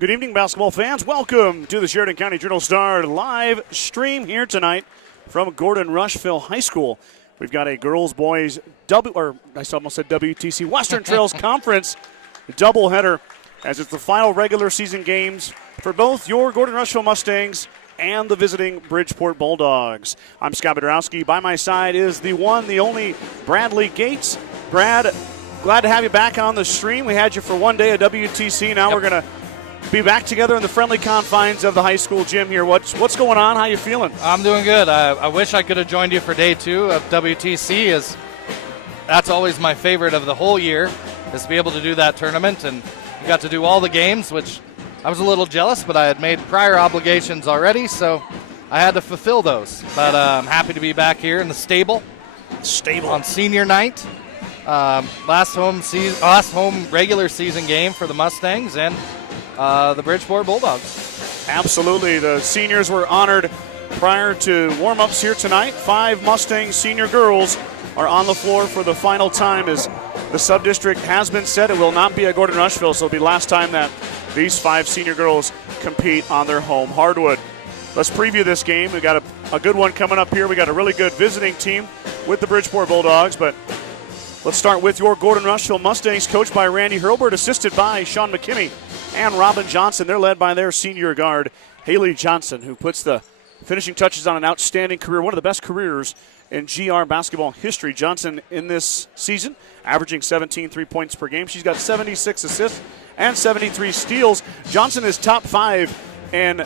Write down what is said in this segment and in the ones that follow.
Good evening, basketball fans. Welcome to the Sheridan County Journal-Star live stream here tonight from Gordon-Rushville High School. We've got a girls-boys WTC Western Trails Conference doubleheader, as it's the final regular season games for both your Gordon-Rushville Mustangs and the visiting Bridgeport Bulldogs. I'm Scott Bedrowski. By my side is the one, the only Bradley Gates. Brad, glad to have you back on the stream. We had you for one day at WTC. Now we're going to be back together in the friendly confines of the high school gym here. What's going on? How you feeling? I'm doing good. I wish I could have joined you for day 2 of WTC. That's always my favorite of the whole year, is to be able to do that tournament. And we got to do all the games, which I was a little jealous, but I had made prior obligations already, so I had to fulfill those. But I'm happy to be back here in the stable on senior night. Last home regular season game for the Mustangs and the Bridgeport Bulldogs. Absolutely. The seniors were honored prior to warm-ups here tonight. 5 Mustang senior girls are on the floor for the final time, as the sub-district has been said. It will not be at Gordon-Rushville, so it'll be last time that these 5 senior girls compete on their home hardwood. Let's preview this game. We've got a good one coming up here. We got a really good visiting team with the Bridgeport Bulldogs, but let's start with your Gordon-Rushville Mustangs, coached by Randy Hurlbert, assisted by Sean McKimmey and Robin Johnson. They're led by their senior guard, Haley Johnson, who puts the finishing touches on an outstanding career, one of the best careers in GR basketball history. Johnson in this season averaging 17 3-points per game. She's got 76 assists and 73 steals. Johnson is top 5 in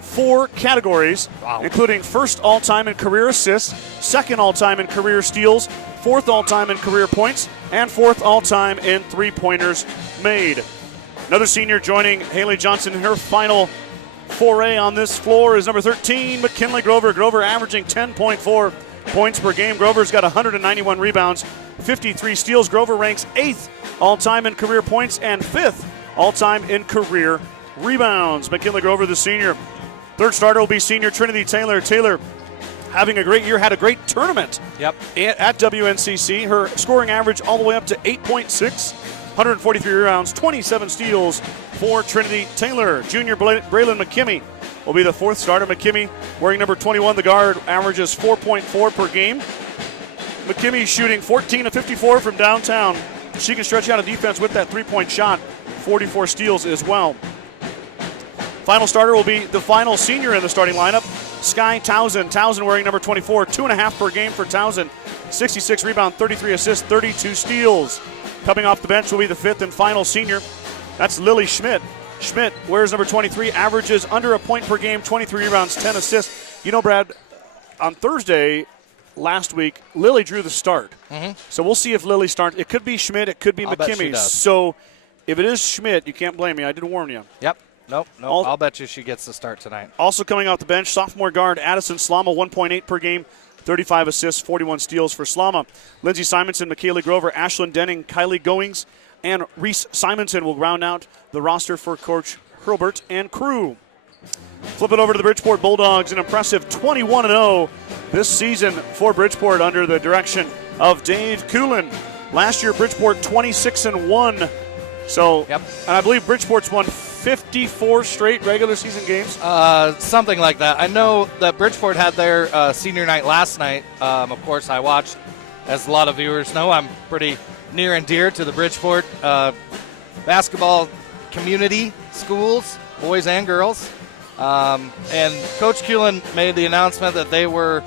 4 categories, including first all-time in career assists, second all-time in career steals, 4th all-time in career points, and 4th all-time in three-pointers made. Another senior joining Haley Johnson in her final foray on this floor is number 13, McKinley Grover. Grover averaging 10.4 points per game. Grover's got 191 rebounds, 53 steals. Grover ranks 8th all-time in career points and 5th all-time in career rebounds. McKinley Grover, the senior. Third starter will be senior Trinity Taylor. Taylor having a great year, had a great tournament at WNCC. Her scoring average all the way up to 8.6. 143 rebounds, 27 steals for Trinity Taylor. Junior Braylon McKimmey will be the 4th starter. McKimmey, wearing number 21, the guard, averages 4.4 per game. McKimmey shooting 14 of 54 from downtown. She can stretch out a defense with that 3-point shot. 44 steals as well. Final starter will be the final senior in the starting lineup, Sky Townsend. Townsend wearing number 24, 2.5 per game for Townsend. 66 rebounds, 33 assists, 32 steals. Coming off the bench will be the 5th and final senior. That's Lily Schmidt. Schmidt wears number 23, averages under a point per game, 23 rebounds, 10 assists. You know, Brad, on Thursday last week, Lily drew the start. So we'll see if Lily starts. It could be Schmidt, it could be McKimmey. So if it is Schmidt, you can't blame me. I did warn you. Yep. Nope. I'll bet you she gets the start tonight. Also coming off the bench, sophomore guard Addison Slama, 1.8 per game, 35 assists, 41 steals for Slama. Lindsey Simonson, McKaylee Grover, Ashlyn Denning, Kylie Goings, and Reese Simonson will round out the roster for Coach Hurlbert and crew. Flip it over to the Bridgeport Bulldogs, an impressive 21-0 this season for Bridgeport under the direction of Dave Coolin. Last year, Bridgeport 26-1. So, and I believe Bridgeport's won 54 straight regular season games? Something like that. I know that Bridgeport had their senior night last night. Of course, I watched. As a lot of viewers know, I'm pretty near and dear to the Bridgeport basketball community, schools, boys and girls. And Coach Kuhlen made the announcement that they were,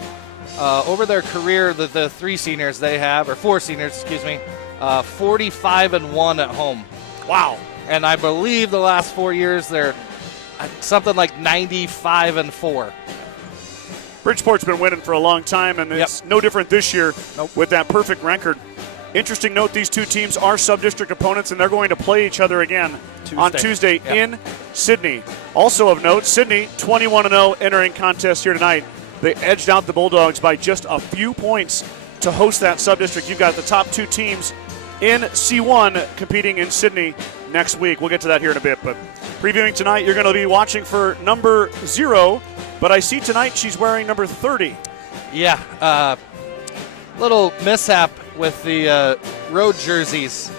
over their career, the 3 seniors they have, or 4 seniors, 45-1 at home. Wow. And I believe the last 4 years they're something like 95-4. Bridgeport's been winning for a long time, and it's no different this year with that perfect record. Interesting note, these 2 teams are sub-district opponents, and they're going to play each other again on Tuesday in Sydney. Also of note, Sydney 21-0 entering contest here tonight. They edged out the Bulldogs by just a few points to host that sub-district. You've got the top 2 teams in C1 competing in Sydney next week. We'll get to that here in a bit. But previewing tonight, you're going to be watching for number 0, but I see tonight she's wearing number 30. Yeah, little mishap with the road jerseys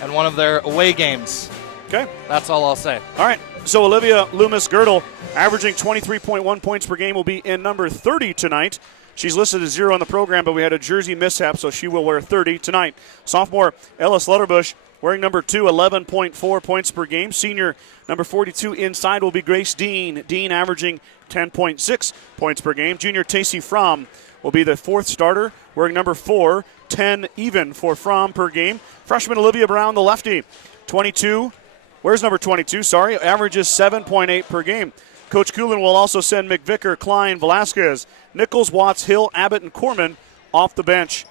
and one of their away games. Okay. That's all I'll say. All right. So Olivia Loomis-Girdle, averaging 23.1 points per game, will be in number 30 tonight. She's listed as 0 on the program, but we had a jersey mishap, so she will wear 30 tonight. Sophomore Ellis Lutterbush wearing number 2, 11.4 points per game. Senior number 42 inside will be Grace Dean. Dean averaging 10.6 points per game. Junior Tacey Fromm will be the 4th starter, wearing number 4, 10 even for Fromm per game. Freshman Olivia Brown, the lefty, 22. Where's number 22? Sorry, averages 7.8 per game. Coach Coolin will also send McVicker, Klein, Velasquez, Nichols, Watts, Hill, Abbott, and Corman off the bench.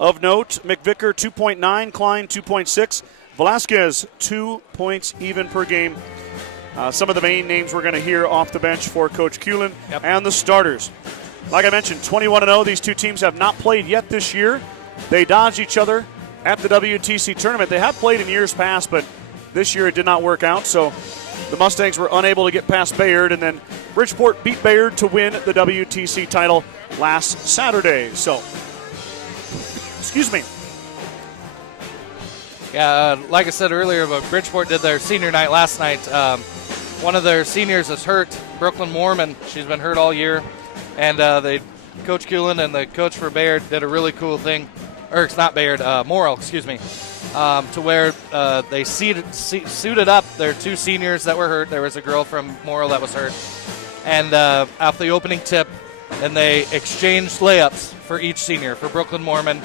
Of note, McVicker 2.9, Klein 2.6, Velasquez 2 points even per game. Some of the main names we're going to hear off the bench for Coach Coolin and the starters. Like I mentioned, 21-0. These two teams have not played yet this year. They dodged each other at the WTC tournament. They have played in years past, but this year it did not work out. So the Mustangs were unable to get past Bayard, and then Bridgeport beat Bayard to win the WTC title last Saturday. So, excuse me. Yeah, like I said earlier, but Bridgeport did their senior night last night. One of their seniors is hurt, Brooklyn Mormon. She's been hurt all year. And Coach Coolin and the coach for Bayard did a really cool thing. Or it's not Bayard, Morrill, excuse me. To where they suited up their 2 seniors that were hurt. There was a girl from Morrill that was hurt. And off the opening tip, and they exchanged layups for each senior, for Brooklyn Mormon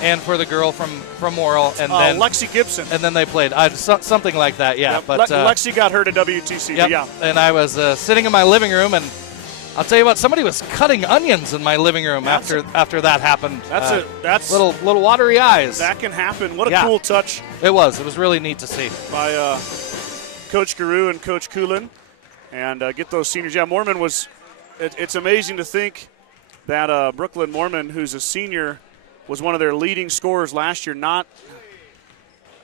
and for the girl from Morrill. And then Lexi Gibson. And then they played. Something like that, yeah. Yep. But Lexi got hurt at WTC, yep. yeah. And I was sitting in my living room, and I'll tell you what, somebody was cutting onions in my living room after that happened. That's little watery eyes. That can happen. What a cool touch. It was really neat to see. By Coach Guru and Coach Coolin. And get those seniors. Yeah, Mormon was it's amazing to think that Brooklyn Mormon, who's a senior, was one of their leading scorers last year.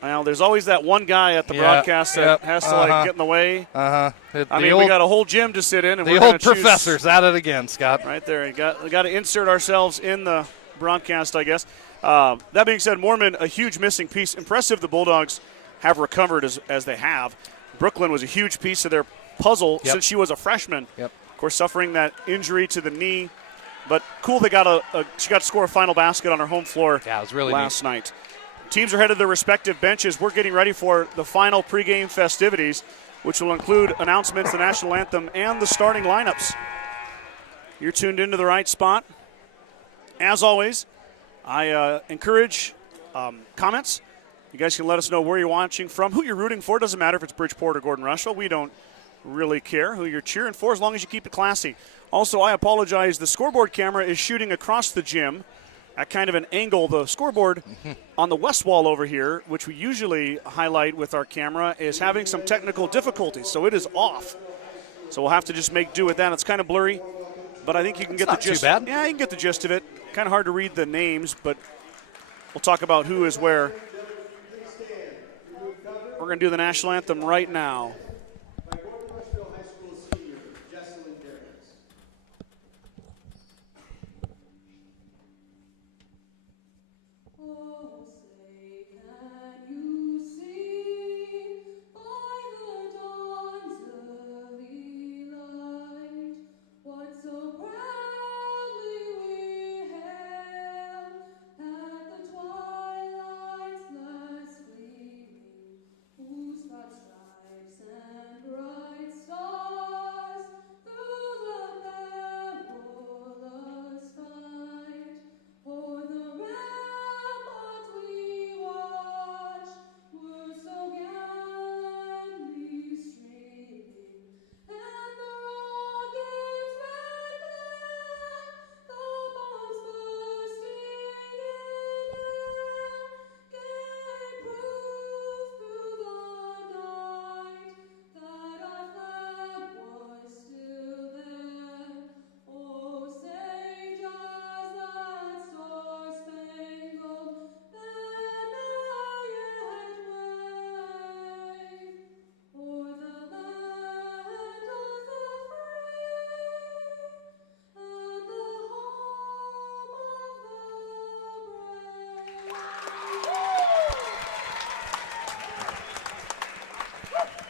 Well, there's always that one guy at the broadcast that has to get in the way. We got a whole gym to sit in, and the old professor's at it again, Scott. Right there, we got to insert ourselves in the broadcast, I guess. That being said, Mormon, a huge missing piece. Impressive the Bulldogs have recovered as they have. Brooklyn was a huge piece of their puzzle since she was a freshman. Yep. Of course, suffering that injury to the knee. But cool, she got to score a final basket on her home floor it was really last night. Teams are headed to their respective benches. We're getting ready for the final pregame festivities, which will include announcements, the national anthem, and the starting lineups. You're tuned into the right spot. As always, I encourage comments. You guys can let us know where you're watching from, who you're rooting for. Doesn't matter if it's Bridgeport or Gordon-Rushville. We don't really care who you're cheering for as long as you keep it classy. Also, I apologize. The scoreboard camera is shooting across the gym at kind of an angle. The scoreboard on the west wall over here, which we usually highlight with our camera, is having some technical difficulties, so it is off. So we'll have to just make do with that. It's kind of blurry, but I think you can get the gist. Not too bad. Yeah, you can get the gist of it. Kind of hard to read the names, but we'll talk about who is where. We're going to do the national anthem right now.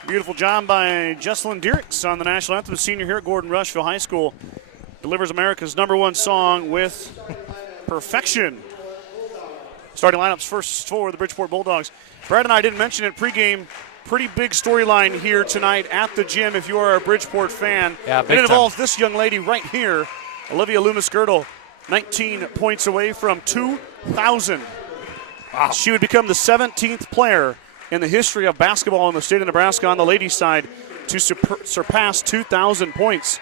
Beautiful job by Jesselyn Dierks on the national anthem. A senior here at Gordon-Rushville High School. Delivers America's #1 song with perfection. Starting lineups first for the Bridgeport Bulldogs. Brad and I didn't mention it pregame. Pretty big storyline here tonight at the gym if you are a Bridgeport fan. Yeah, and big it involves time. this young lady right here, Olivia Loomis-Girdle, 19 points away from 2,000. Wow. She would become the 17th player in the history of basketball in the state of Nebraska on the ladies' side to surpass 2,000 points.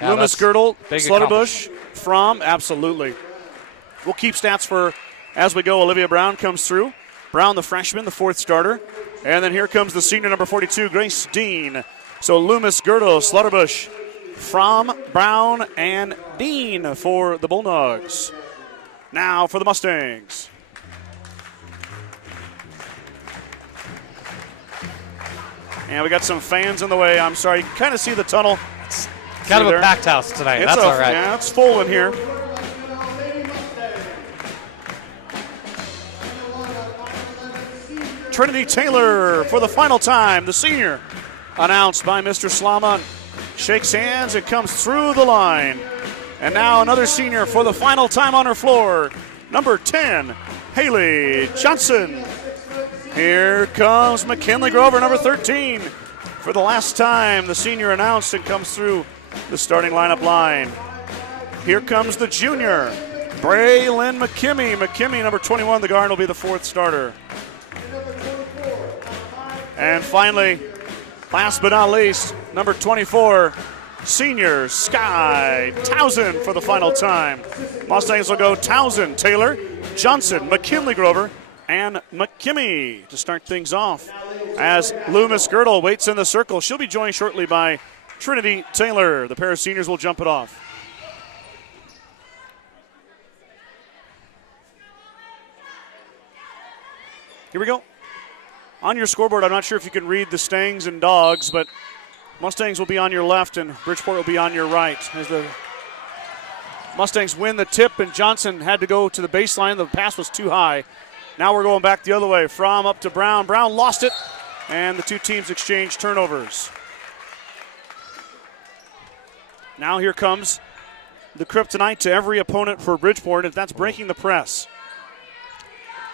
Yeah, Loomis-Girdle, big Slutterbush, Fromm, absolutely. We'll keep stats for as we go. Olivia Brown comes through. Brown, the freshman, the 4th starter. And then here comes the senior, number 42, Grace Dean. So Loomis-Girdle, Slutterbush, Fromm, Brown, and Dean for the Bulldogs. Now for the Mustangs. And we got some fans in the way. I'm sorry, you can kind of see the tunnel. It's kind of a packed house tonight. That's all right. Yeah, it's full in here. Trinity Taylor for the final time, the senior, announced by Mr. Slama. Shakes hands and comes through the line. And now another senior for the final time on her floor, number 10, Haley Johnson. Here comes McKinley Grover, number 13. For the last time, the senior announced and comes through the starting lineup line. Here comes the junior, Braylon McKimmey. McKimmey, number 21, the guard, will be the 4th starter. And finally, last but not least, number 24, senior Sky Townsend for the final time. Mustangs will go Townsend, Taylor, Johnson, McKinley Grover, and McKimmey to start things off. As Loomis-Girdle waits in the circle, she'll be joined shortly by Trinity Taylor. The pair of seniors will jump it off. Here we go. On your scoreboard, I'm not sure if you can read the Stangs and Dogs, but Mustangs will be on your left and Bridgeport will be on your right. As the Mustangs win the tip and Johnson had to go to the baseline. The pass was too high. Now we're going back the other way. Fromm up to Brown. Brown lost it, and the two teams exchange turnovers. Now here comes the kryptonite to every opponent for Bridgeport, if that's breaking the press.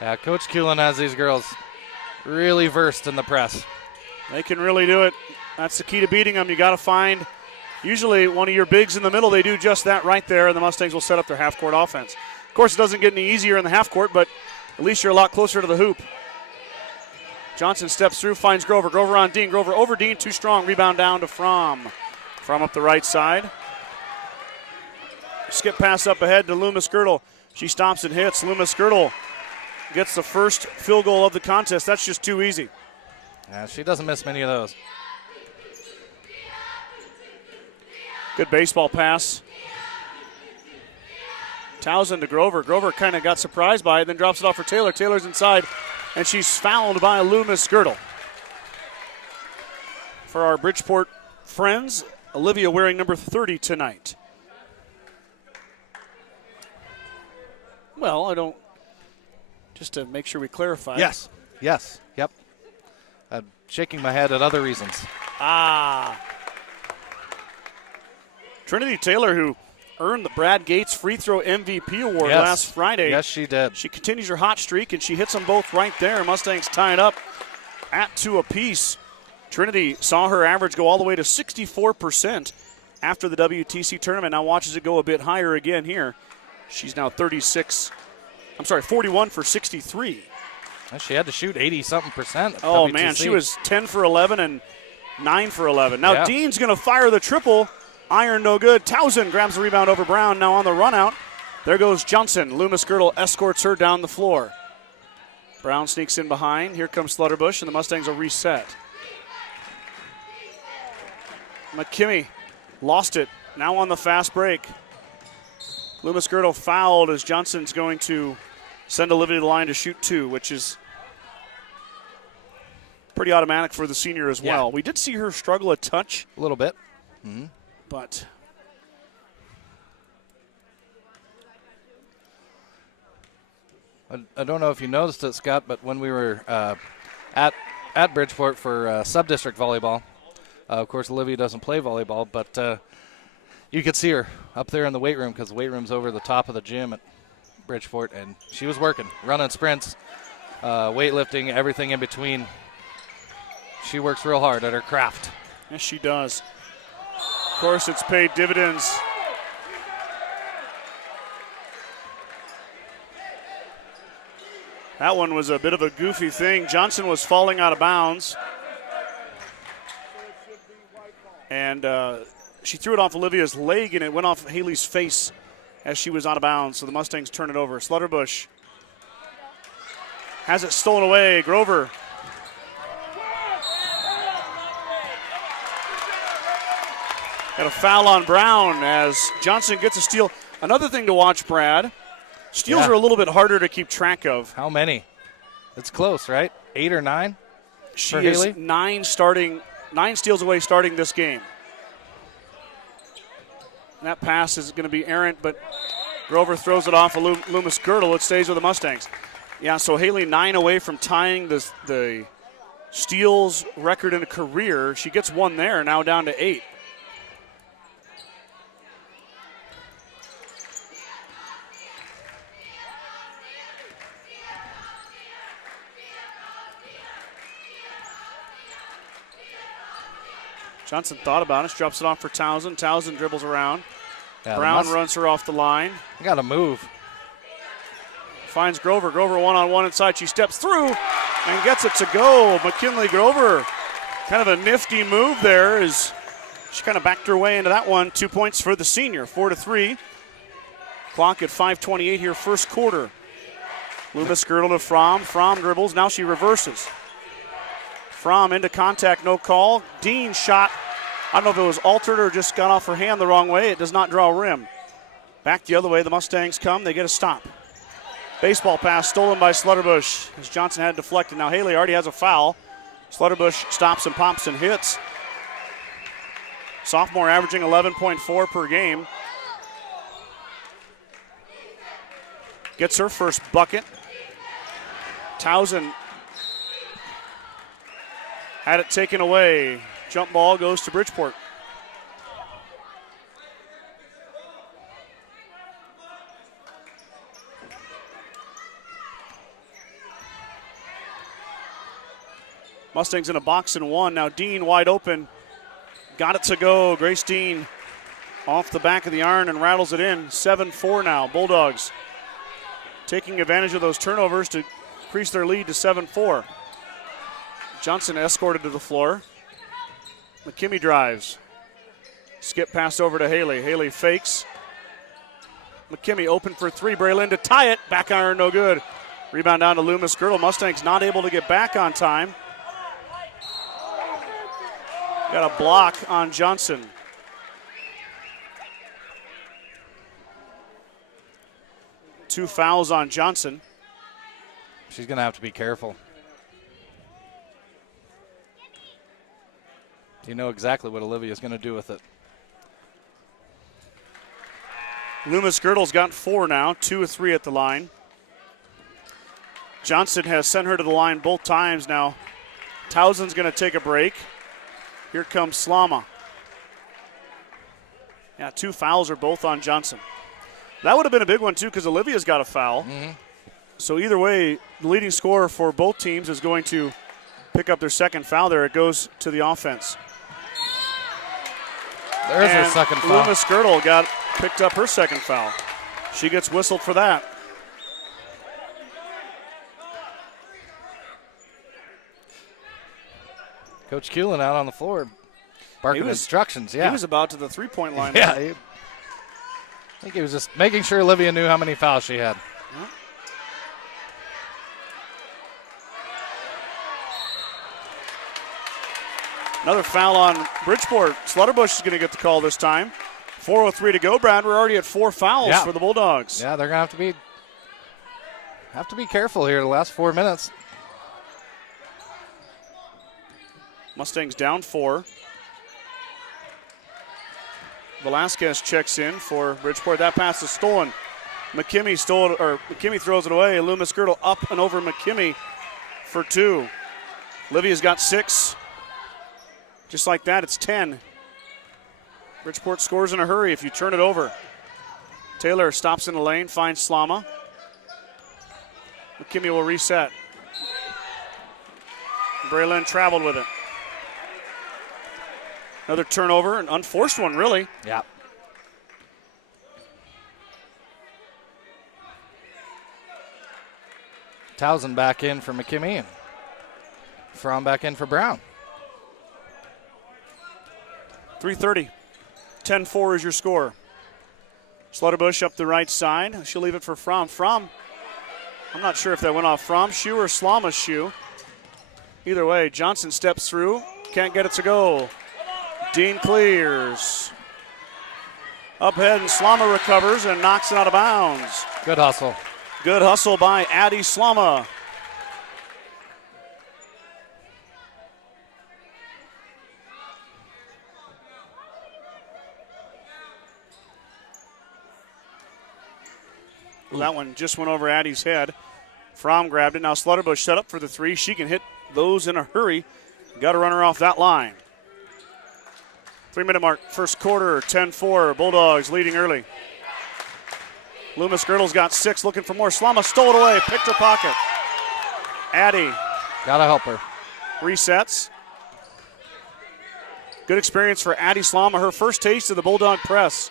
Yeah, Coach Kuhlen has these girls really versed in the press. They can really do it. That's the key to beating them. You got to find usually one of your bigs in the middle. They do just that right there, and the Mustangs will set up their half-court offense. Of course, it doesn't get any easier in the half-court, but at least you're a lot closer to the hoop. Johnson steps through, finds Grover. Grover on Dean. Grover over Dean, too strong. Rebound down to Fromm. Fromm up the right side. Skip pass up ahead to Loomis-Girdle. She stops and hits. Loomis-Girdle gets the first field goal of the contest. That's just too easy. Yeah, she doesn't miss many of those. Good baseball pass. Townsend to Grover. Grover kind of got surprised by it, then drops it off for Taylor. Taylor's inside, and she's fouled by Loomis-Girdle. For our Bridgeport friends, Olivia wearing number 30 tonight. Well, I don't, just to make sure we clarify. Yes, yep. I'm shaking my head at other reasons. Trinity Taylor, who earned the Brad Gates Free Throw MVP award last Friday. Yes, she did. She continues her hot streak, and she hits them both right there. Mustangs tie it up at 2 apiece. Trinity saw her average go all the way to 64% after the WTC tournament. Now watches it go a bit higher again here. She's now 41 for 63. She had to shoot 80-something%. Oh, WTC. man, she was 10 for 11 and 9 for 11. Now yeah. Dean's going to fire the triple. Iron no good. Townsend grabs the rebound over Brown. Now on the run out, there goes Johnson. Loomis-Girdle escorts her down the floor. Brown sneaks in behind. Here comes Slutterbush, and the Mustangs will reset. McKimmey lost it. Now on the fast break. Loomis-Girdle fouled as Johnson's going to send Olivia to the line to shoot 2, which is pretty automatic for the senior as well. We did see her struggle a touch. A little bit. Mm-hmm. But I don't know if you noticed it, Scott, but when we were at at Bridgeport for sub-district volleyball. Of course, Olivia doesn't play volleyball, but you could see her up there in the weight room because the weight room's over the top of the gym at Bridgeport, and she was working, running sprints, weightlifting, everything in between. She works real hard at her craft. Yes, she does. Of course, it's paid dividends. That one was a bit of a goofy thing. Johnson was falling out of bounds. And she threw it off Olivia's leg, and it went off Haley's face as she was out of bounds. So the Mustangs turn it over. Slutterbush has it stolen away. Grover. Got a foul on Brown as Johnson gets a steal. Another thing to watch, Brad. Steals are a little bit harder to keep track of. How many? It's close, right? 8 or 9? She is Haley? 9 steals away starting this game. And that pass is going to be errant, but Grover throws it off a Loomis Girdle. It stays with the Mustangs. Yeah, so Haley 9 away from tying the steals record in a career. She gets one there, now down to 8. Johnson thought about it, drops it off for Townsend. Townsend dribbles around. Yeah, Brown runs her off the line. You got to move. Finds Grover. Grover one-on-one inside. She steps through and gets it to go. McKinley Grover, kind of a nifty move there as she kind of backed her way into that one. 2 points for the senior, 4-3. Clock at 5:28 here, first quarter. Loomis Girdle to Fromm. Fromm dribbles. Now she reverses. Fromm into contact, no call. Dean shot. I don't know if it was altered or just got off her hand the wrong way. It does not draw a rim. Back the other way, the Mustangs come. They get a stop. Baseball pass stolen by Slutterbush as Johnson had deflected. Now Haley already has a foul. Slutterbush stops and pops and hits. Sophomore averaging 11.4 per game. Gets her first bucket. Townsend had it taken away. Jump ball goes to Bridgeport. Mustangs in a box and one. Now Dean wide open. Got it to go. Grace Dean off the back of the iron and rattles it in. 7-4 now. Bulldogs taking advantage of those turnovers to increase their lead to 7-4. Johnson escorted to the floor. McKimmey drives. Skip pass over to Haley. Haley fakes. McKimmey open for three. Braylon to tie it. Back iron, no good. Rebound down to Loomis Girdle. Mustangs not able to get back on time. Got a block on Johnson. Two fouls on Johnson. She's going to have to be careful. You know exactly what Olivia's going to do with it. Loomis Girdle's got 4 now, 2 of 3 at the line. Johnson has sent her to the line both times now. Townsend's going to take a break. Here comes Slama. Yeah, 2 fouls are both on Johnson. That would have been a big one, too, because Olivia's got a foul. Mm-hmm. So either way, the leading scorer for both teams is going to pick up their second foul there. It goes to the offense. There's her second foul. Loomis Girdle picked up her second foul. She gets whistled for that. Coach Kuhlen out on the floor barking instructions. Yeah, he was about to the three-point line. Yeah, I think he was just making sure Olivia knew how many fouls she had. Yeah. Another foul on Bridgeport. Slutterbush is going to get the call this time. 4:03 to go, Brad. We're already at 4 fouls for the Bulldogs. Yeah, they're going to have to be careful here the last 4 minutes. Mustangs down 4. Velasquez checks in for Bridgeport. That pass is stolen. McKimmey throws it away. Loomis Girdle up and over McKimmey for 2. Livia's got 6. Just like that, it's 10. Bridgeport scores in a hurry if you turn it over. Taylor stops in the lane, finds Slama. McKimmey will reset. Braylon traveled with it. Another turnover, an unforced one, really. Yeah. Towson back in for McKimmey and Fromm back in for Brown. 3:30. 10-4 is your score. Slaughterbush up the right side. She'll leave it for Fromm. Fromm, I'm not sure if that went off Fromm's shoe or Slama's shoe. Either way, Johnson steps through. Can't get it to go. Dean clears. Up ahead, and Slama recovers and knocks it out of bounds. Good hustle. Good hustle by Addie Slama. Well, that one just went over Addie's head. Fromm grabbed it. Now Slaughterbush set up for the 3. She can hit those in a hurry. Got a runner off that line. 3-minute mark, first quarter, 10-4. Bulldogs leading early. Loomis Girdle's got 6, looking for more. Slama stole it away, picked her pocket. Addie. Gotta help her. Resets. Good experience for Addie Slama, her first taste of the Bulldog press.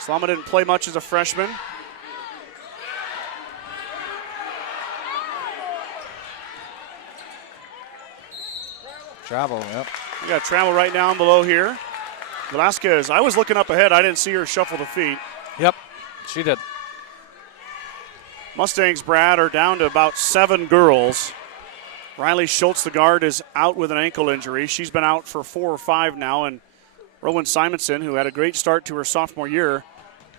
Slama didn't play much as a freshman. Travel, yep. We got travel right down below here. Velasquez, I was looking up ahead. I didn't see her shuffle the feet. Yep, she did. Mustangs, Brad, are down to about 7 girls. Riley Schultz, the guard, is out with an ankle injury. She's been out for 4 or 5 now. And Rowan Simonson, who had a great start to her sophomore year,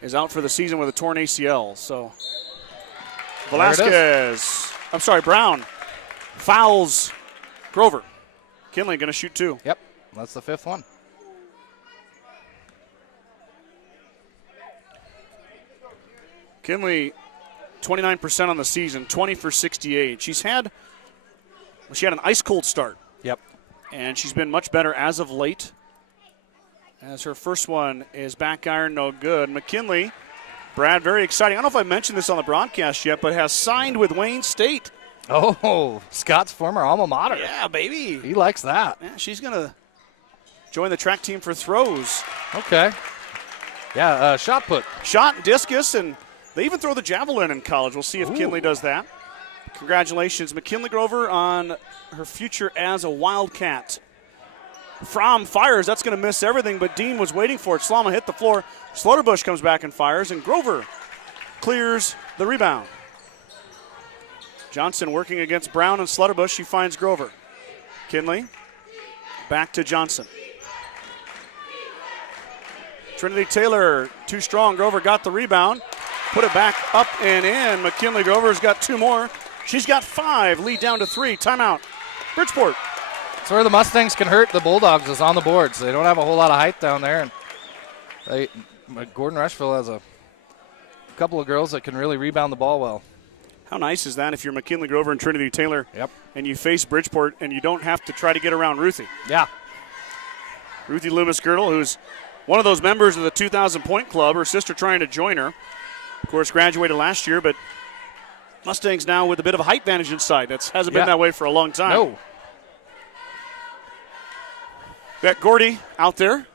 is out for the season with a torn ACL. So Brown fouls Grover. Kinley going to shoot 2. Yep, that's the 5th one. Kinley, 29% on the season, 20 for 68. She had an ice-cold start. Yep. And she's been much better as of late. As her first one is back iron, no good. McKinley, Brad, very exciting. I don't know if I mentioned this on the broadcast yet, but has signed with Wayne State. Oh, Scott's former alma mater. Yeah, baby. He likes that. Yeah, she's going to join the track team for throws. Okay. Yeah, shot put. Shot, discus, and they even throw the javelin in college. We'll see if Kinley does that. Congratulations, McKinley Grover, on her future as a Wildcat. Fromm fires. That's going to miss everything, but Dean was waiting for it. Slama hit the floor. Slaughterbush comes back and fires, and Grover clears the rebound. Johnson working against Brown and Slaughterbush. She finds Grover. Kinley back to Johnson. Trinity Taylor, too strong. Grover got the rebound. Put it back up and in. McKinley Grover's got 2 more. She's got 5. Lead down to 3. Timeout. Bridgeport. That's where the Mustangs can hurt the Bulldogs, is on the boards. They don't have a whole lot of height down there. And Gordon-Rushville has a couple of girls that can really rebound the ball well. How nice is that if you're McKinley Grover and Trinity Taylor? Yep. And you face Bridgeport and you don't have to try to get around Ruthie. Yeah. Ruthie Loomis-Girdle, who's one of those members of the 2,000-point club. Her sister trying to join her. Of course, graduated last year, but Mustangs now with a bit of a height advantage inside. That hasn't been that way for a long time. No. Got Gordy out there.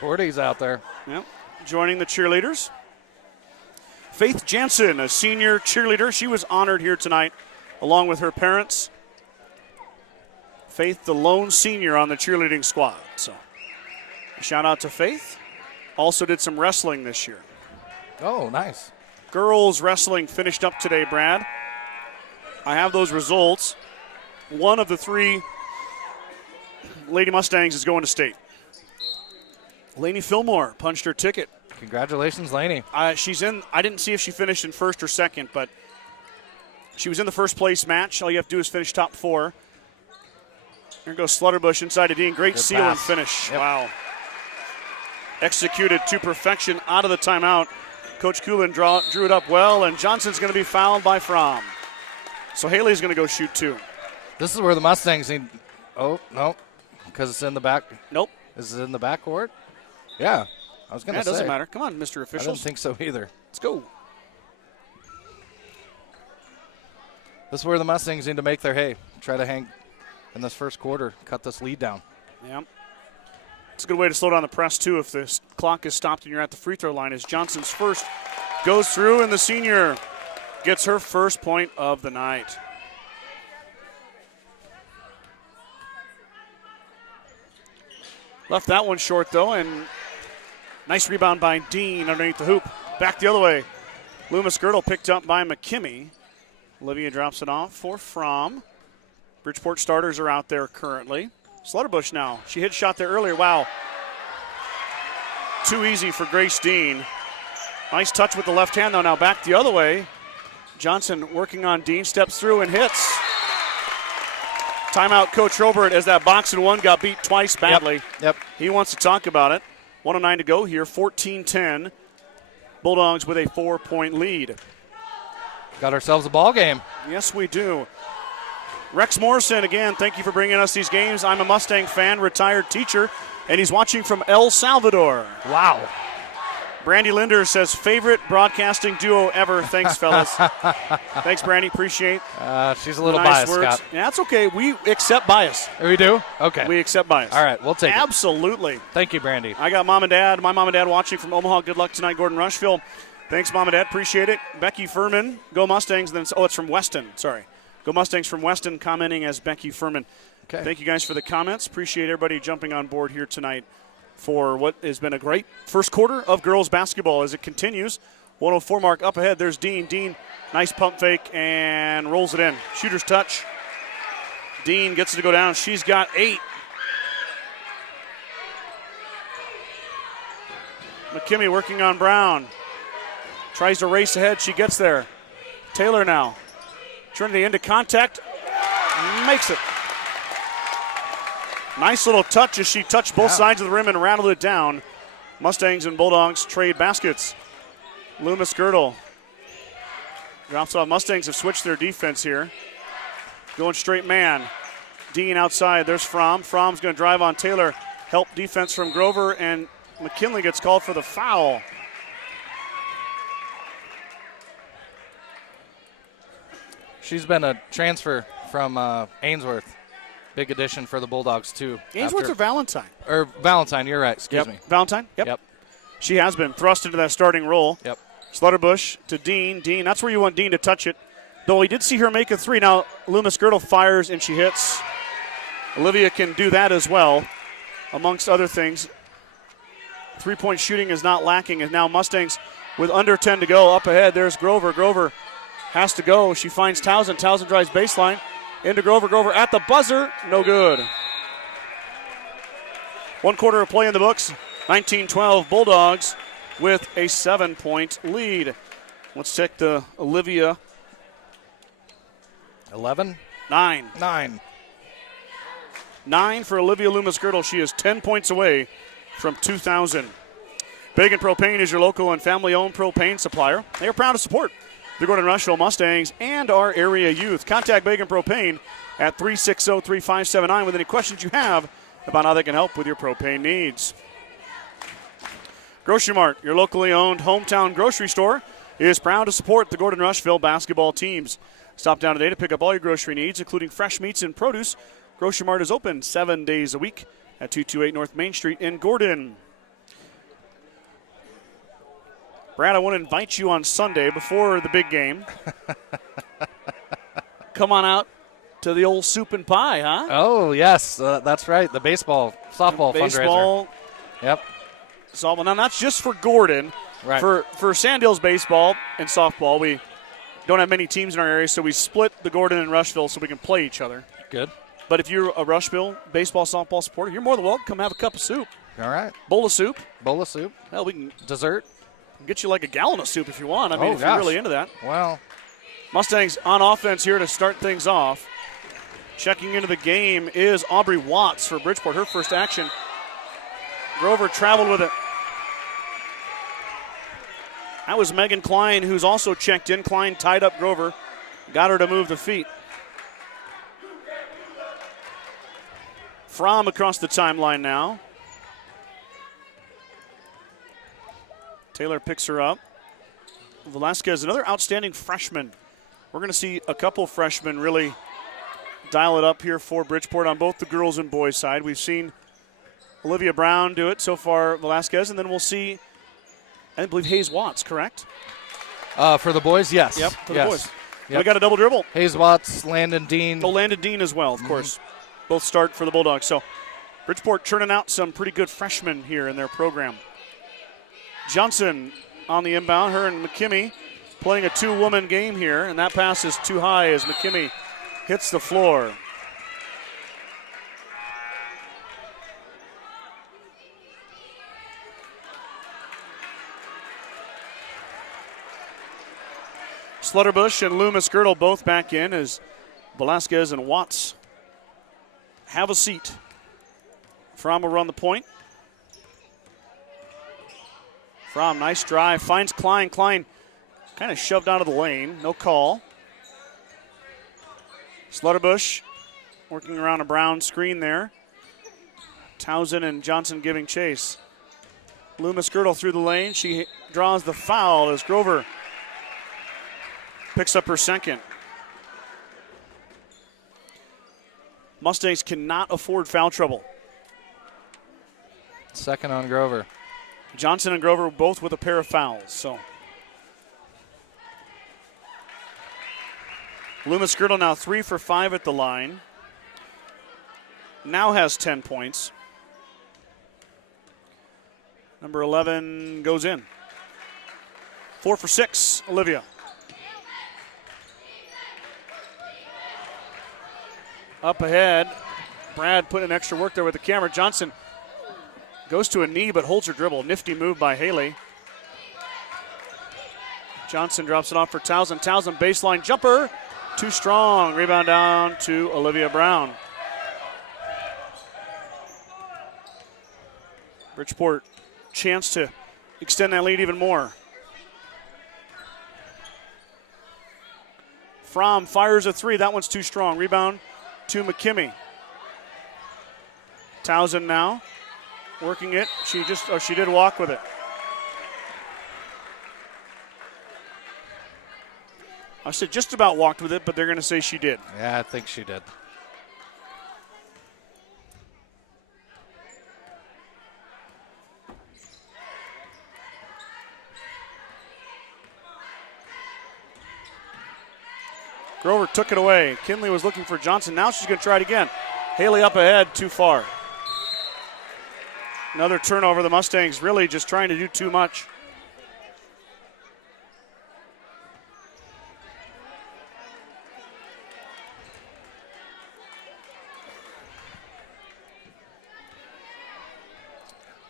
Gordy's out there. Yep. Joining the cheerleaders. Faith Jansen, a senior cheerleader. She was honored here tonight along with her parents. Faith, the lone senior on the cheerleading squad. So a shout out to Faith. Also did some wrestling this year. Oh, nice. Girls wrestling finished up today, Brad. I have those results. One of the 3 Lady Mustangs is going to state. Lainey Fillmore punched her ticket. Congratulations, Lainey. She's in. I didn't see if she finished in first or second, but she was in the first place match. All you have to do is finish top 4. Here goes Slaughterbush inside to Dean. Great seal and finish. Yep. Wow. Executed to perfection out of the timeout. Coach Coolin drew it up well, and Johnson's going to be fouled by Fromm. So Haley's going to go shoot 2. This is where the Mustangs need. Oh, no, because it's in the back. Nope. Is it in the back court? Yeah, I was going to say. It doesn't matter. Come on, Mr. Officials. I don't think so either. Let's go. This is where the Mustangs need to make their hay. Try to hang in this first quarter, cut this lead down. Yeah. It's a good way to slow down the press, too, if the clock is stopped and you're at the free throw line, as Johnson's first goes through, and the senior gets her first point of the night. Left that one short, though, and nice rebound by Dean underneath the hoop. Back the other way. Loomis Girdle picked up by McKimmey. Olivia drops it off for Fromm. Bridgeport starters are out there currently. Slutterbush now. She hit shot there earlier. Wow. Too easy for Grace Dean. Nice touch with the left hand, though. Now back the other way. Johnson working on Dean. Steps through and hits. Timeout, Coach Robert, as that box and one got beat twice badly. Yep. He wants to talk about it. 1:09 to go here. 14-10. Bulldogs with a 4-point lead. Got ourselves a ball game. Yes, we do. Rex Morrison, again, thank you for bringing us these games. I'm a Mustang fan, retired teacher, and he's watching from El Salvador. Wow. Brandy Linder says, favorite broadcasting duo ever. Thanks, fellas. Thanks, Brandy. Appreciate she's a little nice biased, words. Scott. Yeah, that's okay. We accept bias. We do? Okay. We accept bias. All right, we'll take it. Absolutely. Thank you, Brandy. I got mom and dad, my mom and dad watching from Omaha. Good luck tonight, Gordon-Rushville. Thanks, mom and dad. Appreciate it. Becky Furman, go Mustangs. Then it's from Weston. Sorry. Go Mustangs from Weston, commenting as Becky Furman. Okay. Thank you guys for the comments. Appreciate everybody jumping on board here tonight for what has been a great first quarter of girls basketball as it continues. 104 mark up ahead. There's Dean. Dean, nice pump fake and rolls it in. Shooter's touch. Dean gets it to go down. She's got 8. McKimmey working on Brown. Tries to race ahead. She gets there. Taylor now. Trinity into contact. Makes it. Nice little touch as she touched both sides of the rim and rattled it down. Mustangs and Bulldogs trade baskets. Loomis Girdle drops off. Mustangs have switched their defense here. Going straight man. Dean outside. There's Fromm. Fromm's going to drive on Taylor. Help defense from Grover, and McKinley gets called for the foul. She's been a transfer from Ainsworth. Big addition for the Bulldogs, too. Ainsworth or Valentine? Or Valentine, you're right. Excuse me. Valentine? Yep. She has been thrust into that starting role. Yep. Slutterbush to Dean. Dean, that's where you want Dean to touch it. Though we did see her make a 3. Now, Loomis Girdle fires and she hits. Olivia can do that as well, amongst other things. 3-point shooting is not lacking, and now Mustangs with under 10 to go. Up ahead, there's Grover. Grover has to go. She finds Townsend. Townsend drives baseline. Into Grover. Grover at the buzzer. No good. 1 quarter of play in the books. 19-12 Bulldogs with a 7-point lead. Let's check the Olivia. 11? 9. 9 for Olivia Loomis Girdle. She is 10 points away from 2,000. Bacon Propane is your local and family-owned propane supplier. They are proud to support the Gordon-Rushville Mustangs and our area youth. Contact Bacon Propane at 360-3579 with any questions you have about how they can help with your propane needs. Grocery Mart, your locally owned hometown grocery store, is proud to support the Gordon-Rushville basketball teams. Stop down today to pick up all your grocery needs, including fresh meats and produce. Grocery Mart is open 7 days a week at 228 North Main Street in Gordon. Brad, I want to invite you on Sunday before the big game. Come on out to the old soup and pie, huh? Oh, yes. That's right. The softball fundraiser. Yep. Softball. Now, that's just for Gordon. Right. For Sandhills baseball and softball, we don't have many teams in our area, so we split the Gordon and Rushville so we can play each other. Good. But if you're a Rushville baseball, softball supporter, you're more than welcome. Come have a cup of soup. All right. Bowl of soup. Bowl of soup. Hell, we can Dessert. get you like a gallon of soup if you want. I mean, if you're really into that. Well. Mustangs on offense here to start things off. Checking into the game is Aubrey Watts for Bridgeport. Her first action. Grover traveled with it. That was Megan Klein, who's also checked in. Klein tied up Grover. Got her to move the feet. Fromm across the timeline now. Taylor picks her up. Velasquez, another outstanding freshman. We're going to see a couple freshmen really dial it up here for Bridgeport on both the girls and boys side. We've seen Olivia Brown do it so far, Velasquez, and then we'll see, I believe, Hayes Watts, correct? For the boys, yes. Yep, for the boys. Yep. We got a double dribble. Hayes Watts, Landon Dean. Oh, Landon Dean as well, of course. Both start for the Bulldogs. So Bridgeport churning out some pretty good freshmen here in their program. Johnson on the inbound, her and McKimmie playing a two-woman game here, and that pass is too high as McKimmie hits the floor. Slutterbush and Loomis Girdle both back in as Velasquez and Watts have a seat. Fromm will run the point. Fromm, nice drive, finds Klein. Klein kind of shoved out of the lane, no call. Slutterbush working around a Brown screen there. Townsend and Johnson giving chase. Loomis Girdle through the lane. She draws the foul as Grover picks up her second. Mustangs cannot afford foul trouble. Second on Grover. Johnson and Grover both with a pair of fouls. So Loomis Girdle now 3 for 5 at the line. Now has 10 points. Number 11 goes in. 4 for 6, Olivia. Up ahead, Brad put in extra work there with the camera. Johnson goes to a knee but holds her dribble. Nifty move by Haley. Johnson drops it off for Townsend. Townsend baseline jumper. Too strong. Rebound down to Olivia Brown. Bridgeport chance to extend that lead even more. Fromm fires a three. That one's too strong. Rebound to McKimmie. Townsend now working it. She did walk with it. I said just about walked with it, but they're going to say she did. Yeah, I think she did. Grover took it away. Kinley was looking for Johnson. Now she's going to try it again. Haley up ahead, too far. Another turnover. The Mustangs really just trying to do too much.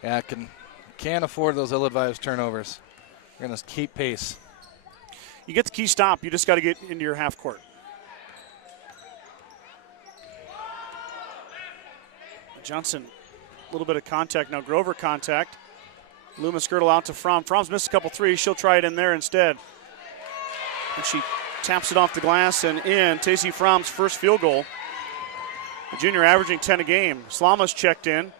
Yeah, can't afford those ill-advised turnovers. We're going to keep pace. You get the key stop, you just got to get into your half court. Johnson, a little bit of contact now. Grover contact. Loomis Girdle out to Fromm. Fromm's missed a couple threes. She'll try it in there instead. And she taps it off the glass and in. Tacey Fromm's first field goal. The junior averaging 10 a game. Slama's checked in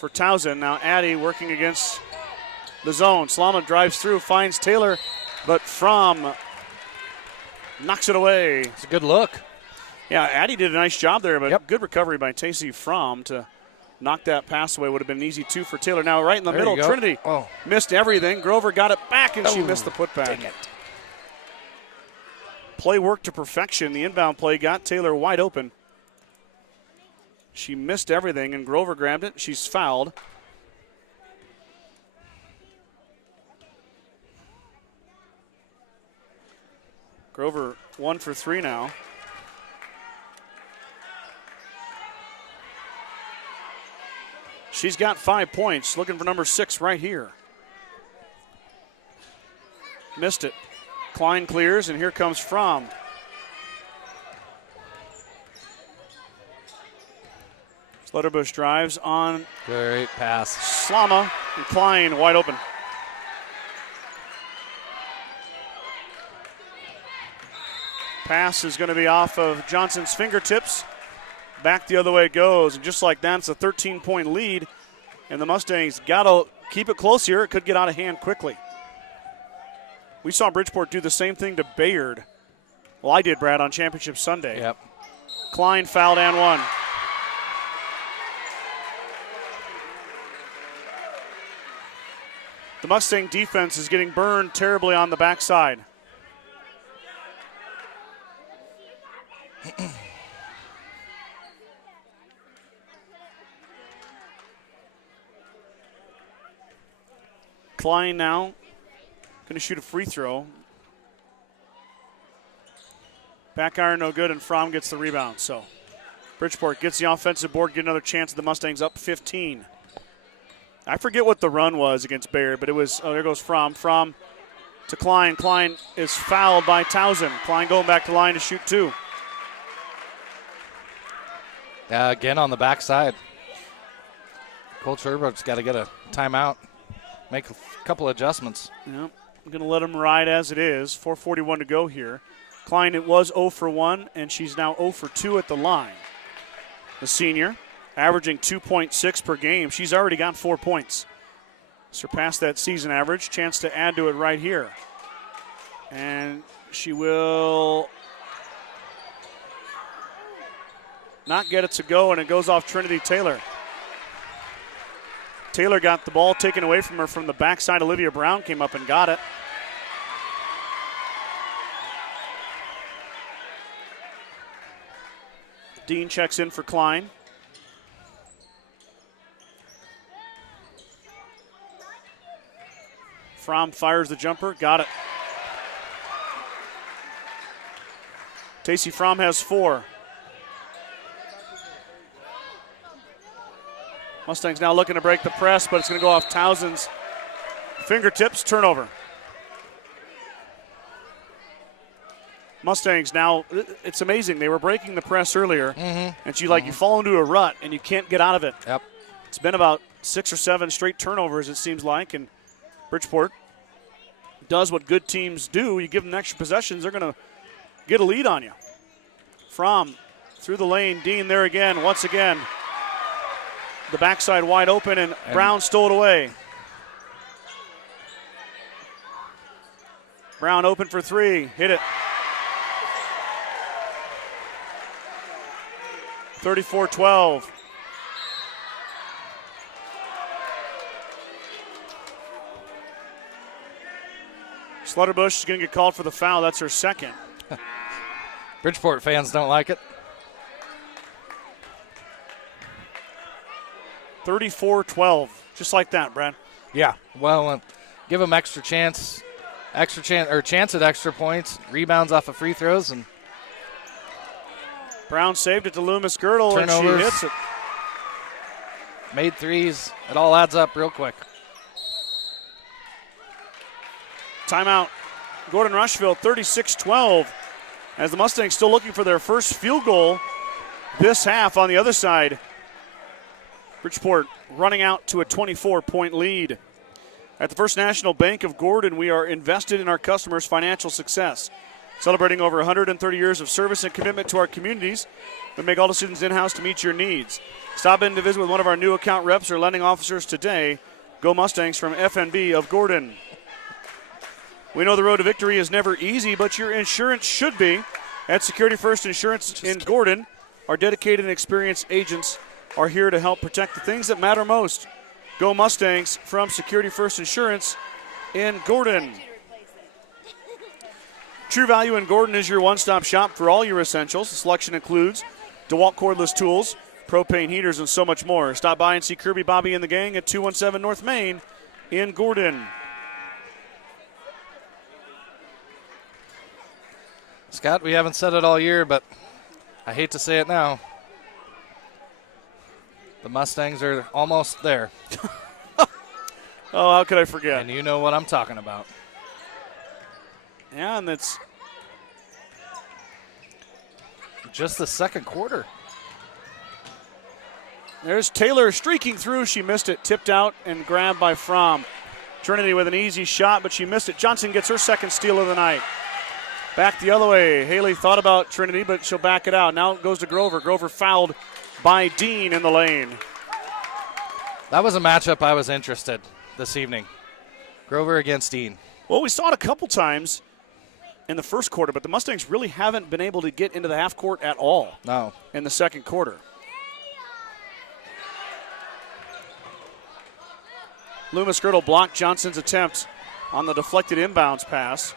for Townsend. Now Addy working against the zone. Slama drives through, finds Taylor, but Fromm knocks it away. It's a good look. Yeah, Addy did a nice job there, but good recovery by Tacey Fromm to knock that pass away. Would have been an easy two for Taylor. Now right in the middle, Trinity missed everything. Grover got it back, and she missed the putback. Dang it. Play worked to perfection. The inbound play got Taylor wide open. She missed everything, and Grover grabbed it. She's fouled. Grover 1 for 3 now. She's got 5 points, looking for number 6 right here. Missed it. Klein clears, and here comes Fromm. Slutterbush drives on. Great pass. Slama and Klein wide open. Pass is going to be off of Johnson's fingertips back the other way it goes. And just like that, it's a 13-point lead. And the Mustangs got to keep it close here. It could get out of hand quickly. We saw Bridgeport do the same thing to Bayard. Well, I did, Brad, on Championship Sunday. Yep. Klein fouled and one. The Mustang defense is getting burned terribly on the backside. Klein now going to shoot a free throw. Back iron no good, and Fromm gets the rebound. So Bridgeport gets the offensive board, get another chance. The Mustangs up 15. I forget what the run was against Bayard, but it was, there goes Fromm. Fromm to Klein. Klein is fouled by Towson. Klein going back to line to shoot two. Again on the backside. Coach Herbert's got to get a timeout, make a couple adjustments. Yep. I'm going to let him ride as it is. 4:41 to go here. Klein, it was 0 for 1, and she's now 0 for 2 at the line. The senior, averaging 2.6 per game. She's already got 4 points. Surpassed that season average. Chance to add to it right here. And she will not get it to go, and it goes off Trinity Taylor. Taylor got the ball taken away from her from the backside. Olivia Brown came up and got it. Dean checks in for Klein. Fromm fires the jumper, got it. Tacey Fromm has 4. Mustangs now looking to break the press, but it's going to go off Towson's fingertips. Turnover. Mustangs now, it's amazing. They were breaking the press earlier, and you fall into a rut, and you can't get out of it. Yep. It's been about 6 or 7 straight turnovers, it seems like, and Bridgeport does what good teams do. You give them extra possessions, they're going to get a lead on you. Fromm through the lane. Dean there again, once again. The backside wide open, and Brown stole it away. Brown open for 3. Hit it. 34-12. Slutterbush is going to get called for the foul. That's her second. Bridgeport fans don't like it. 34-12. Just like that, Brad. Yeah. Well, give them chance at extra points, rebounds off of free throws, and Brown saved it to Loomis Girdle, turnovers, and she hits it. Made threes. It all adds up real quick. Timeout. Gordon-Rushville 36-12. As the Mustangs still looking for their first field goal this half on the other side. Bridgeport running out to a 24-point lead. At the First National Bank of Gordon, we are invested in our customers' financial success. Celebrating over 130 years of service and commitment to our communities, we make all decisions in-house to meet your needs. Stop in to visit with one of our new account reps or lending officers today. Go Mustangs from FNB of Gordon. We know the road to victory is never easy, but your insurance should be. At Security First Insurance in Gordon, our dedicated and experienced agents are here to help protect the things that matter most. Go Mustangs from Security First Insurance in Gordon. True Value in Gordon is your one-stop shop for all your essentials. The selection includes DeWalt cordless tools, propane heaters, and so much more. Stop by and see Kirby, Bobby, and the gang at 217 North Main in Gordon. Scott, we haven't said it all year, but I hate to say it now. The Mustangs are almost there. Oh, how could I forget? And you know what I'm talking about. Yeah, and that's just the second quarter. There's Taylor streaking through. She missed it. Tipped out and grabbed by Fromm. Trinity with an easy shot, but she missed it. Johnson gets her second steal of the night. Back the other way. Haley thought about Trinity, but she'll back it out. Now it goes to Grover. Grover fouled by Dean in the lane. That was a matchup I was interested this evening. Grover against Dean. Well, we saw it a couple times in the first quarter, but the Mustangs really haven't been able to get into the half court at all. No. In the second quarter. Loomis Girdle blocked Johnson's attempt on the deflected inbounds pass.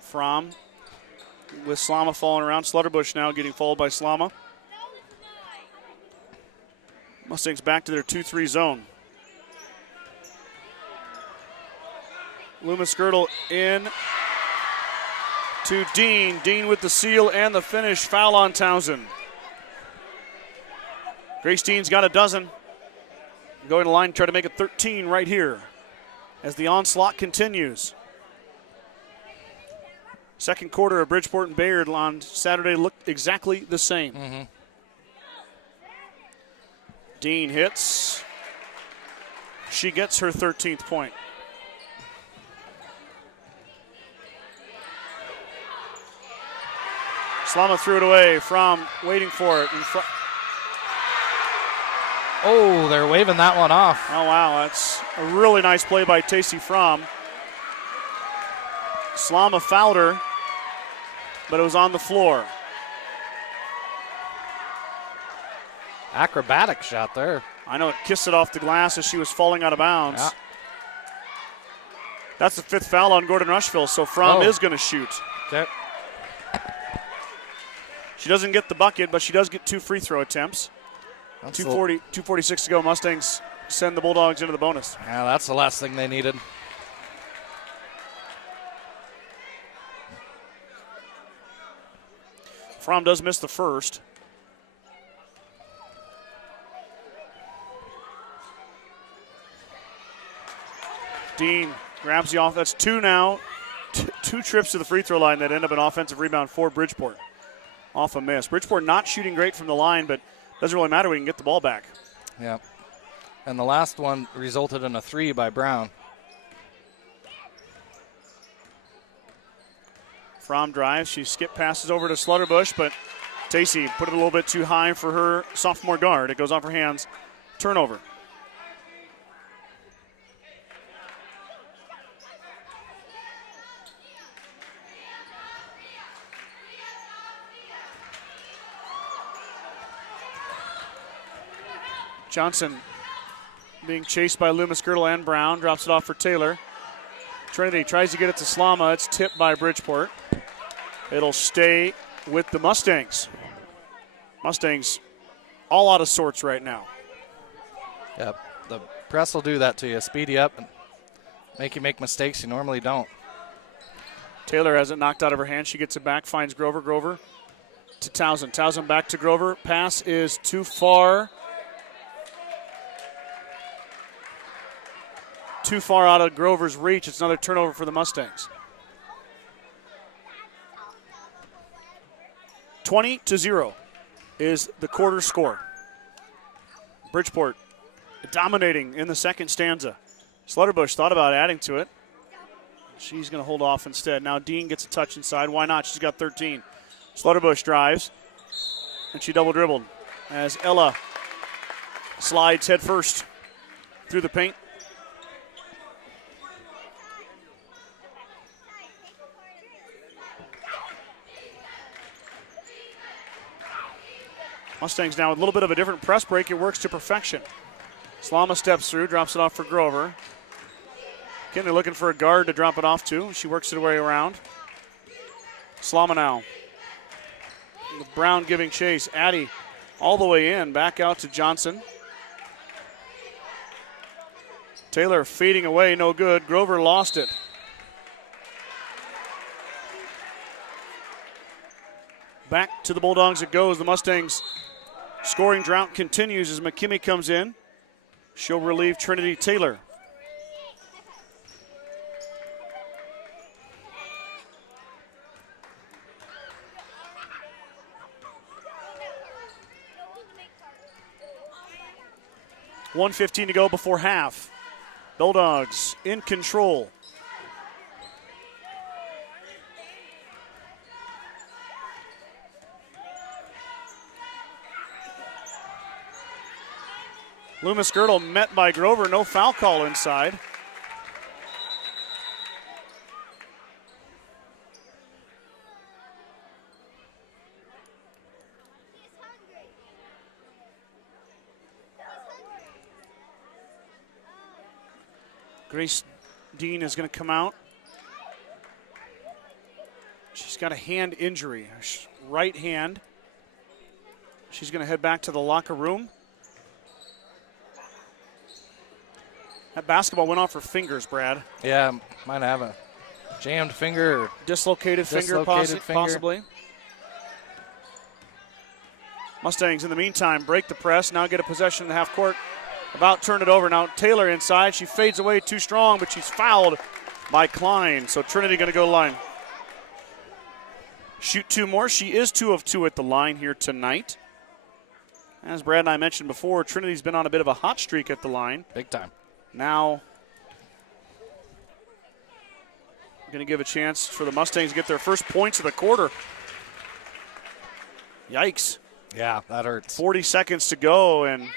Fromm with Slama falling around. Slutterbush now getting fouled by Slama. Mustangs back to their 2-3 zone. Loomis Girdle in to Dean. Dean with the seal and the finish. Foul on Townsend. Grace Dean's got a dozen. Going to the line, try to make it 13 right here as the onslaught continues. Second quarter of Bridgeport and Bayard on Saturday looked exactly the same. Mm-hmm. Dean hits. She gets her 13th point. Slama threw it away. Fromm waiting for it. Oh, they're waving that one off. Oh, wow. That's a really nice play by Tacey Fromm. Slama fouled her, but it was on the floor. Acrobatic shot there. I know it kissed it off the glass as she was falling out of bounds. Yeah. That's the fifth foul on Gordon-Rushville, so Fromm is going to shoot. Okay. She doesn't get the bucket, but she does get 2 free throw attempts. 2:46 to go. Mustangs send the Bulldogs into the bonus. Yeah, that's the last thing they needed. Fromm does miss the first. Dean grabs the off. That's 2 now. 2 trips to the free throw line that end up an offensive rebound for Bridgeport. Off a miss. Bridgeport not shooting great from the line, but doesn't really matter. We can get the ball back. Yeah. And the last one resulted in a 3 by Brown. Fromm drives. She skip passes over to Slutterbush, but Tacey put it a little bit too high for her sophomore guard. It goes off her hands. Turnover. Johnson being chased by Loomis Girdle and Brown. Drops it off for Taylor. Trinity tries to get it to Slama. It's tipped by Bridgeport. It'll stay with the Mustangs. Mustangs all out of sorts right now. Yep. The press will do that to you. Speed you up and make you make mistakes you normally don't. Taylor has it knocked out of her hand. She gets it back, finds Grover. Grover to Townsend. Townsend back to Grover. Pass is too far. Too far out of Grover's reach. It's another turnover for the Mustangs. 20-0 is the quarter score. Bridgeport dominating in the second stanza. Slutterbush thought about adding to it. She's going to hold off instead. Now Dean gets a touch inside. Why not? She's got 13. Slutterbush drives, and she double dribbled as Ella slides head first through the paint. Mustangs now with a little bit of a different press break. It works to perfection. Slama steps through, drops it off for Grover. Again, they're looking for a guard to drop it off to. She works it way around. Slama now. With Brown giving chase. Addy all the way in. Back out to Johnson. Taylor fading away. No good. Grover lost it. Back to the Bulldogs it goes. The Mustangs scoring drought continues as McKimmey comes in. She'll relieve Trinity Taylor. $1:15 to go before half. Bulldogs in control. Loomis Girdle met by Grover. No foul call inside. Grace Dean is going to come out. She's got a hand injury, right hand. She's going to head back to the locker room. That basketball went off her fingers, Brad. Yeah, might have a jammed finger. Or dislocated finger, possibly. Mustangs, in the meantime, break the press. Now get a possession in the half court. About turn it over. Now Taylor inside. She fades away too strong, but she's fouled by Klein. So Trinity going to go to the line. Shoot 2 more. She is 2 of 2 at the line here tonight. As Brad and I mentioned before, Trinity's been on a bit of a hot streak at the line. Big time. Now, going to give a chance for the Mustangs to get their first points of the quarter. Yikes. Yeah, that hurts. 40 seconds to go, and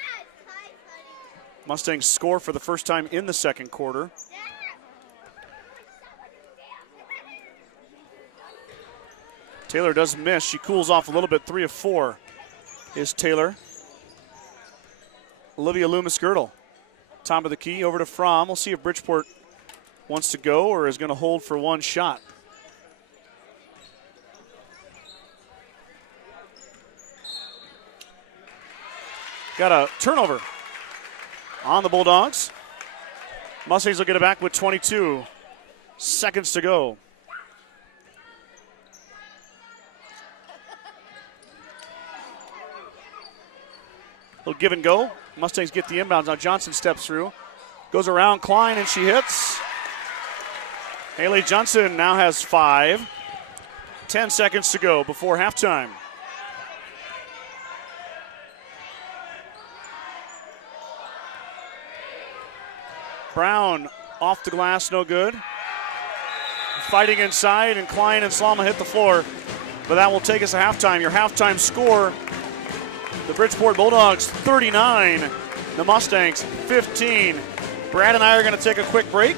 Mustangs score for the first time in the second quarter. Taylor does miss. She cools off a little bit. 3 of 4 is Taylor. Olivia Loomis-Girdle. Top of the key, over to Fromm. We'll see if Bridgeport wants to go or is going to hold for one shot. Got a turnover on the Bulldogs. Mustangs will get it back with 22 seconds to go. Little give and go. Mustangs get the inbounds. Now Johnson steps through. Goes around Klein and she hits. Haley Johnson now has 5. 10 seconds to go before halftime. Brown off the glass, no good. Fighting inside, and Klein and Slama hit the floor. But that will take us to halftime. Your halftime score, the Bridgeport Bulldogs 39, the Mustangs 15. Brad and I are going to take a quick break.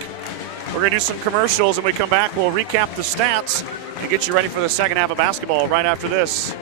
We're going to do some commercials, and when we come back, we'll recap the stats and get you ready for the second half of basketball right after this.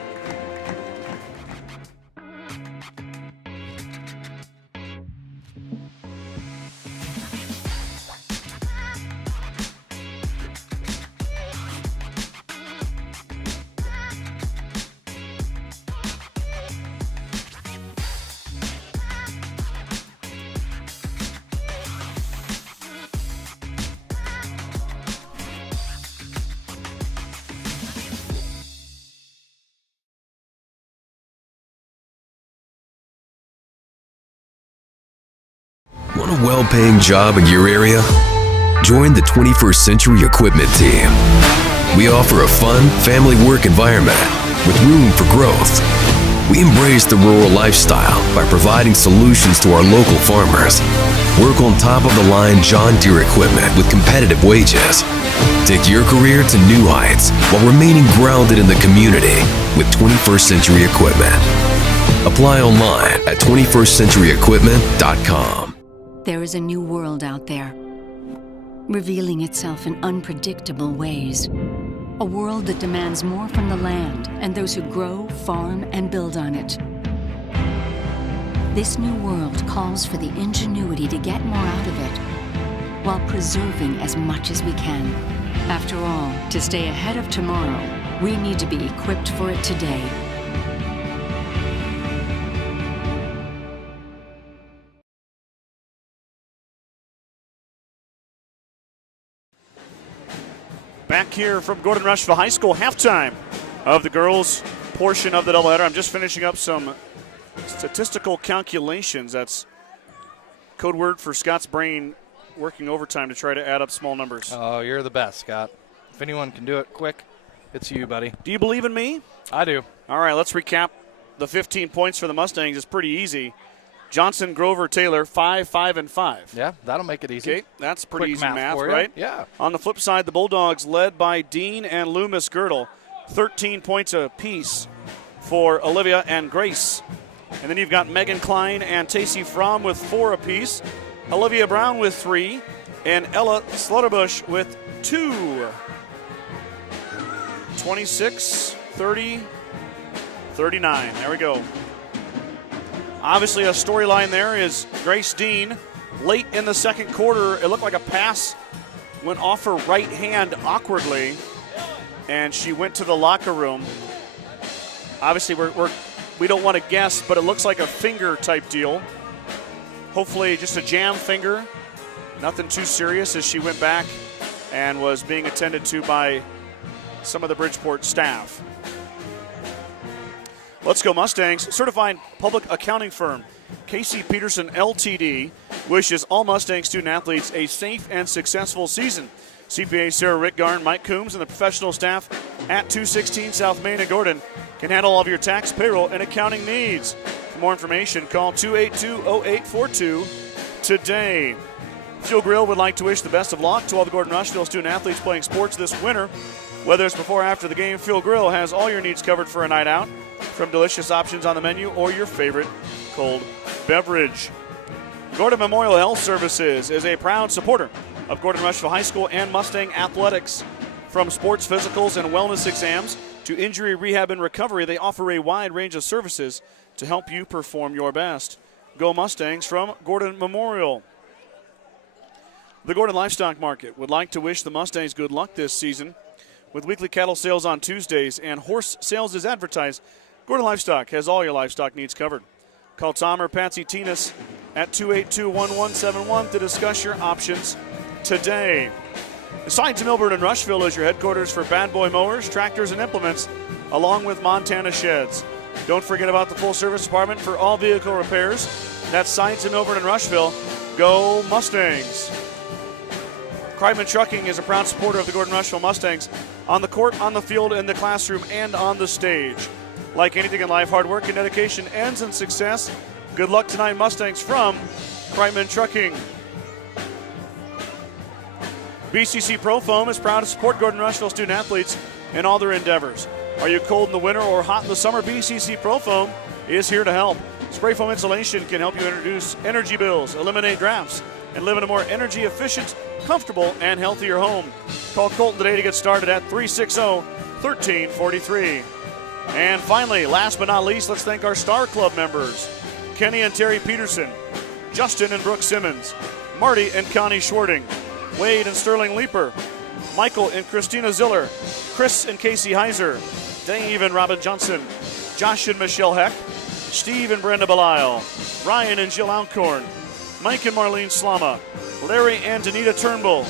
Want a well-paying job in your area? Join the 21st Century Equipment team. We offer a fun, family work environment with room for growth. We embrace the rural lifestyle by providing solutions to our local farmers. Work on top-of-the-line John Deere equipment with competitive wages. Take your career to new heights while remaining grounded in the community with 21st Century Equipment. Apply online at 21stcenturyequipment.com. There is a new world out there, revealing itself in unpredictable ways. A world that demands more from the land and those who grow, farm, and build on it. This new world calls for the ingenuity to get more out of it, while preserving as much as we can. After all, to stay ahead of tomorrow, we need to be equipped for it today. Back here from Gordon-Rushville High School, halftime of the girls' portion of the doubleheader. I'm just finishing up some statistical calculations. That's code word for Scott's brain working overtime to try to add up small numbers. Oh, you're the best, Scott. If anyone can do it quick, it's you, buddy. Do you believe in me? I do. All right, let's recap the 15 points for the Mustangs. It's pretty easy. Johnson, Grover, Taylor, 5, 5, and 5. Yeah, that'll make it easy. Okay, that's pretty Quick easy math, for you. right? Yeah. On the flip side, the Bulldogs led by Dean and Loomis Girdle. 13 points apiece for Olivia and Grace. And then you've got Megan Klein and Tacey Fromm with 4 apiece. Olivia Brown with 3. And Ella Slaughterbush with 2. 26, 30, 39. There we go. Obviously, a storyline there is Grace Dean. Late in the second quarter, it looked like a pass went off her right hand awkwardly, and she went to the locker room. Obviously, we don't want to guess, but it looks like a finger type deal. Hopefully, just a jam finger. Nothing too serious as she went back and was being attended to by some of the Bridgeport staff. Let's Go Mustangs. Certified public accounting firm Casey Peterson LTD wishes all Mustang student athletes a safe and successful season. CPA Sarah Rickgarn, Mike Coombs, and the professional staff at 216 South Main in Gordon can handle all of your tax, payroll, and accounting needs. For more information, call 282-0842 today. Fuel Grill would like to wish the best of luck to all the Gordon-Rushville student athletes playing sports this winter. Whether it's before or after the game, Fuel Grill has all your needs covered for a night out, from delicious options on the menu or your favorite cold beverage. Gordon Memorial Health Services is a proud supporter of Gordon-Rushville High School and Mustang athletics. From sports physicals and wellness exams to injury rehab and recovery, they offer a wide range of services to help you perform your best. Go Mustangs from Gordon Memorial. The Gordon Livestock Market would like to wish the Mustangs good luck this season. With weekly cattle sales on Tuesdays and horse sales as advertised, Gordon Livestock has all your livestock needs covered. Call Tom or Patsy Tinas at 282-1171 to discuss your options today. Besides Milburn and Rushville is your headquarters for Bad Boy Mowers, tractors, and implements, along with Montana Sheds. Don't forget about the full-service department for all vehicle repairs. That's Sides in Milburn and Rushville. Go Mustangs! Kreitman Trucking is a proud supporter of the Gordon-Rushville Mustangs on the court, on the field, in the classroom, and on the stage. Like anything in life, hard work and dedication ends in success. Good luck tonight, Mustangs, from Kreitman Trucking. BCC Pro Foam is proud to support Gordon-Rushville student athletes in all their endeavors. Are you cold in the winter or hot in the summer? BCC Pro Foam is here to help. Spray foam insulation can help you reduce energy bills, eliminate drafts, and live in a more energy efficient, comfortable, and healthier home. Call Colton today to get started at 360-1343. And finally, last but not least, let's thank our Star Club members. Kenny and Terry Peterson, Justin and Brooke Simmons, Marty and Connie Schwarting, Wade and Sterling Leeper, Michael and Christina Ziller, Chris and Casey Heiser, Dave and Robin Johnson, Josh and Michelle Heck, Steve and Brenda Belisle, Ryan and Jill Alcorn, Mike and Marlene Slama, Larry and Danita Turnbull,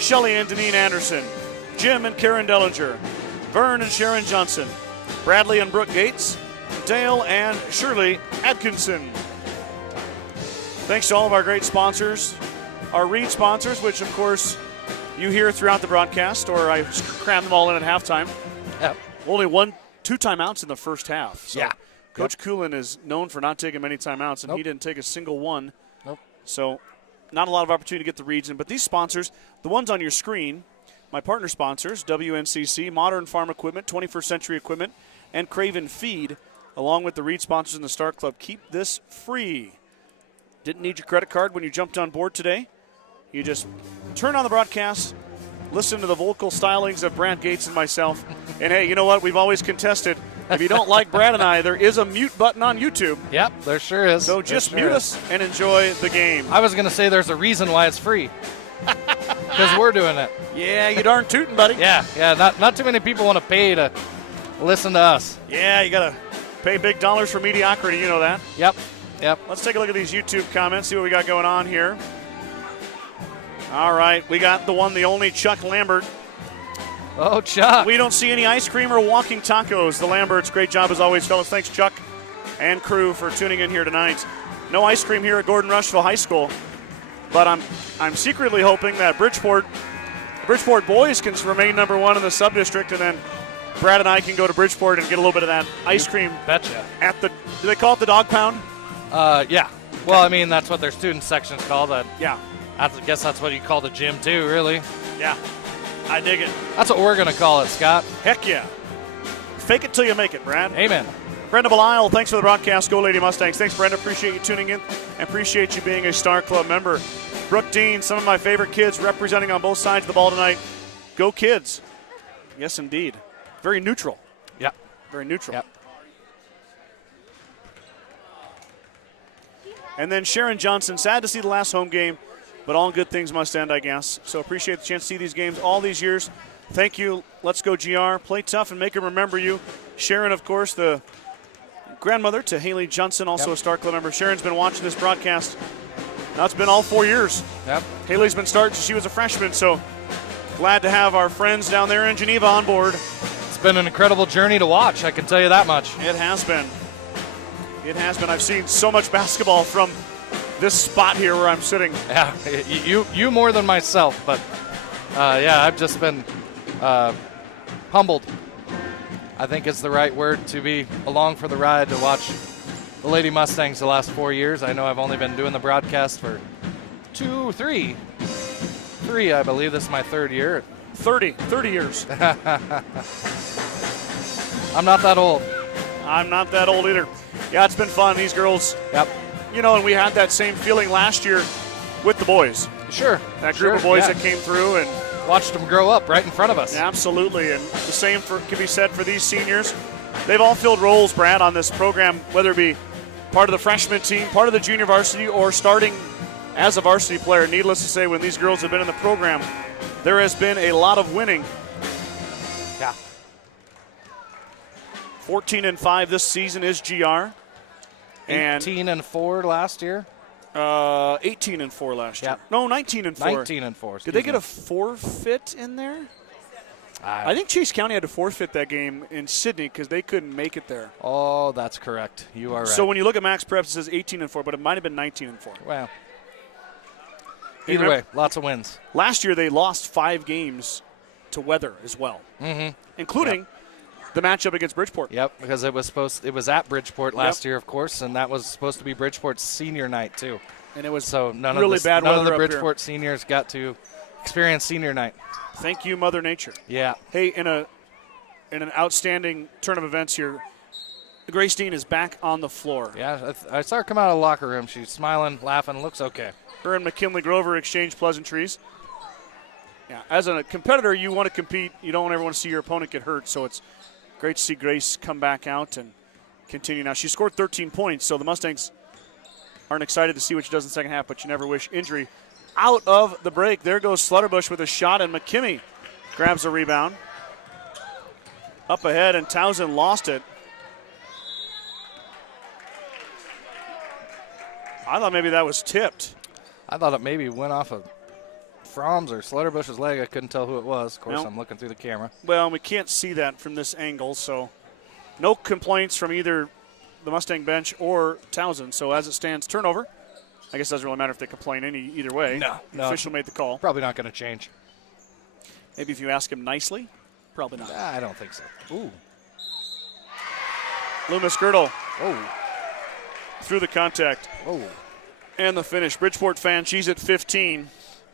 Shelley and Deneen Anderson, Jim and Karen Dellinger, Vern and Sharon Johnson, Bradley and Brooke Gates, Dale and Shirley Atkinson. Thanks to all of our great sponsors, our Reed sponsors, which of course you hear throughout the broadcast, or I cram them all in at halftime. Yep. Only 2 timeouts in the first half. So yeah. Coach Coolin is known for not taking many timeouts, and he didn't take a single one. Nope. So not a lot of opportunity to get the reads in. But these sponsors, the ones on your screen, my partner sponsors, WNCC, Modern Farm Equipment, 21st Century Equipment, and Craven Feed, along with the Reed sponsors in the Star Club, keep this free. Didn't need your credit card when you jumped on board today. You just turn on the broadcast, listen to the vocal stylings of Brad Gates and myself, and hey, you know what? We've always contested. If you don't like Brad and I, there is a mute button on YouTube. Yep, there sure is. So just mute us and enjoy the game. I was going to say there's a reason why it's free. Because we're doing it. Yeah, you darn tootin', buddy. Yeah. Not too many people want to pay to listen to us. Yeah, you got to pay big dollars for mediocrity. You know that. Yep. Let's take a look at these YouTube comments, see what we got going on here. All right, we got the one, the only Chuck Lambert. Oh, Chuck. We don't see any ice cream or walking tacos. The Lamberts, great job as always, fellas. Thanks, Chuck and crew, for tuning in here tonight. No ice cream here at Gordon-Rushville High School, but I'm secretly hoping that Bridgeport boys can remain number 1 in the sub-district, and then Brad and I can go to Bridgeport and get a little bit of that ice cream. Betcha. At the, do they call it the dog pound? Yeah. Well, I mean, that's what their student section's called. Yeah. I guess that's what you call the gym, too, really. Yeah. I dig it. That's what we're going to call it, Scott. Heck yeah. Fake it till you make it, Brad. Amen. Brenda Belisle, thanks for the broadcast. Go Lady Mustangs. Thanks, Brenda. Appreciate you tuning in and appreciate you being a Star Club member. Brooke Dean, some of my favorite kids representing on both sides of the ball tonight. Go Kids. Yes, indeed. Very neutral. Yeah. Very neutral. Yep. And then Sharon Johnson, sad to see the last home game, but all good things must end, I guess. So appreciate the chance to see these games all these years. Thank you. Let's go, GR. Play tough and make them remember you. Sharon, of course, the grandmother to Haley Johnson, also a Star Club member. Sharon's been watching this broadcast. Now it's been all 4 years. Yep. Haley's been starting since she was a freshman, so glad to have our friends down there in Geneva on board. It's been an incredible journey to watch, I can tell you that much. It has been. It has been. I've seen so much basketball from this spot here where I'm sitting. Yeah, you more than myself, but yeah, I've just been humbled. I think it's the right word to be along for the ride to watch the Lady Mustangs the last 4 years. I know I've only been doing the broadcast for three, I believe. This is my third year. 30 years. I'm not that old. I'm not that old either. Yeah, it's been fun. These girls, Yep. you know, and we had that same feeling last year with the boys. Sure. That group of boys that came through and watched them grow up right in front of us. absolutely. And the same can be said for these seniors. They've all filled roles, Brad, on this program, whether it be part of the freshman team, part of the junior varsity, or starting as a varsity player. Needless to say, when these girls have been in the program, there has been a lot of winning. Yeah. 14-5 this season is GR. And 18-4 last year. 18-4 last year. Yep. No, 19-4. 19-4. Did they get a forfeit in there? I think Chase County had to forfeit that game in Sydney because they couldn't make it there. Oh, that's correct. You are right. So when you look at Max Preps, it says 18-4, but it might have been 19-4. Well, either way, lots of wins. Last year they lost 5 games to weather as well, including the matchup against Bridgeport. Yep, because it was at Bridgeport last year, of course, and that was supposed to be Bridgeport's senior night too. And it was so none really of bad none weather of the up Bridgeport seniors got to experience senior night. Thank you, Mother Nature. Yeah. Hey, in an outstanding turn of events here, Grace Dean is back on the floor. Yeah, I saw her come out of the locker room. She's smiling, laughing, looks okay. Her and McKinley Grover exchange pleasantries. Yeah, as a competitor, you want to compete. You don't ever want to see your opponent get hurt, so it's great to see Grace come back out and continue. Now, she scored 13 points, so the Mustangs aren't excited to see what she does in the second half, but you never wish injury. Out of the break, there goes Slutterbush with a shot, and McKimmey grabs a rebound. Up ahead, and Townsend lost it. I thought maybe that was tipped. I thought it maybe went off of Fromm's or Slutterbush's leg. I couldn't tell who it was. Of course, Nope. I'm looking through the camera. Well, we can't see that from this angle, so no complaints from either the Mustang bench or Townsend. So as it stands, turnover. I guess it doesn't really matter if they complain either way. No. The official made the call. Probably not going to change. Maybe if you ask him nicely, probably not. I don't think so. Ooh. Loomis Girdle Oh. through the contact. Oh. And the finish. Bridgeport fan, she's at 15.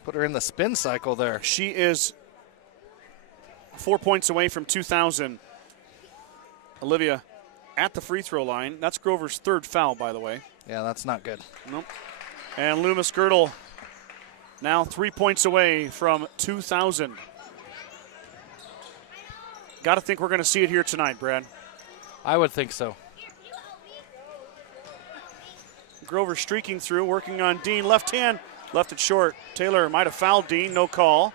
Put her in the spin cycle there. She is 4 points away from 2,000. Olivia at the free throw line. That's Grover's third foul, by the way. Yeah, that's not good. Nope. And Loomis Girdle now 3 points away from 2,000. Got to think we're going to see it here tonight, Brad. I would think so. Grover streaking through, working on Dean. Left hand, left it short. Taylor might have fouled Dean, no call.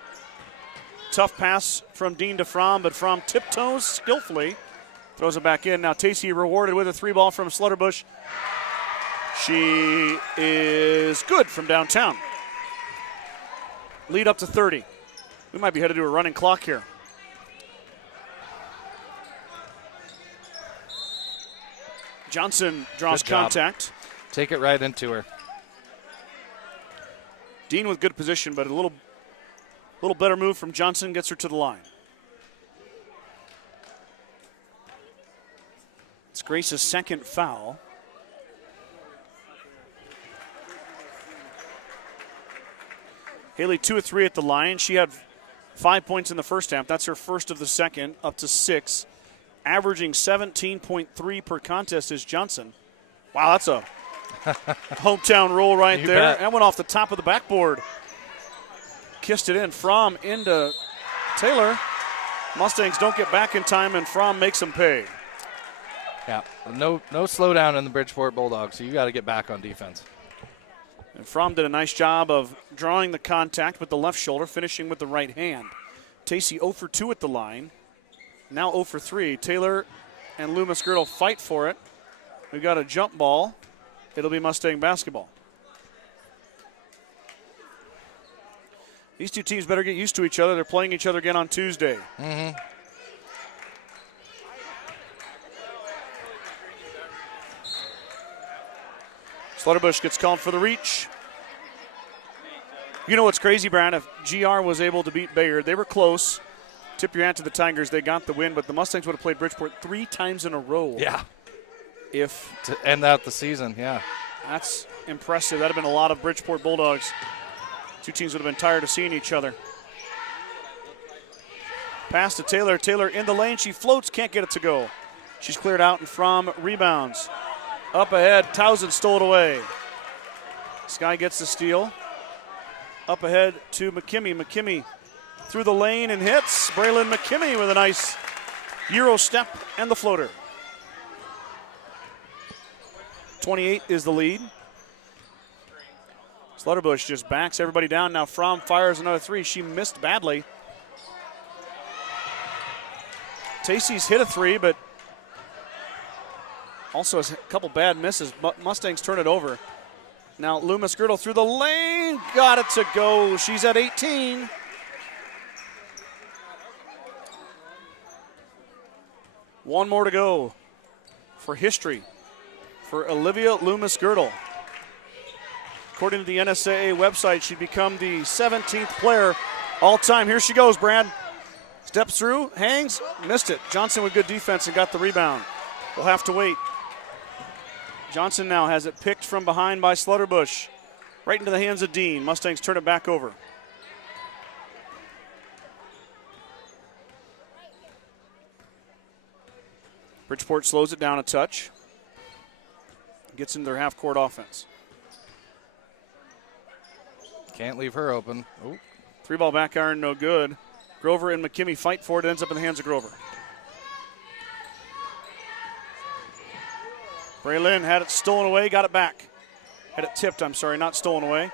Tough pass from Dean to Fromm, but Fromm tiptoes skillfully. Throws it back in. Now Tacey rewarded with a 3-ball from Slutterbush. She is good from downtown. Lead up to 30. We might be headed to a running clock here. Johnson draws contact. Take it right into her. Dean with good position, but a little better move from Johnson gets her to the line. It's Grace's second foul. Haley 2 of 3 at the line. She had 5 points in the first half. That's her first of the second, up to 6 averaging 17.3 per contest is Johnson. Wow, that's a hometown roll right You there. bet. That went off the top of the backboard. Kissed it in. Fromm into Taylor. Mustangs don't get back in time, and Fromm makes them pay. Yeah, no slowdown in the Bridgeport Bulldogs, so you got to get back on defense. And Fromm did a nice job of drawing the contact with the left shoulder, finishing with the right hand. Tacey 0 for 2 at the line. Now 0 for 3. Taylor and Loomis Girdle fight for it. We've got a jump ball. It'll be Mustang basketball. These two teams better get used to each other. They're playing each other again on Tuesday. Mm-hmm. Slaughterbush gets called for the reach. You know what's crazy, Brian? If GR was able to beat Bayard, they were close. Tip your hat to the Tigers. They got the win, but the Mustangs would have played Bridgeport 3 times in a row. Yeah. If To end out the season, yeah. that's impressive. That would have been a lot of Bridgeport Bulldogs. Two teams would have been tired of seeing each other. Pass to Taylor. Taylor in the lane. She floats, can't get it to go. She's cleared out, and Fromm rebounds. Up ahead, Towson stole it away. Sky gets the steal. Up ahead to McKimmey. McKimmey through the lane and hits. Braylon McKimmey with a nice Euro step and the floater. 28 is the lead. Slaughterbush just backs everybody down. Now Fromm fires another three. She missed badly. Tacey's hit a three, but also has a couple bad misses. Mustangs turn it over. Now Loomis Girdle through the lane. Got it to go. She's at 18. One more to go for history for Olivia Loomis Girdle. According to the NSAA website, she'd become the 17th player all time. Here she goes, Brad. Steps through, hangs, missed it. Johnson with good defense and got the rebound. We'll have to wait. Johnson now has it picked from behind by Slaughterbush. Right into the hands of Dean. Mustangs turn it back over. Bridgeport slows it down a touch. Gets into their half-court offense. Can't leave her open. Oh. Three-ball back iron, no good. Grover and McKimmey fight for it. Ends up in the hands of Grover. Braylon had it stolen away, got it back. Had it tipped, I'm sorry, not stolen away.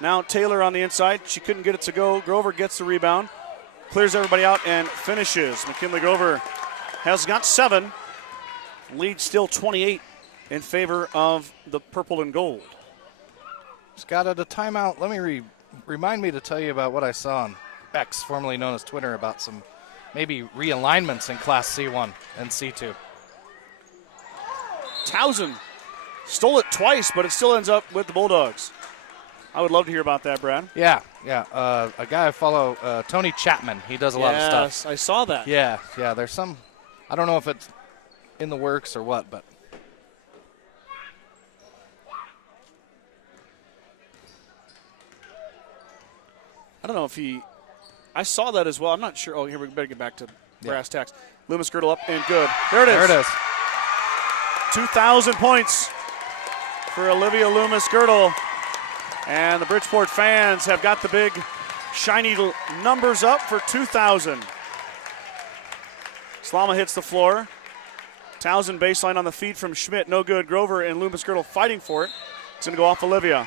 Now Taylor on the inside. She couldn't get it to go. Grover gets the rebound. Clears everybody out and finishes. McKinley Grover has got 7. Lead still 28 in favor of the purple and gold. Scott, at a timeout, let me remind me to tell you about what I saw on X, formerly known as Twitter, about some maybe realignments in Class C1 and C2. Towson stole it twice, but it still ends up with the Bulldogs. I would love to hear about that, Brad. Yeah. A guy I follow, Tony Chapman. He does a lot of stuff. Yes, I saw that. Yeah. There's some, I don't know if it's in the works or what, but. I don't know if I saw that as well. I'm not sure. Oh, here we better get back to brass tacks. Loomis Girdle up and good. There it is. 2,000 points for Olivia Loomis Girdle. And the Bridgeport fans have got the big shiny numbers up for 2,000. Slama hits the floor. Towson baseline on the feed from Schmidt. No good. Grover and Loomis Girdle fighting for it. It's going to go off Olivia.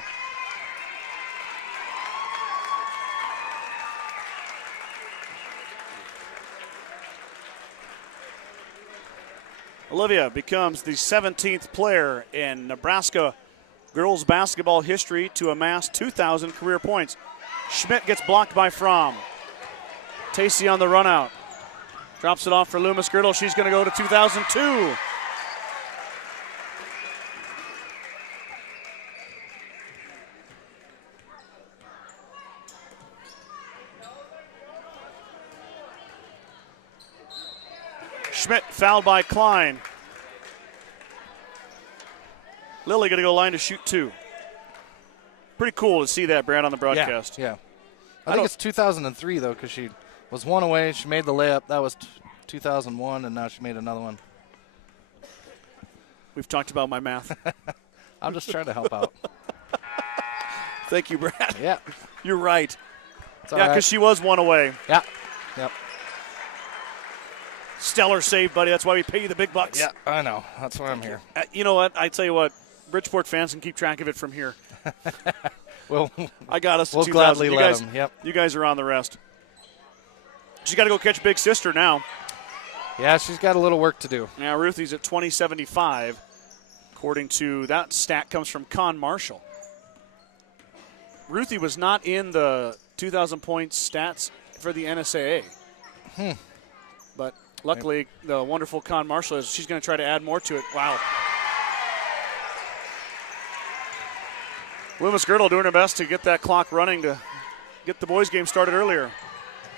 Olivia becomes the 17th player in Nebraska girls basketball history to amass 2,000 career points. Schmidt gets blocked by Fromm. Tacey on the run out. Drops it off for Loomis Girdle. She's going to go to 2002. Schmidt fouled by Klein. Lily going to go line to shoot 2. Pretty cool to see that, Brad, on the broadcast. Yeah. I think it's 2003, though, because she was one away. She made the layup. That was 2001, and now she made another one. We've talked about my math. I'm just trying to help out. Thank you, Brad. Yeah. You're right. It's all Yeah, because right. she was one away. Yeah. Yep. Stellar save, buddy. That's why we pay you the big bucks. Yeah, I know. That's why I'm here. You know what? I tell you what, Bridgeport fans can keep track of it from here. Well, I got us to we'll 2000. gladly You let guys, them. Yep. You guys are on the rest. She's got to go catch Big Sister now. Yeah, she's got a little work to do. Now Ruthie's at 2075. According to that stat comes from Con Marshall. Ruthie was not in the 2,000 points stats for the NSAA. But luckily, the wonderful Con Marshall is she's going to try to add more to it. Wow. Loomis Girdle doing her best to get that clock running to get the boys' game started earlier.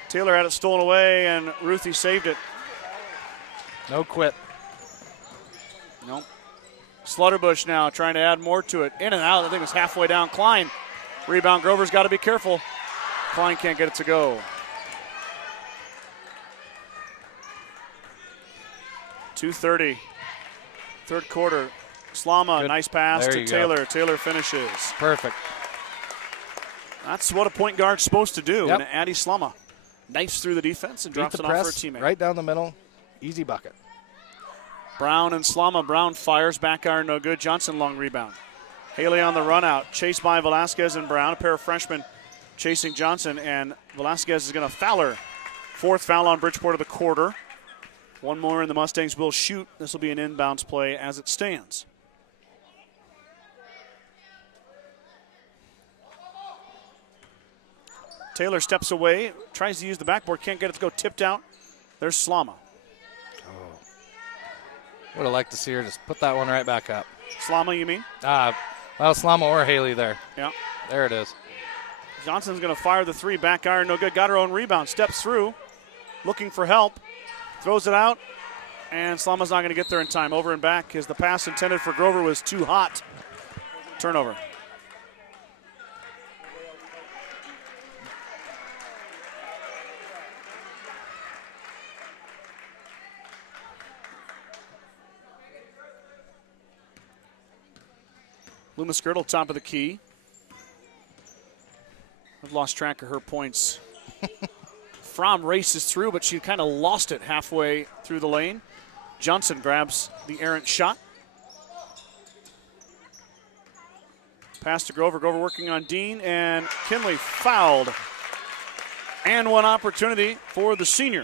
Taylor had it stolen away, and Ruthie saved it. No quit. Nope. Slaughterbush now trying to add more to it. In and out. I think it was halfway down. Klein. Rebound. Grover's got to be careful. Klein can't get it to go. 2:30. Third quarter. Slama, Good. nice pass There to you Taylor. go. Taylor finishes. Perfect. That's what a point guard's supposed to do. Yep. And Addie Slama knifes through the defense and Beat drops the it off for a press, teammate. right down the middle. Easy bucket. Brown and Slama. Brown fires. Back iron, no good. Johnson, long rebound. Haley on the run out. Chased by Velasquez and Brown. A pair of freshmen chasing Johnson. And Velasquez is going to foul her. Fourth foul on Bridgeport of the quarter. One more and the Mustangs will shoot. This will be an inbounds play as it stands. Taylor steps away. Tries to use the backboard. Can't get it to go. Tipped out. There's Slama. Would have liked to see her just put that one right back up. Slama, you mean? Well, Slama or Haley there. Yeah. There it is. Johnson's going to fire the three. Back iron, no good. Got her own rebound. Steps through. Looking for help. Throws it out. And Slama's not going to get there in time. Over and back as the pass intended for Grover was too hot. Turnover. Loomis Girdle, top of the key. I've lost track of her points. Fromm races through, but she kind of lost it halfway through the lane. Johnson grabs the errant shot. Pass to Grover. Grover working on Dean, and Kinley fouled. And one opportunity for the senior.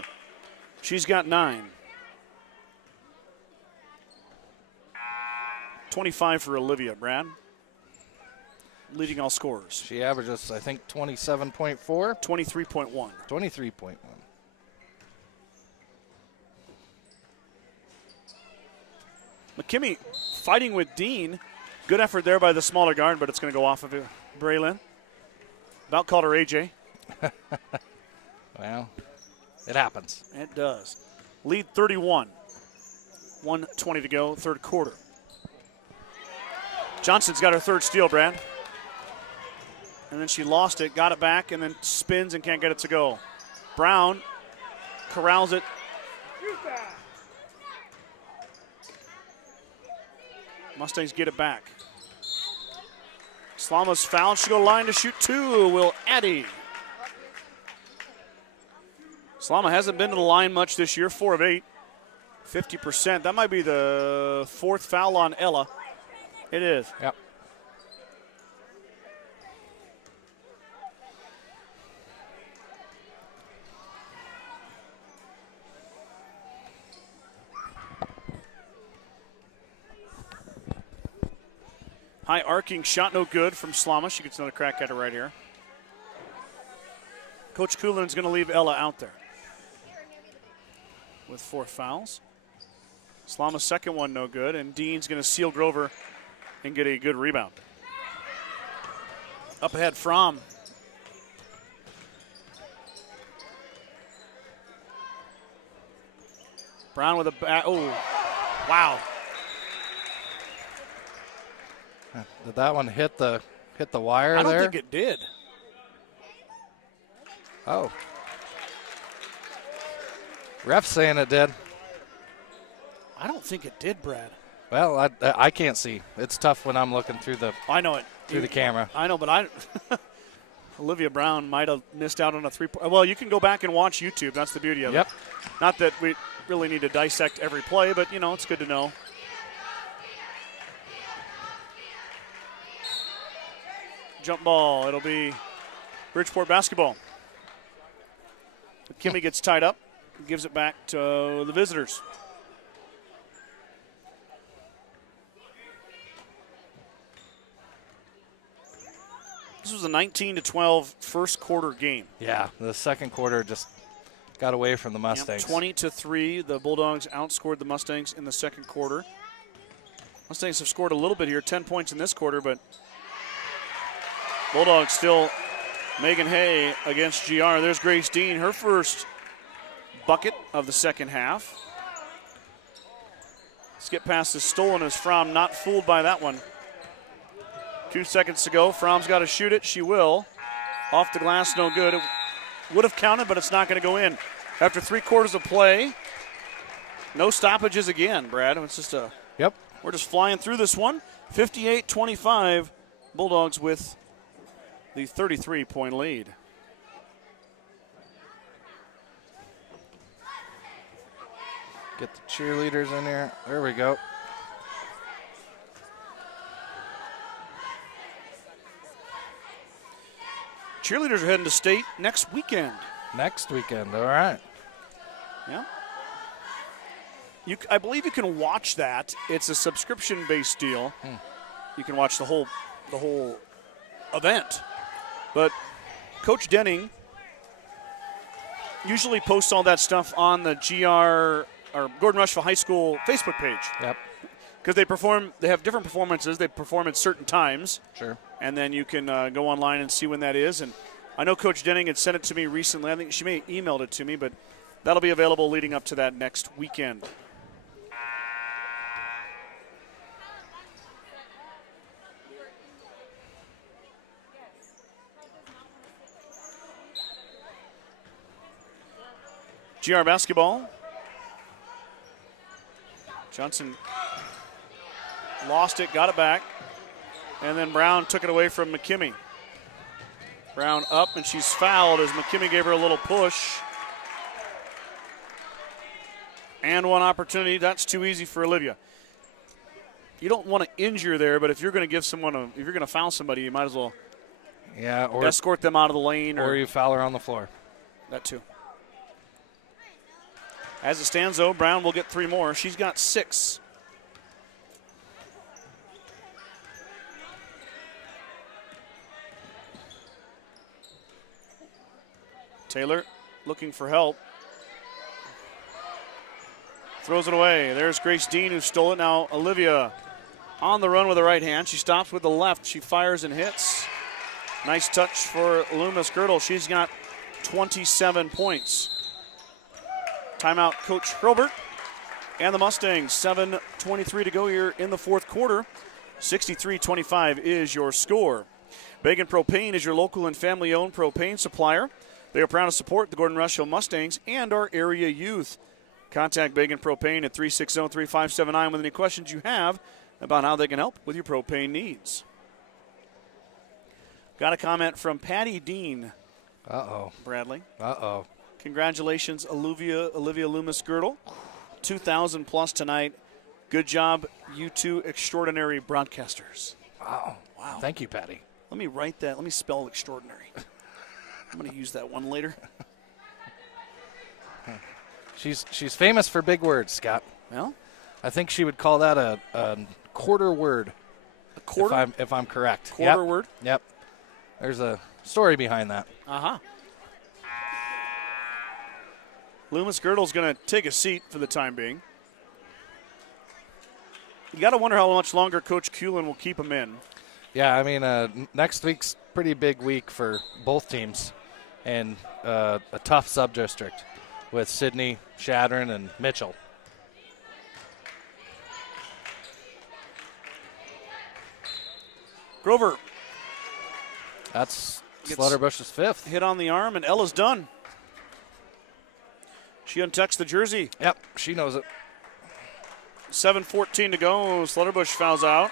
She's got 9. 25 for Olivia, Brad. Leading all scorers. She averages, I think, 27.4. 23.1. 23.1. McKimmey fighting with Dean. Good effort there by the smaller guard, but it's going to go off of it. Braylon. About called her AJ. Well, it happens. It does. Lead 31. 1:20 to go, third quarter. Johnson's got her third steal, Brad. And then she lost it, got it back, and then spins and can't get it to go. Brown corrals it. Mustangs get it back. Slama's fouled. She'll go line to shoot 2. Will Addy. Slama hasn't been to the line much this year. 4 of 8. 50%. That might be the 4th foul on Ella. It is. Yep. High arcing shot, no good from Slama. She gets another crack at it right here. Coach Coulin's going to leave Ella out there with 4 fouls. Slama's second one no good, and Dean's going to seal Grover and get a good rebound. Up ahead, Fromm. Brown with a back. Oh, wow. Did that one hit the wire there? I don't think it did. Oh. Ref saying it did. I don't think it did, Brad. Well, I can't see. It's tough when I'm looking through the I know it. the camera. I know, but Olivia Brown might have missed out on a 3-point. Well, you can go back and watch YouTube. That's the beauty of it. Not that we really need to dissect every play, but, it's good to know. Jump ball. It'll be Bridgeport basketball. Kimmy gets tied up, gives it back to the visitors. This was a 19-12 first quarter game. Yeah, the second quarter just got away from the Mustangs. 20-3, the Bulldogs outscored the Mustangs in the second quarter. Mustangs have scored a little bit here, 10 points in this quarter, but Bulldogs still Megan Hay against GR. There's Grace Dean, her first bucket of the second half. Skip pass is stolen as Fromm not fooled by that one. 2 seconds to go. Fromm's got to shoot it. She will. Off the glass, no good. It would have counted, but it's not going to go in. After 3 quarters of play, no stoppages again, Brad. It's just we're just flying through this one. 58-25, Bulldogs with the 33-point lead. Get the cheerleaders in here. There we go. Cheerleaders are heading to state next weekend. Next weekend, all right. Yeah. I believe you can watch that. It's a subscription-based deal. You can watch the whole event. But Coach Denning usually posts all that stuff on the GR or Gordon-Rushville High School Facebook page. Yep. Because they have different performances. They perform at certain times. Sure. And then you can go online and see when that is. And I know Coach Denning had sent it to me recently. I think she may have emailed it to me, but that'll be available leading up to that next weekend. GR basketball. Johnson lost it, got it back, and then Brown took it away from McKimmie. Brown up, and she's fouled as McKimmie gave her a little push. And one opportunity. That's too easy for Olivia. You don't want to injure there, but if you're going to give someone if you're going to foul somebody, you might as well or escort them out of the lane. Or you foul her on the floor. That too. As it stands, though, Brown will get 3 more. She's got 6. Taylor looking for help. Throws it away. There's Grace Dean who stole it. Now Olivia on the run with the right hand. She stops with the left. She fires and hits. Nice touch for Loomis Girdle. She's got 27 points. Timeout, Coach Hurlbert. And the Mustangs, 7:23 to go here in the fourth quarter. 63-25 is your score. Bacon Propane is your local and family-owned propane supplier. They are proud to support the Gordon-Rushville Mustangs and our area youth. Contact Bacon Propane at 360-3579 with any questions you have about how they can help with your propane needs. Got a comment from Patty Dean. Bradley. Congratulations, Olivia Loomis Girdle. 2,000 plus tonight. Good job, you two extraordinary broadcasters. Wow. Thank you, Patty. Let me write that. Let me spell extraordinary. I'm going to use that one later. She's famous for big words, Scott. Well, I think she would call that a quarter word. A quarter? If I'm correct. Quarter word? Yep. There's a story behind that. Loomis Girdle's going to take a seat for the time being. You got to wonder how much longer Coach Kuhlen will keep him in. Yeah, I mean, next week's pretty big week for both teams, and a tough sub-district with Sidney, Shadron, and Mitchell. Grover. That's Slaughterbush's 5th. Hit on the arm, and Ella's done. She untucks the jersey. Yep, she knows it. 7:14 to go. Slaughterbush fouls out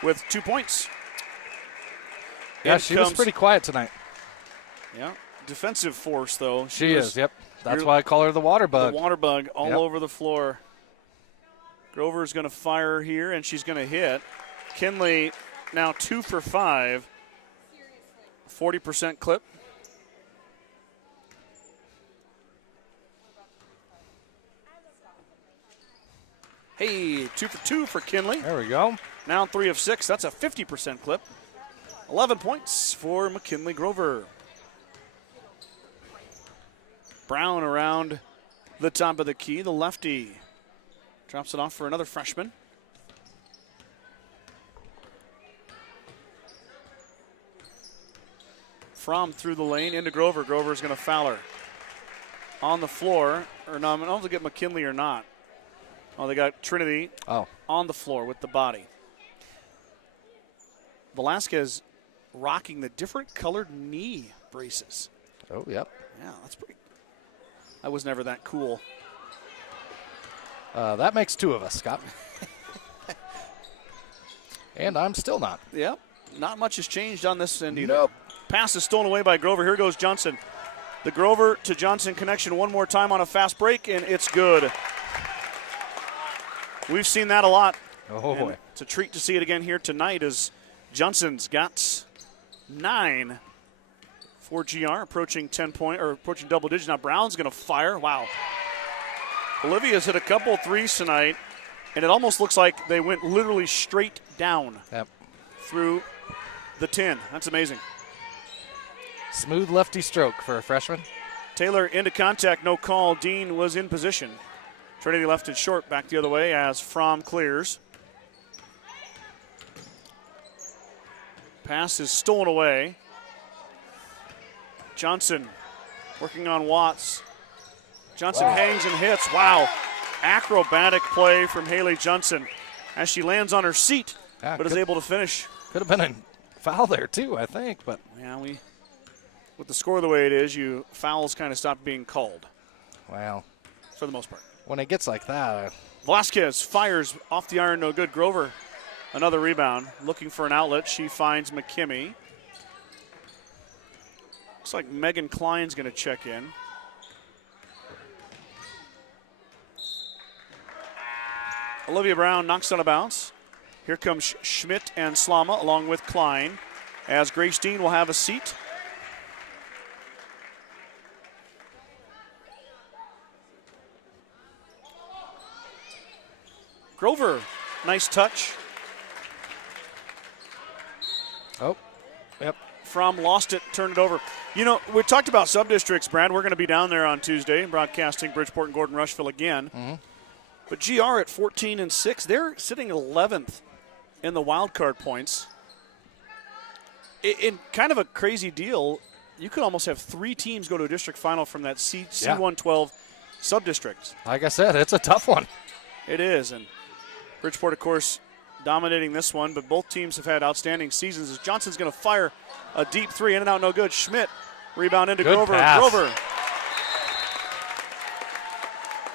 with 2 points. Yeah, In she was pretty quiet tonight. Yeah, defensive force, though. She is, yep. That's why I call her the water bug. The water bug all over the floor. Grover's going to fire here, and she's going to hit. Kinley now 2 for 5. 40% clip. Hey, 2 for 2 for Kinley. There we go. Now 3 of 6. That's a 50% clip. 11 points for McKinley Grover. Brown around the top of the key. The lefty drops it off for another freshman. Fromm through the lane into Grover. Grover's going to foul her. On the floor. Or no, I don't know if they get McKinley or not. Oh, they got Trinity on the floor with the body. Velasquez rocking the different colored knee braces. Oh, yep. Yeah, that's pretty. I was never that cool. That makes 2 of us, Scott. And I'm still not. Yep. Not much has changed on this end either. Nope. Pass is stolen away by Grover. Here goes Johnson. The Grover to Johnson connection one more time on a fast break, and it's good. We've seen that a lot. Oh, boy. It's a treat to see it again here tonight as Johnson's got 9 for GR, approaching 10 point or approaching double digits. Now Brown's going to fire. Wow. Olivia's hit a couple threes tonight, and it almost looks like they went literally straight down through the 10. That's amazing. Smooth lefty stroke for a freshman. Taylor into contact, no call. Dean was in position. Trinity left it short, back the other way as Fromm clears. Pass is stolen away. Johnson working on Watts. Johnson hangs and hits. Wow. Acrobatic play from Haley Johnson as she lands on her seat, but is able to finish. Could have been a foul there, too, I think. But yeah, with the score the way it is, fouls kind of stop being called. Wow. For the most part. When it gets like that. Velasquez fires off the iron, no good. Grover, another rebound. Looking for an outlet. She finds McKimmey. Looks like Megan Klein's going to check in. Olivia Brown knocks on a bounce. Here comes Schmidt and Slama along with Klein as Grace Dean will have a seat. Grover, nice touch. Oh, yep. Fromm lost it, turned it over. You know, we talked about sub-districts, Brad. We're going to be down there on Tuesday, broadcasting Bridgeport and Gordon-Rushville again. Mm-hmm. But GR at 14-6, they're sitting 11th in the wild card points. In kind of a crazy deal, you could almost have 3 teams go to a district final from that C112 sub-district. Like I said, it's a tough one. It is, and Bridgeport, of course, dominating this one, but both teams have had outstanding seasons as Johnson's going to fire a deep 3, in and out, no good. Schmidt, rebound into Grover. Pass. Grover.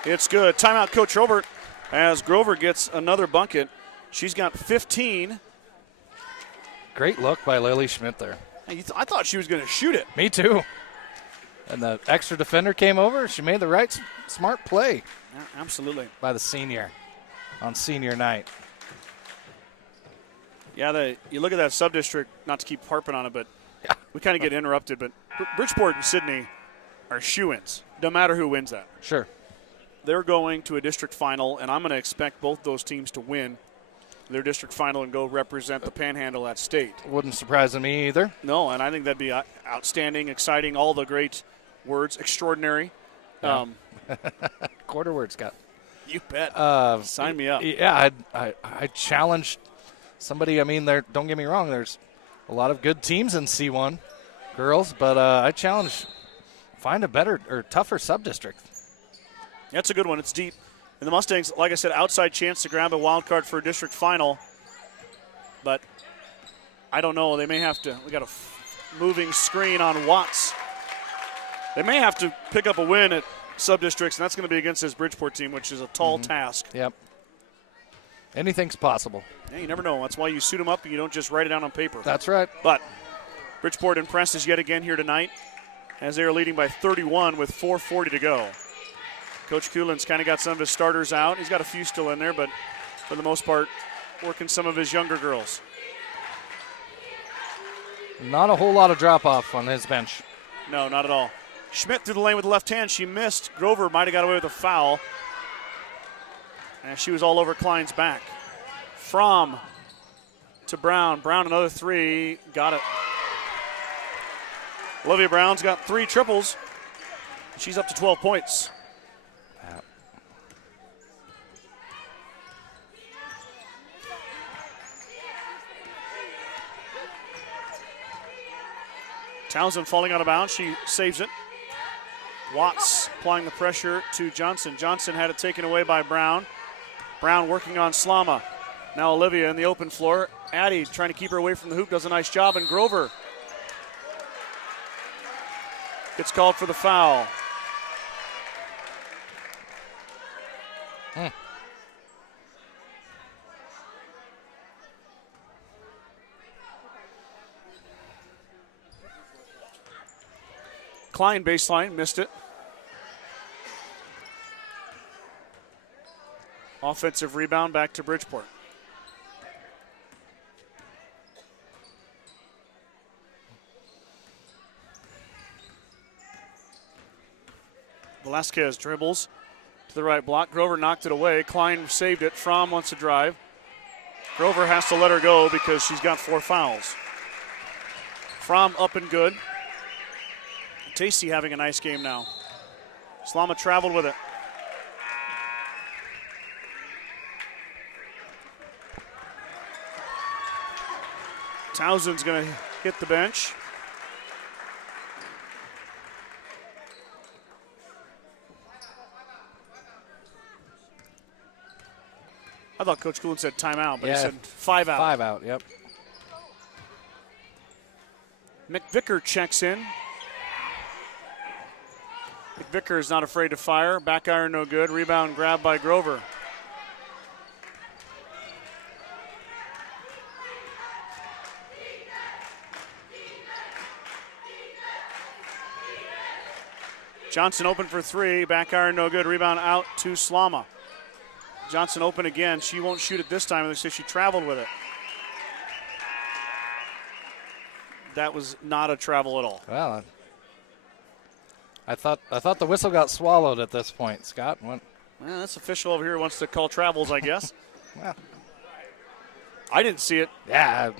It's good. Timeout, Coach Robert, as Grover gets another bucket. She's got 15. Great look by Lily Schmidt there. I thought she was going to shoot it. Me too. And the extra defender came over. She made the right smart play. Yeah, absolutely. By the senior on senior night. Yeah, you look at that sub-district, not to keep harping on it, but we kind of get interrupted. But Bridgeport and Sydney are shoo-ins, no matter who wins that. Sure. They're going to a district final, and I'm going to expect both those teams to win their district final and go represent the Panhandle at state. Wouldn't surprise me either. No, and I think that'd be outstanding, exciting, all the great words, extraordinary. Yeah. Quarter word, Scott. You bet. Sign me up. Yeah, I challenged somebody. I mean, don't get me wrong, there's a lot of good teams in C1 girls, but I challenge find a better or tougher sub-district. That's a good one. It's deep. And the Mustangs, like I said, outside chance to grab a wild card for a district final. But I don't know. They may have to. We got a moving screen on Watts. They may have to pick up a win at sub-districts, and that's going to be against this Bridgeport team, which is a tall task. Yep. Anything's possible. Yeah, you never know. That's why you suit them up and you don't just write it down on paper. That's right. But Bridgeport impresses yet again here tonight as they are leading by 31 with 4:40 to go. Coach Kulin's kind of got some of his starters out. He's got a few still in there, but for the most part, working some of his younger girls. Not a whole lot of drop-off on his bench. No, not at all. Schmidt through the lane with the left hand. She missed. Grover might have got away with a foul. And she was all over Klein's back. Fromm to Brown. Brown, another three. Got it. Olivia Brown's got 3 triples. She's up to 12 points. Townsend falling out of bounds. She saves it. Watts applying the pressure to Johnson. Johnson had it taken away by Brown. Brown working on Slama. Now Olivia in the open floor. Addie trying to keep her away from the hoop, does a nice job, and Grover gets called for the foul. Klein baseline, missed it. Offensive rebound back to Bridgeport. Velasquez dribbles to the right block. Grover knocked it away. Klein saved it. Fromm wants to drive. Grover has to let her go because she's got 4 fouls. Fromm up and good. Tasty having a nice game now. Slama traveled with it. Townsend's going to hit the bench. I thought Coach Kulin said timeout, but he said 5 out. 5 out, yep. McVicker checks in. McVicker is not afraid to fire. Back iron no good. Rebound grabbed by Grover. Johnson open for 3. Back iron no good. Rebound out to Slama. Johnson open again. She won't shoot it this time. They say she traveled with it. That was not a travel at all. Well, I thought the whistle got swallowed at this point, Scott. Well, this official over here wants to call travels, I guess. Well, I didn't see it. yeah,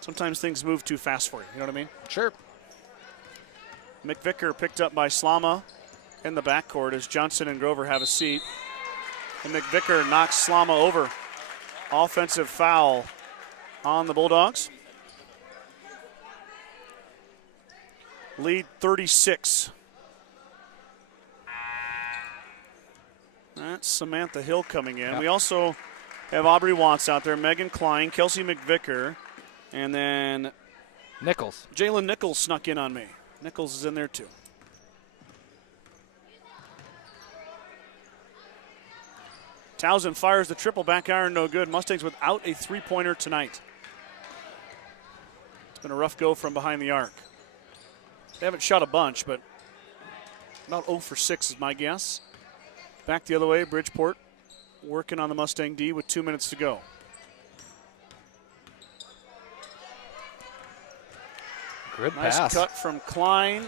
Sometimes things move too fast for you. You know what I mean? sure. McVicker picked up by Slama in the backcourt as Johnson and Grover have a seat. And McVicker knocks Slama over. Offensive foul on the Bulldogs. Lead 36. That's Samantha Hill coming in. Yep. We also have Aubrey Watts out there, Megan Klein, Kelsey McVicker, and then Nichols. Jalen Nichols snuck in on me. Nichols is in there too. Townsend fires the triple, back iron, no good. Mustangs without a three-pointer tonight. It's been a rough go from behind the arc. They haven't shot a bunch, but about 0 for 6 is my guess. Back the other way, Bridgeport working on the Mustang D with 2 minutes to go. Good Nice pass. cut from Klein.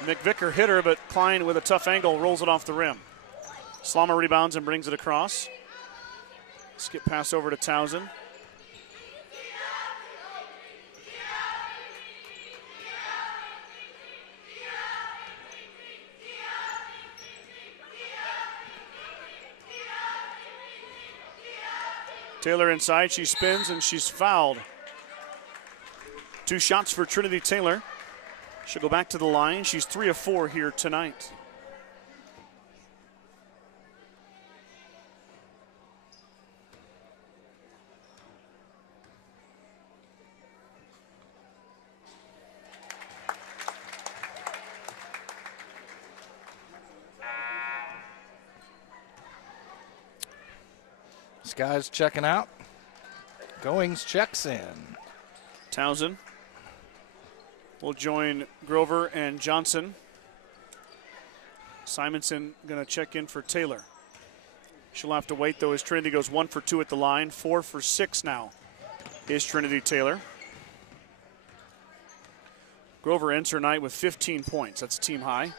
McVicker hit her, but Klein with a tough angle rolls it off the rim. Slama rebounds and brings it across. Skip pass over to Townsend. Taylor inside, she spins and she's fouled. 2 shots for Trinity Taylor. She'll go back to the line. She's 3 of 4 here tonight. These guys checking out. Goings checks in. Townsend will join Grover and Johnson. Simonson going to check in for Taylor. She'll have to wait, though, as Trinity goes 1 for 2 at the line. 4 for 6 now is Trinity Taylor. Grover ends her night with 15 points. That's a team high.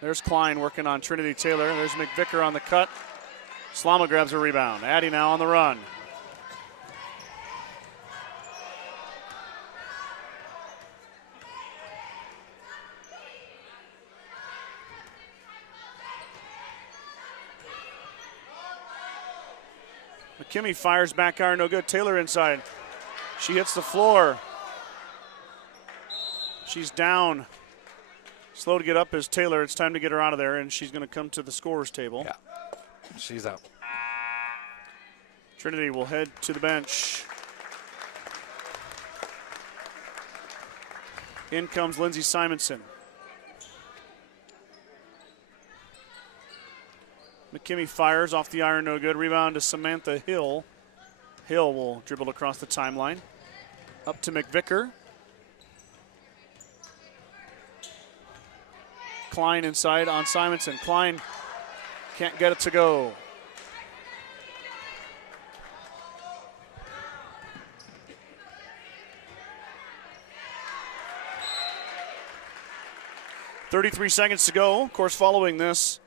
There's Klein working on Trinity Taylor. There's McVicker on the cut. Slama grabs a rebound. Addy now on the run. McKimmey fires back iron, no good. Taylor inside. She hits the floor. She's down. Slow to get up is Taylor. It's time to get her out of there, and she's going to come to the scorer's table. Yeah, she's out. Trinity will head to the bench. In comes Lindsay Simonson. McKimmey fires off the iron, no good. Rebound to Samantha Hill. Hill will dribble across the timeline. Up to McVicker. Klein inside on Simonson. Klein can't get it to go. .33 seconds to go. Of course, following this,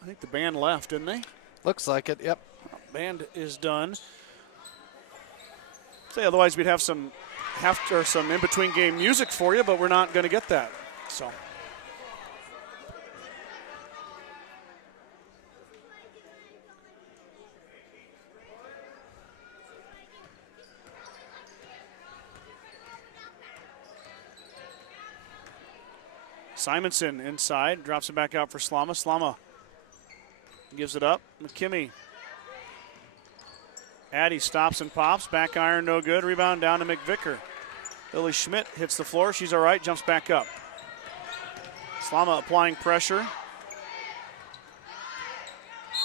I think the band left, didn't they? Looks like it, yep. Band is done. Say otherwise we'd have some in-between game music for you, but we're not going to get that. So. Simonson inside, drops it back out for Slama. Slama gives it up. McKimmey. Addy stops and pops. Back iron, no good. Rebound down to McVicker. Lily Schmidt hits the floor. She's all right, jumps back up. Slama applying pressure.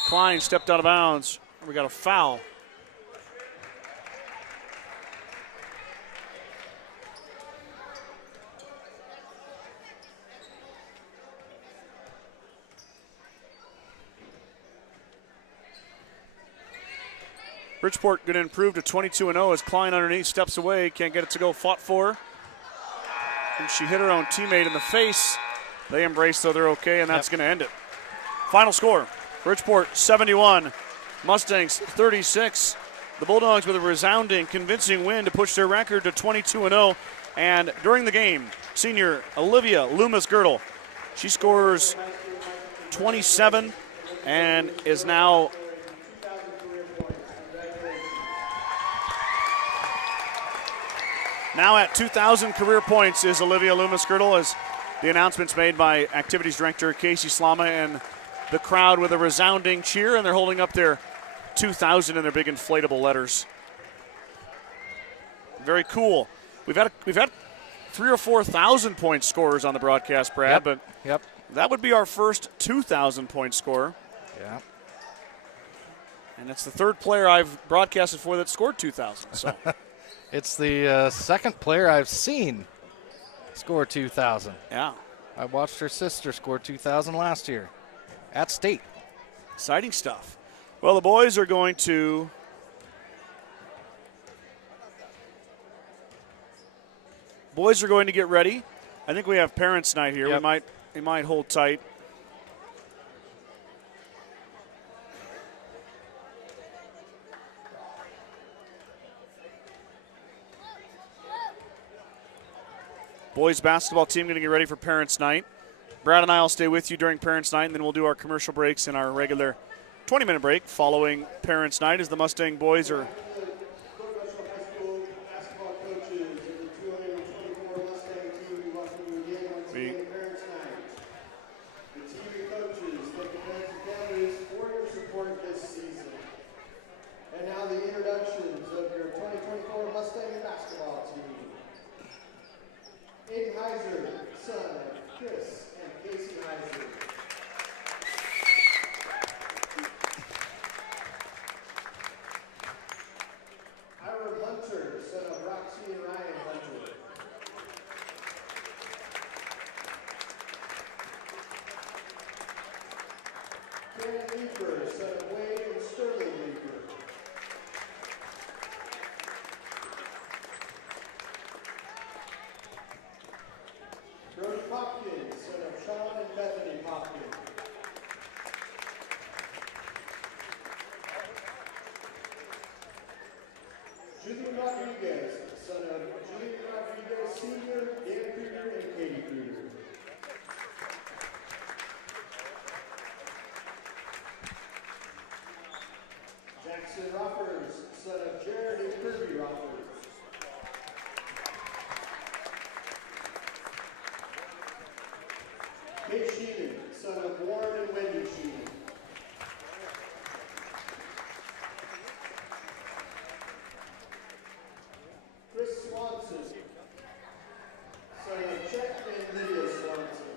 Klein stepped out of bounds. We got a foul. Bridgeport going to improve to 22-0 as Klein underneath steps away, can't get it to go, fought for. And she hit her own teammate in the face. They embrace, so they're okay, and that's going to end it. Final score, Bridgeport 71, Mustangs 36. The Bulldogs with a resounding, convincing win to push their record to 22-0. And during the game, senior Olivia Loomis-Girdle, she scores 27 and is now at 2,000 career points is Olivia Loomis-Girdle, as the announcements made by Activities Director Casey Slama, and the crowd with a resounding cheer, and they're holding up their 2,000 in their big inflatable letters. Very cool. We've had 3,000 or 4,000 point scorers on the broadcast, Brad, but that would be our first 2,000 point scorer. Yeah. And it's the third player I've broadcasted for that scored 2,000. So. It's the second player I've seen score 2,000. Yeah. I watched her sister score 2,000 last year at state. Exciting stuff. Well, the boys are going to get ready. I think we have parents' night here. Yep. We might hold tight. Boys basketball team going to get ready for Parents' Night. Brad and I will stay with you during Parents' Night, and then we'll do our commercial breaks and our regular 20-minute break following Parents' Night as the Mustang boys are And now the introductions of your 2024 Mustang basketball team. Aiden Heiser, son of Chris and Casey Heiser. Julian Rodriguez, son of Julian Rodriguez Sr., Dan Krieger, and Katie Krieger. Jackson Roffers, son of Jared and Kirby Roffers. Kate Sheehan, son of Warren and Wendy Sheehan. Chris Swanson, son of Chet and Lydia Swanson.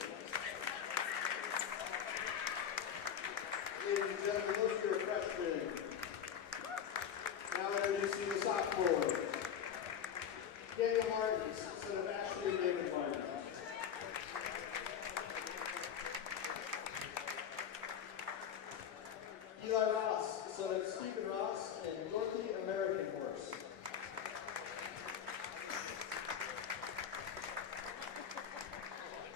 Ladies and gentlemen, look for your freshmen. Now introducing the sophomore. Daniel Martins, son of Ashley and David Martin. Eli Ross, son of Stephen Ross and Dorothy American Horse.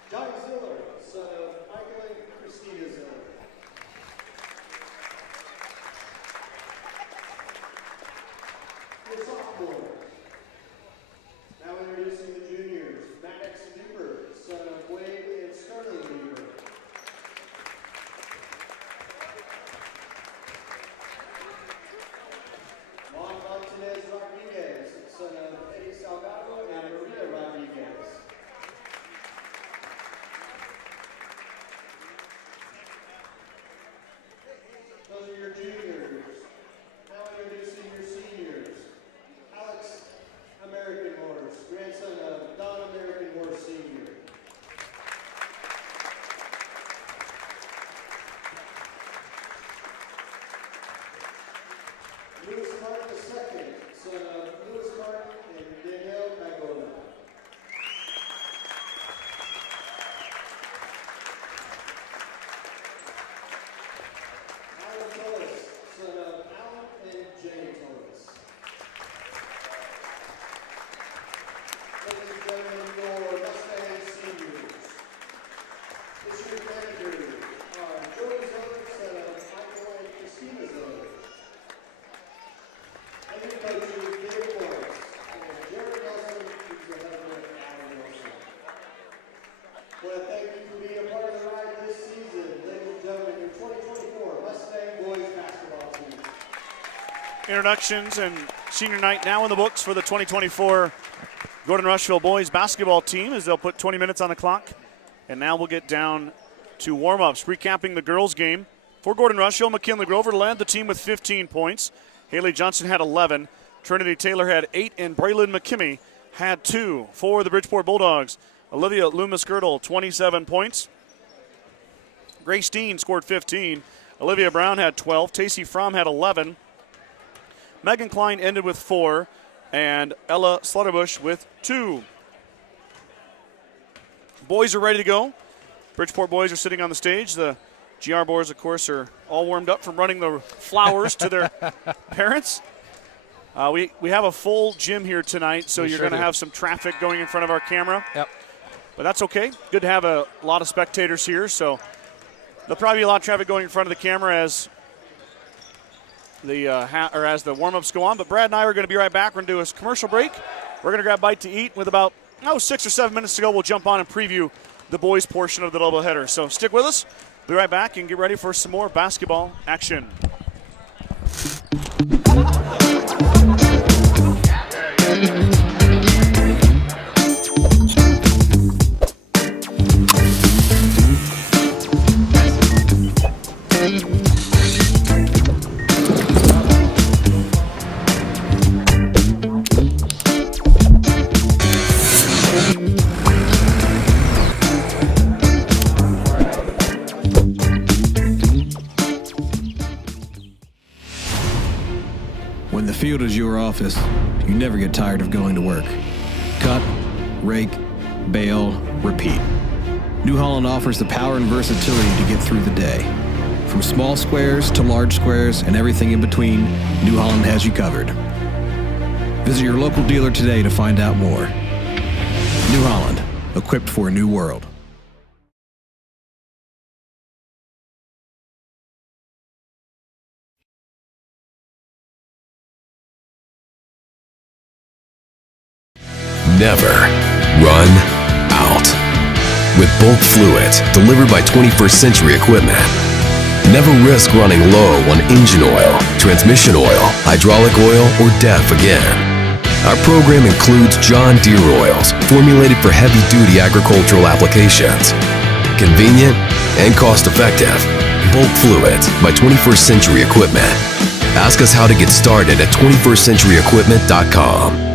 John Ziller, son of Michael and Christina Ziller. The sophomore. Now introducing the juniors. Maddox Lieber, son of Wade and Sterling Lieber. Juan Martinez Rodriguez, son of Eddie Salgado and Maria Rodriguez. Those are your juniors. Now introducing your seniors. Alex American Horse, grandson of Don American Horse Sr. Louis Martin II, son of Louis Martin and Danielle Magola. Alan Tullis, son of Alan and Jenny Tullis. Ladies and gentlemen, your Mustang seniors. This year's managers are Jordan Ziller, son of Michael and Christina Ziller. And your coaches, David Morris and Jared Nelson, who's the husband of Alan Nelson. I want to thank you for being a part of the ride this season. Ladies and gentlemen, your 2024 Mustang boys basketball team. Introductions and senior night now in the books for the 2024 Gordon-Rushville boys basketball team as they'll put 20 minutes on the clock. And now we'll get down to warm-ups. Recapping the girls' game. For Gordon-Rushville, McKinley Grover led the team with 15 points. Haley Johnson had 11. Trinity Taylor had 8, and Braylon McKimmey had 2. For the Bridgeport Bulldogs, Olivia Loomis-Girdle, 27 points. Grace Dean scored 15. Olivia Brown had 12. Tacey Fromm had 11. Megan Klein ended with 4. And Ella Slaughterbush with 2. Boys are ready to go. Bridgeport boys are sitting on the stage. The GR boys, of course, are all warmed up from running the flowers to their parents. We have a full gym here tonight, so you're going to have some traffic going in front of our camera. Yep. But that's okay. Good to have a lot of spectators here, so there'll probably be a lot of traffic going in front of the camera as the warm-ups go on. But Brad and I are going to be right back. We're going to do a commercial break. We're going to grab a bite to eat. With about 6 or 7 minutes to go, we'll jump on and preview the boys' portion of the doubleheader. So stick with us. Be right back and get ready for some more basketball action. When the field is your office, you never get tired of going to work. Cut, rake, bale, repeat. New Holland offers the power and versatility to get through the day. From small squares to large squares and everything in between, New Holland has you covered. Visit your local dealer today to find out more. New Holland, equipped for a new world. never run out. With bulk fluids delivered by 21st Century Equipment, never risk running low on engine oil, transmission oil, hydraulic oil, or DEF again. Our program includes John Deere oils formulated for heavy-duty agricultural applications. Convenient and cost-effective. Bulk fluids by 21st Century Equipment. Ask us how to get started at 21stcenturyequipment.com.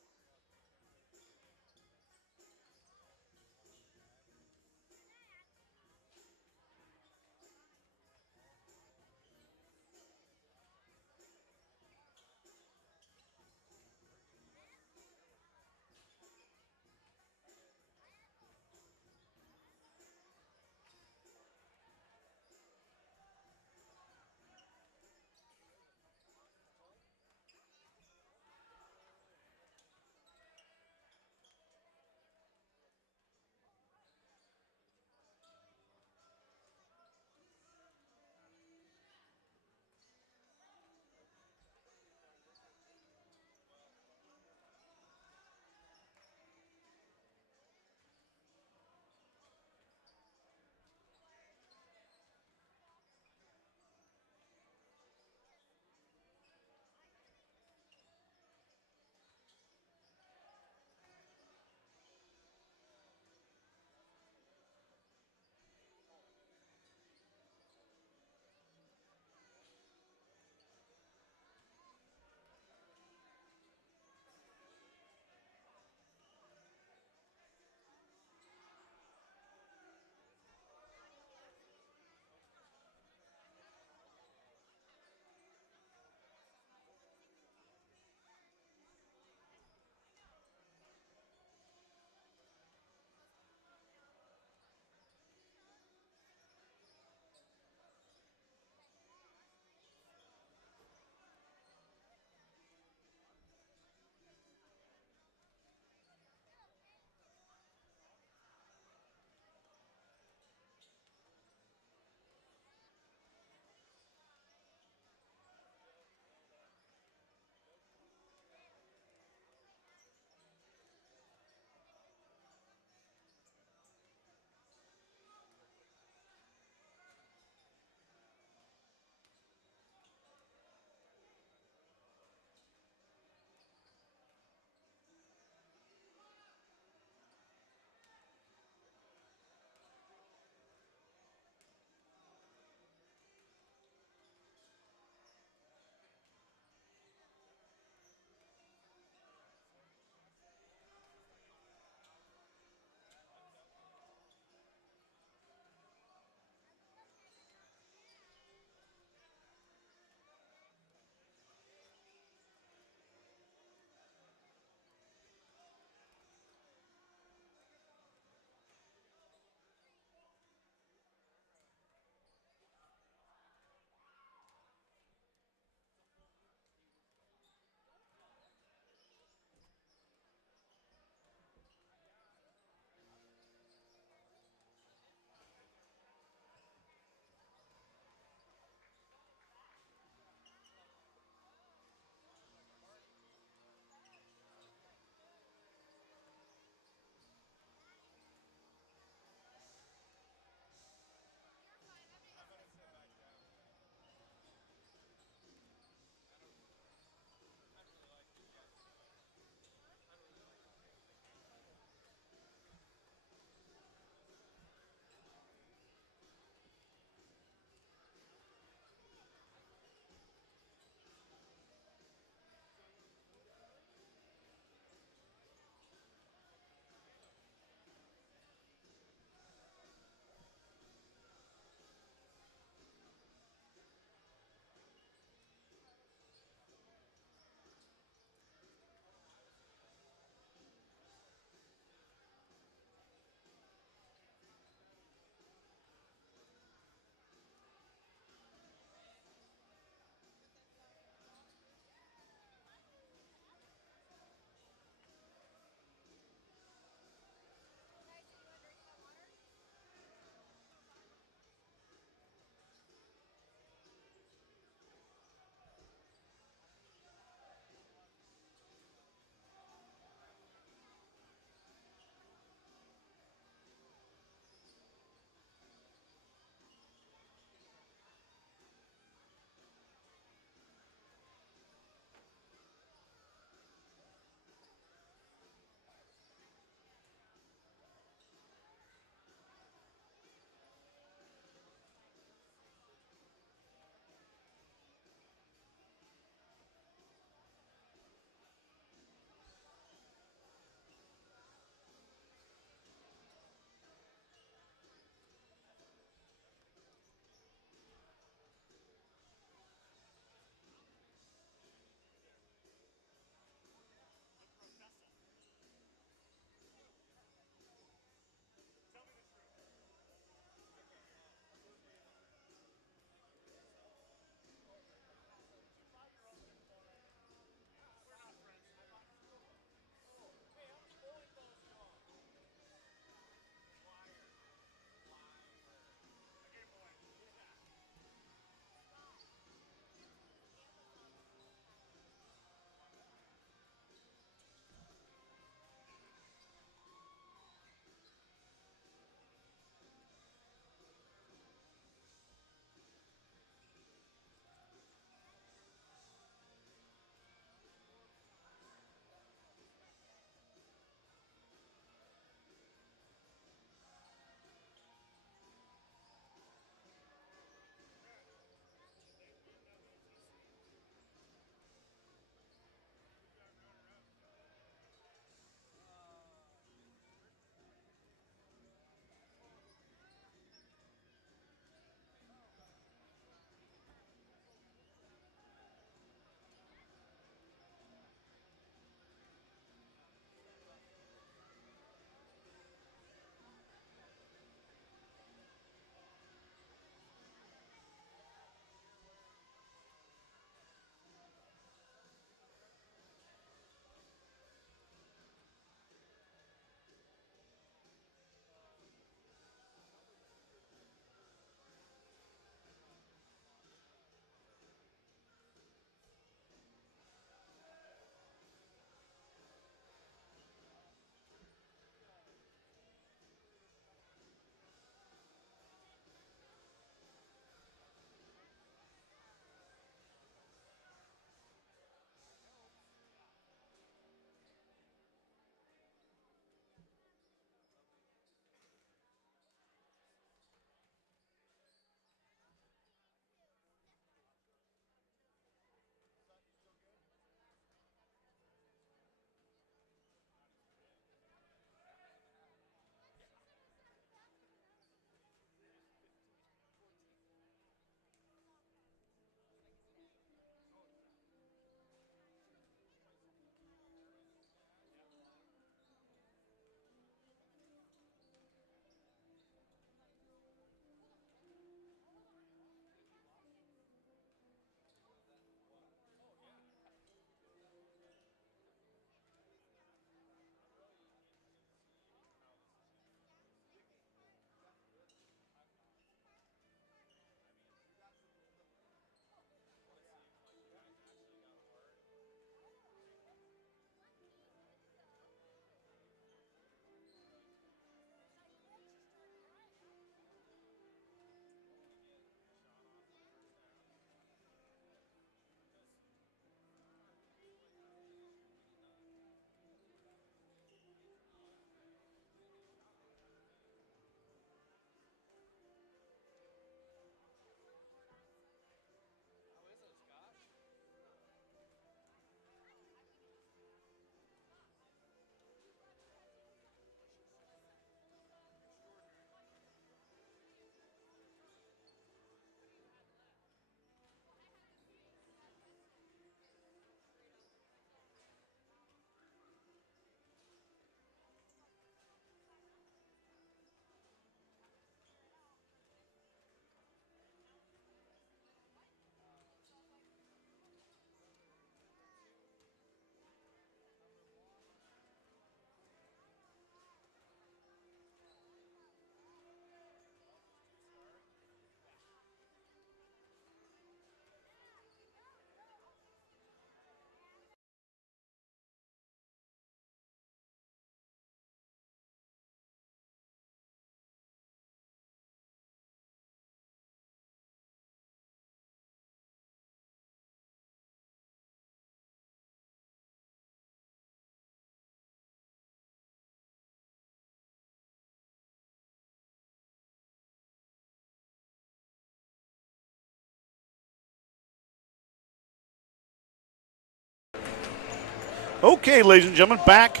Okay, ladies and gentlemen, back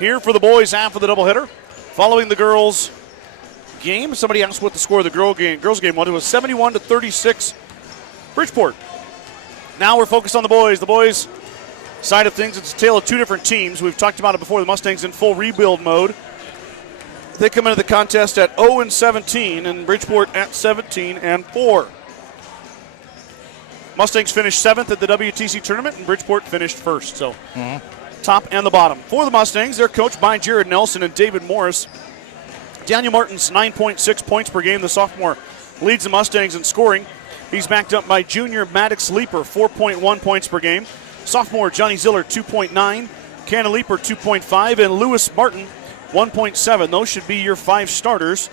here for the boys' half of the doubleheader. Following the girls' game, somebody asked what the score of the girls' game was. It was 71-36 Bridgeport. Now we're focused on the boys. The boys' side of things, it's a tale of two different teams. We've talked about it before. The Mustangs in full rebuild mode. They come into the contest at 0-17, and Bridgeport at 17-4. Mustangs finished 7th at the WTC tournament, and Bridgeport finished 1st. So, top and the bottom. For the Mustangs, they're coached by Jared Nelson and David Morris. Daniel Martin's 9.6 points per game. The sophomore leads the Mustangs in scoring. He's backed up by junior Maddox Leeper, 4.1 points per game. Sophomore Johnny Ziller, 2.9. Cannon Leeper, 2.5. And Lewis Martin, 1.7. Those should be your 5 starters.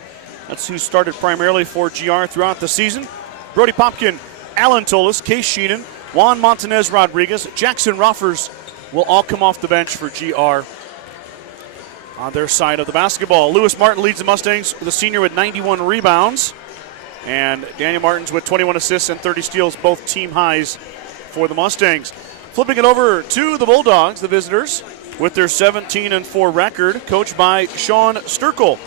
That's who started primarily for GR throughout the season. Brody Popkin, Alan Tolis, Case Sheenan, Juan Montanez Rodriguez, Jackson Roffers will all come off the bench for GR on their side of the basketball. Lewis Martin leads the Mustangs, the senior, with 91 rebounds. And Daniel Martin's with 21 assists and 30 steals, both team highs for the Mustangs. Flipping it over to the Bulldogs, the visitors, with their 17-4 record, coached by Sean Sturkle.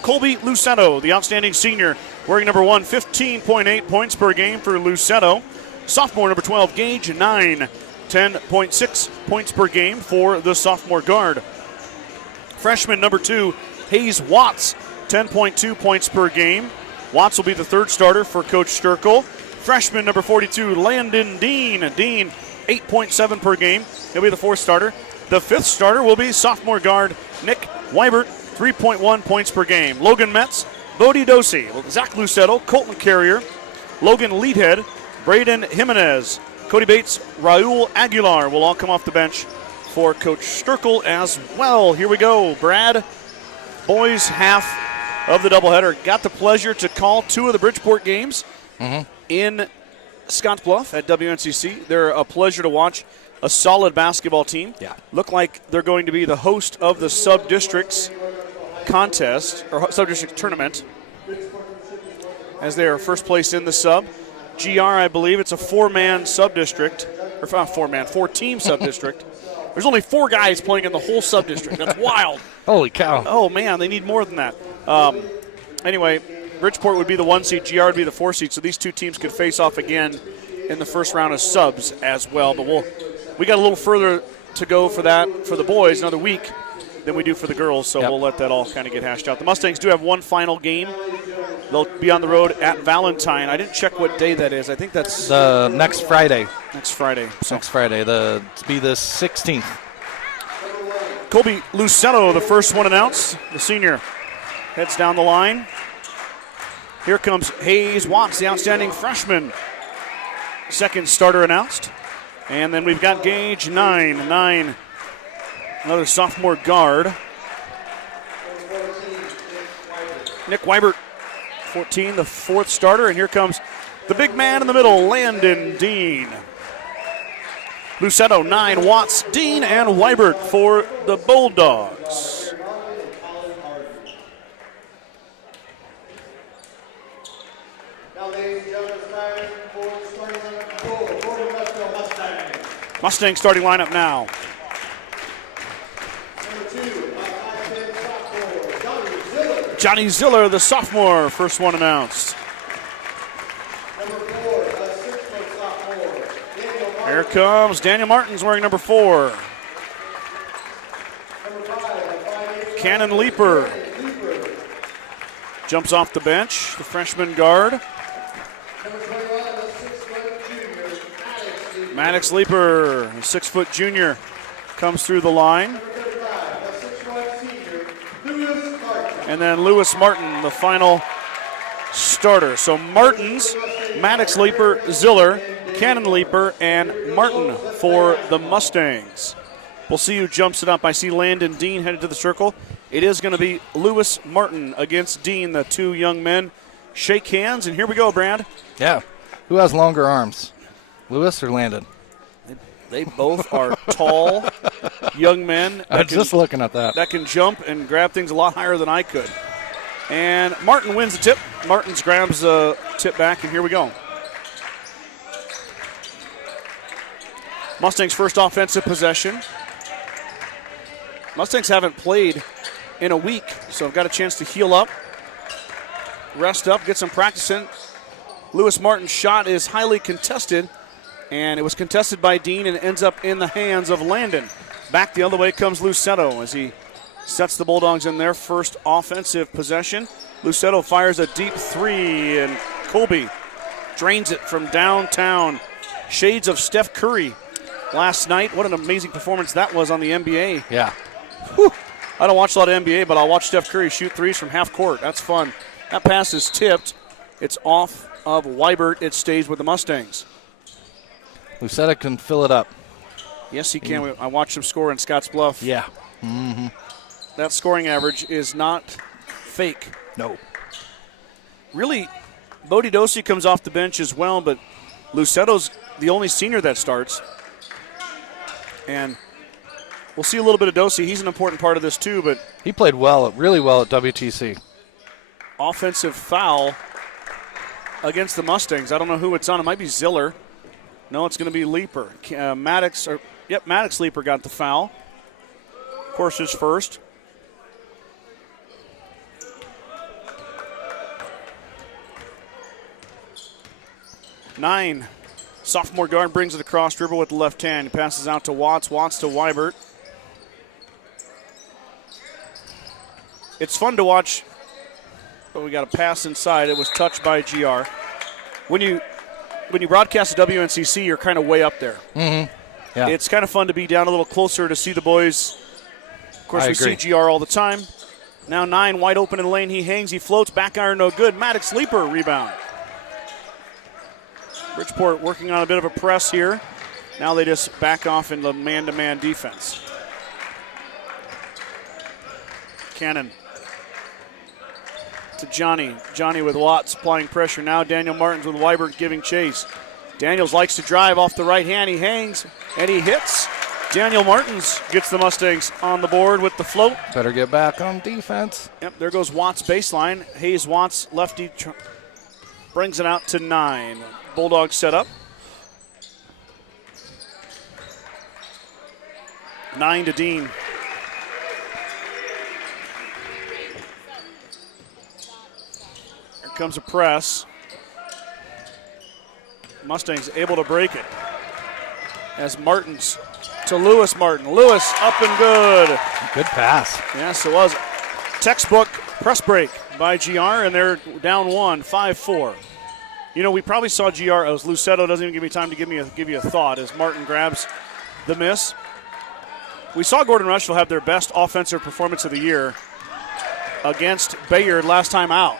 Colby Lucetto, the outstanding senior, wearing number 1, 15.8 points per game for Lucetto. Sophomore, number 12, Gage, 9, 10.6 points per game for the sophomore guard. Freshman, number 2, Hayes Watts, 10.2 points per game. Watts will be the 3rd starter for Coach Sturkle. Freshman, number 42, Landon Dean. Dean, 8.7 per game. He'll be the 4th starter. The 5th starter will be sophomore guard Nick Weibert, 3.1 points per game. Logan Metz, Bodie Dosey, Zach Lucetto, Colton Carrier, Logan Leadhead, Braden Jimenez, Cody Bates, Raul Aguilar will all come off the bench for Coach Sturkle as well. Here we go, Brad. Boys half of the doubleheader. Got the pleasure to call 2 of the Bridgeport games in Scottsbluff at WNCC. They're a pleasure to watch. A solid basketball team. Yeah. Look like they're going to be the host of the sub-districts contest, or sub-district tournament, as they are first place in the sub. GR, I believe, it's a 4-man sub-district, or 4-team sub-district. There's only 4 guys playing in the whole sub-district. That's wild. Holy cow. Oh, man, they need more than that. Anyway, Bridgeport would be the 1 seed, GR would be the 4 seed, so these two teams could face off again in the first round of subs as well. But we got a little further to go for that for the boys, another week, than we do for the girls, so we'll let that all kind of get hashed out. The Mustangs do have one final game. They'll be on the road at Valentine. I didn't check what day that is. I think that's next Friday. Next Friday. So. Next Friday. It'll be the 16th. Colby Lucetto, the first one announced. The senior heads down the line. Here comes Hayes Watts, the outstanding freshman. Second starter announced. And then we've got Gage, 9, another sophomore guard. Nick Weibert, 14, the 4th starter. And here comes the big man in the middle, Landon Dean. Lucetto, 9, Watts, Dean, and Weibert for the Bulldogs. Now, ladies and gentlemen, it's time for starting lineup 4, Gordon-Rushville Mustangs. Mustang starting lineup now. Number 2, 5'10" sophomore, Johnny Ziller, the sophomore, first one announced. Number 4, 6-foot sophomore, Daniel Martin. Here comes Daniel Martin's wearing number 4. Number 5, Cannon Leeper jumps off the bench, the freshman guard. Number 21, the 6-foot junior, Maddox Leeper, a 6-foot junior, comes through the line. Number 35, the 6'1" senior, Lewis Martin. And then Lewis Martin, the final starter. So Martins, Maddox Leeper, Ziller, Cannon Leeper, and Martin for the Mustangs. We'll see who jumps it up. I see Landon Dean headed to the circle. It is going to be Lewis Martin against Dean. The two young men shake hands, and here we go, Brad. Yeah. Who has longer arms, Lewis or Landon? They both are tall young men. I'm just looking at that. That can jump and grab things a lot higher than I could. And Martin wins the tip. Martins grabs the tip back, and here we go. Mustangs' first offensive possession. Mustangs haven't played in a week, so I've got a chance to heal up, rest up, get some practice in. Lewis Martin's shot is highly contested, and it was contested by Dean and ends up in the hands of Landon. Back the other way comes Lucetto as he sets the Bulldogs in their first offensive possession. Lucetto fires a deep three, and Colby drains it from downtown. Shades of Steph Curry last night. What an amazing performance that was on the NBA. Yeah. Whew. I don't watch a lot of NBA, but I'll watch Steph Curry shoot threes from half court. That's fun. That pass is tipped. It's off of Weibert. It stays with the Mustangs. Lucetta can fill it up. Yes, he can. I watched him score in Scotts Bluff. Yeah. That scoring average is not fake. No. Really, Bodie Dosey comes off the bench as well, but Lucetto's the only senior that starts. And we'll see a little bit of Dosey. He's an important part of this too, but He played well, really well at WTC. offensive foul against the Mustangs. I don't know who it's on. It might be Ziller. No, it's going to be Leeper. Maddox Leeper got the foul. Of course, his first. Nine. Sophomore guard brings it across, dribble with the left hand. He passes out to Watts. Watts to Weibert. It's fun to watch. But we got a pass inside. It was touched by GR. When you broadcast at WNCC, you're kind of way up there. Yeah. It's kind of fun to be down a little closer to see the boys. Of course, I we agree. see GR all the time. Now 9 wide open in the lane. He hangs. He floats. Back iron, no good. Maddox Leeper rebound. Bridgeport working on a bit of a press here. Now they just back off in the man-to-man defense. Cannon to Johnny. Johnny with Watts applying pressure. Now Daniel Martins with Weibert giving chase. Daniels likes to drive off the right hand. He hangs and he hits. Daniel Martins gets the Mustangs on the board with the float. Better get back on defense. Yep, there goes Watts baseline. Hayes Watts, lefty, brings it out to 9. Bulldogs set up. 9 to Dean. Here comes a press. Mustangs able to break it. As Martins to Lewis Martin. Lewis up and good. Good pass. Yes, it was. Textbook press break by GR, and they're down 1, 5-4. You know, we probably saw GR as Lucetto doesn't even give me time to give you a thought as Martin grabs the miss. We saw Gordon-Rushville have their best offensive performance of the year against Bayard last time out.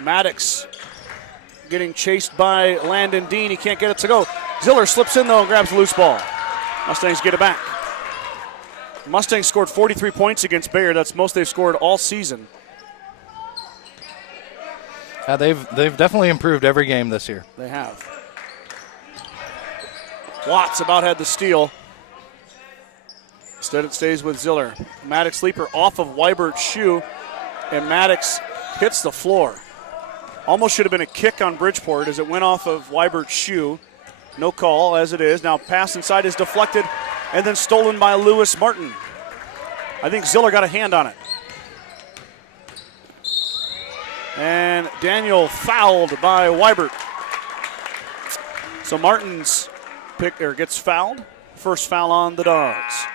Maddox getting chased by Landon Dean. He can't get it to go. Ziller slips in, though, and grabs the loose ball. Mustangs get it back. Mustangs scored 43 points against Bayard. That's most they've scored all season. Yeah, they've definitely improved every game this year. They have. Watts about had the steal. Instead it stays with Ziller. Maddox Leeper off of Weibert's shoe, and Maddox hits the floor. Almost should have been a kick on Bridgeport as it went off of Weibert's shoe. No call as it is. Now pass inside is deflected and then stolen by Lewis Martin. I think Ziller got a hand on it. And Daniel fouled by Weibert. So Martin's gets fouled. First foul on the Dogs.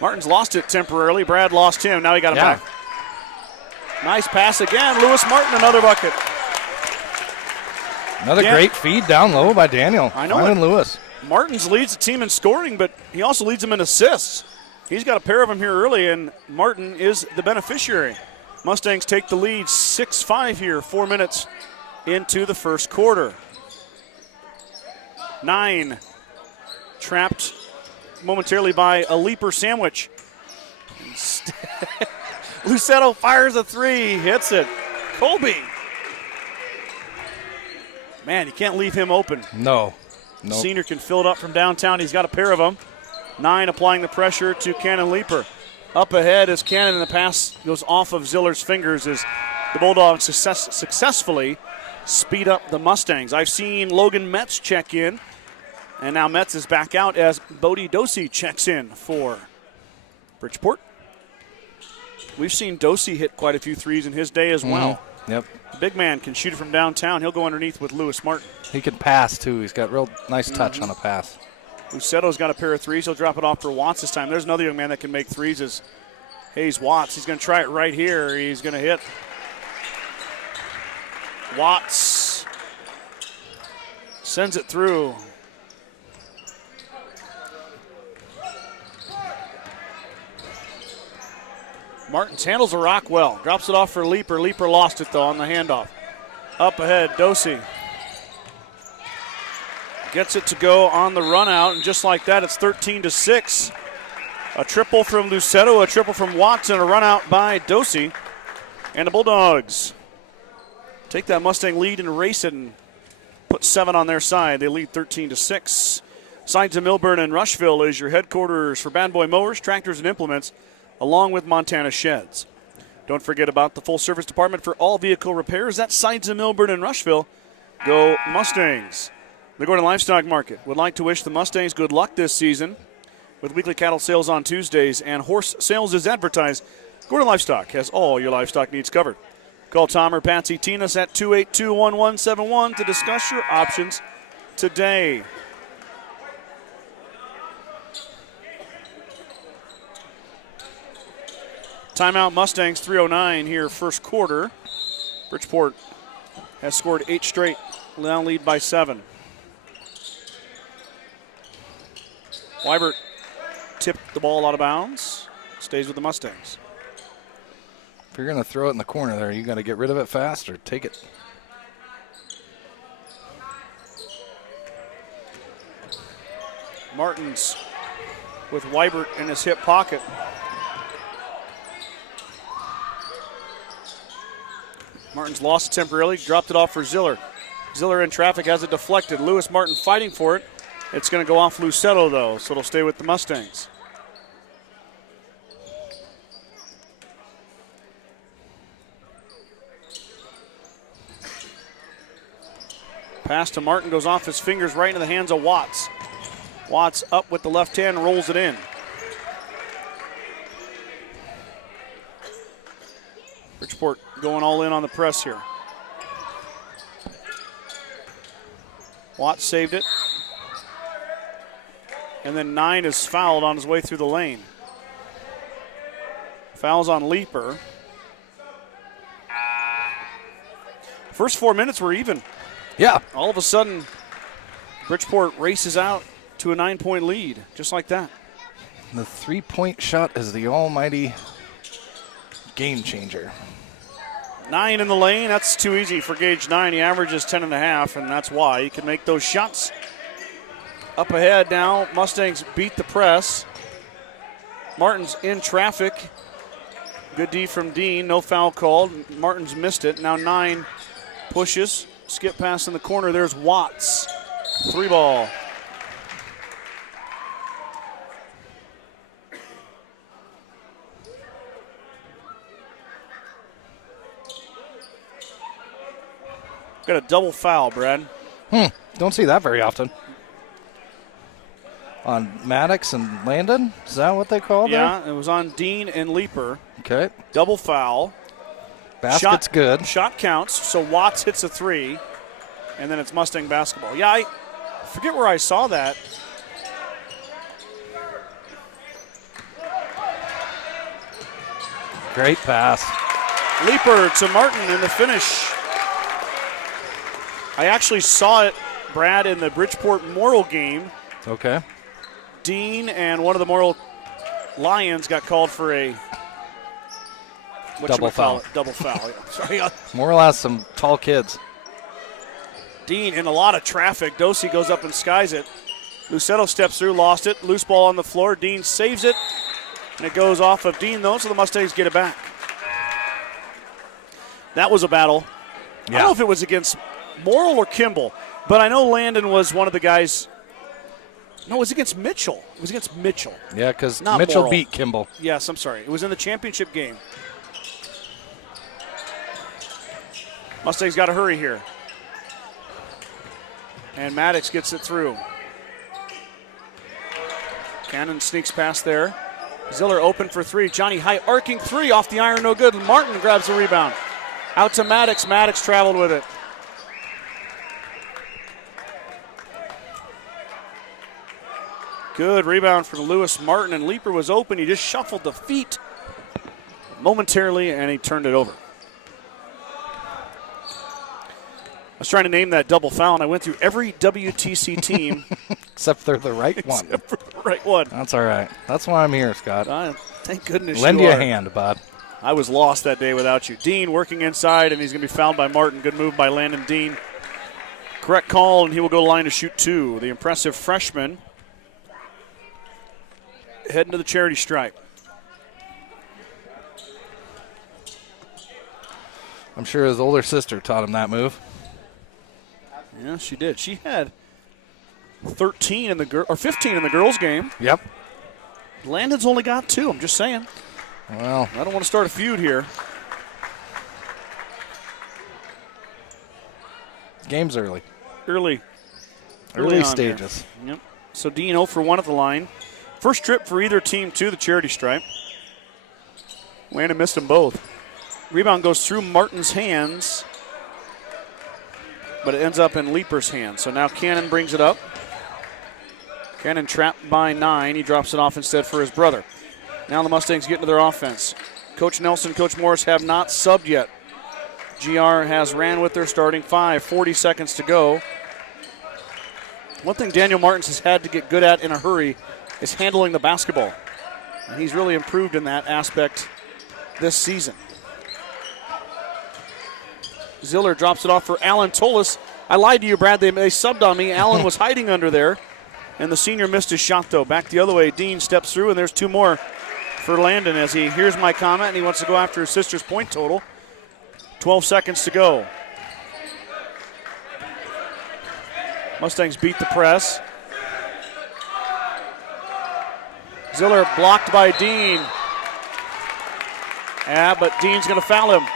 Martin's lost it temporarily. Brad lost him. Now he got it back. Nice pass again. Lewis Martin, another bucket. Another great feed down low by Daniel. I know. Finding Lewis. Martins leads the team in scoring, but he also leads them in assists. He's got a pair of them here early, and Martin is the beneficiary. Mustangs take the lead 6-5 here, 4 minutes into the first quarter. 9 trapped momentarily by a Leeper sandwich. Lucetto fires a 3, hits it. Colby. Man, you can't leave him open. No. Senior can fill it up from downtown. He's got a pair of them. 9 applying the pressure to Cannon Leaper. Up ahead as Cannon, and the pass goes off of Ziller's fingers as the Bulldogs successfully speed up the Mustangs. I've seen Logan Metz check in, and now Metz is back out as Bodie Dosey checks in for Bridgeport. We've seen Dosey hit quite a few threes in his day as well. Yep. The big man can shoot it from downtown. He'll go underneath with Lewis Martin. He can pass, too. He's got real nice touch on a pass. Lucetto's got a pair of threes. He'll drop it off for Watts this time. There's another young man that can make threes is Hayes Watts. He's going to try it right here. He's going to hit. Watts sends it through. Martins handles the rock well. Drops it off for Leaper. Leaper lost it, though, on the handoff. Up ahead, Dosey gets it to go on the run out, and just like that, it's 13-6. A triple from Lucetto, a triple from Watts, and a run out by Dosey. And the Bulldogs take that Mustang lead and race it and put 7 on their side. They lead 13-6. Sides of Millburn and Rushville is your headquarters for Bad Boy Mowers, Tractors, and Implements, along with Montana Sheds. Don't forget about the full service department for all vehicle repairs. That's Sides of Millburn and Rushville. Go Mustangs. The Gordon Livestock Market would like to wish the Mustangs good luck this season with weekly cattle sales on Tuesdays and horse sales as advertised. Gordon Livestock has all your livestock needs covered. Call Tom or Patsy Tinas at 282-1171 to discuss your options today. Timeout Mustangs, 3:09 here, first quarter. Bridgeport has scored 8 straight, now lead by 7. Weibert tipped the ball out of bounds, stays with the Mustangs. If you're going to throw it in the corner there, you got to get rid of it fast or take it. Martins with Weibert in his hip pocket. Martins lost it temporarily, dropped it off for Ziller. Ziller in traffic has it deflected. Lewis Martin fighting for it. It's going to go off Lucetto, though, so it'll stay with the Mustangs. Pass to Martin goes off his fingers right into the hands of Watts. Watts up with the left hand, rolls it in. Bridgeport going all in on the press here. Watts saved it. And then 9 is fouled on his way through the lane. Fouls on Leaper. First 4 minutes were even. Yeah. All of a sudden, Bridgeport races out to a 9-point lead, just like that. The three-point shot is the almighty game changer. 9 in the lane, that's too easy for Gage 9. He averages 10.5, and that's why. He can make those shots. Up ahead now, Mustangs beat the press. Martin's in traffic. Good D from Dean, no foul called. Martin's missed it. Now 9 pushes. Skip pass in the corner, there's Watts. 3 ball. Got a double foul, Brad. Don't see that very often. On Maddox and Landon? Is that what they call Yeah, it was on Dean and Leaper. Okay. Double foul. Basket's good. Shot counts, so Watts hits a 3, and then it's Mustang basketball. Yeah, I forget where I saw that. Great pass. Leaper to Martin in the finish. I actually saw it, Brad, in the Bridgeport Morrill game. Okay. Dean and one of the Morrill Lions got called for a double foul. Double foul. Yeah. Sorry. Morrill has some tall kids. Dean in a lot of traffic. Dosey goes up and skies it. Lucetto steps through, lost it. Loose ball on the floor. Dean saves it, and it goes off of Dean, though, so the Mustangs get it back. That was a battle. Yeah. I don't know if it was against Morrill or Kimball, but I know Landon was one of the guys No, it was against Mitchell. It was against Mitchell. Yeah, because Not Mitchell Morrill. beat Kimball. Yes, I'm sorry. It was in the championship game. Mustangs got to hurry here. And Maddox gets it through. Cannon sneaks past there. Ziller open for three. Johnny High arcing three off the iron, no good. Martin grabs the rebound. Out to Maddox. Maddox traveled with it. Good rebound from Lewis Martin, and Leeper was open. He just shuffled the feet momentarily, and he turned it over. I was trying to name that double foul, and I went through every WTC team. Except they're the right one. Except for the right one. That's all right. That's why I'm here, Scott. Thank goodness Lend you you a are. hand, bud. I was lost that day without you. Dean working inside, and he's going to be fouled by Martin. Good move by Landon Dean. Correct call, and he will go line to shoot two. The impressive freshman heading to the charity stripe. I'm sure his older sister taught him that move. Yeah, she did. She had 13 in the 15 in the girls' game. Yep. Landon's only got 2. I'm just saying. Well, I don't want to start a feud here. game's early. Early Early on stages. here. Yep. So Dean 0 for 1 at the line. First trip for either team to the charity stripe. Landon missed them both. Rebound goes through Martin's hands, but it ends up in Leeper's hands. So now Cannon brings it up. Cannon trapped by 9. He drops it off instead for his brother. Now the Mustangs get into their offense. Coach Nelson, Coach Morris have not subbed yet. GR has ran with their starting 5. 40 seconds to go. One thing Daniel Martins has had to get good at in a hurry is handling the basketball. And he's really improved in that aspect this season. Ziller drops it off for Alan Tolis. I lied to you, Brad. They subbed on me. Alan was hiding under there. And the senior missed his shot, though. Back the other way. Dean steps through, and there's 2 more for Landon as he hears my comment, and he wants to go after his sister's point total. 12 seconds to go. Mustangs beat the press. Ziller blocked by Dean. Yeah, but Dean's going to foul him.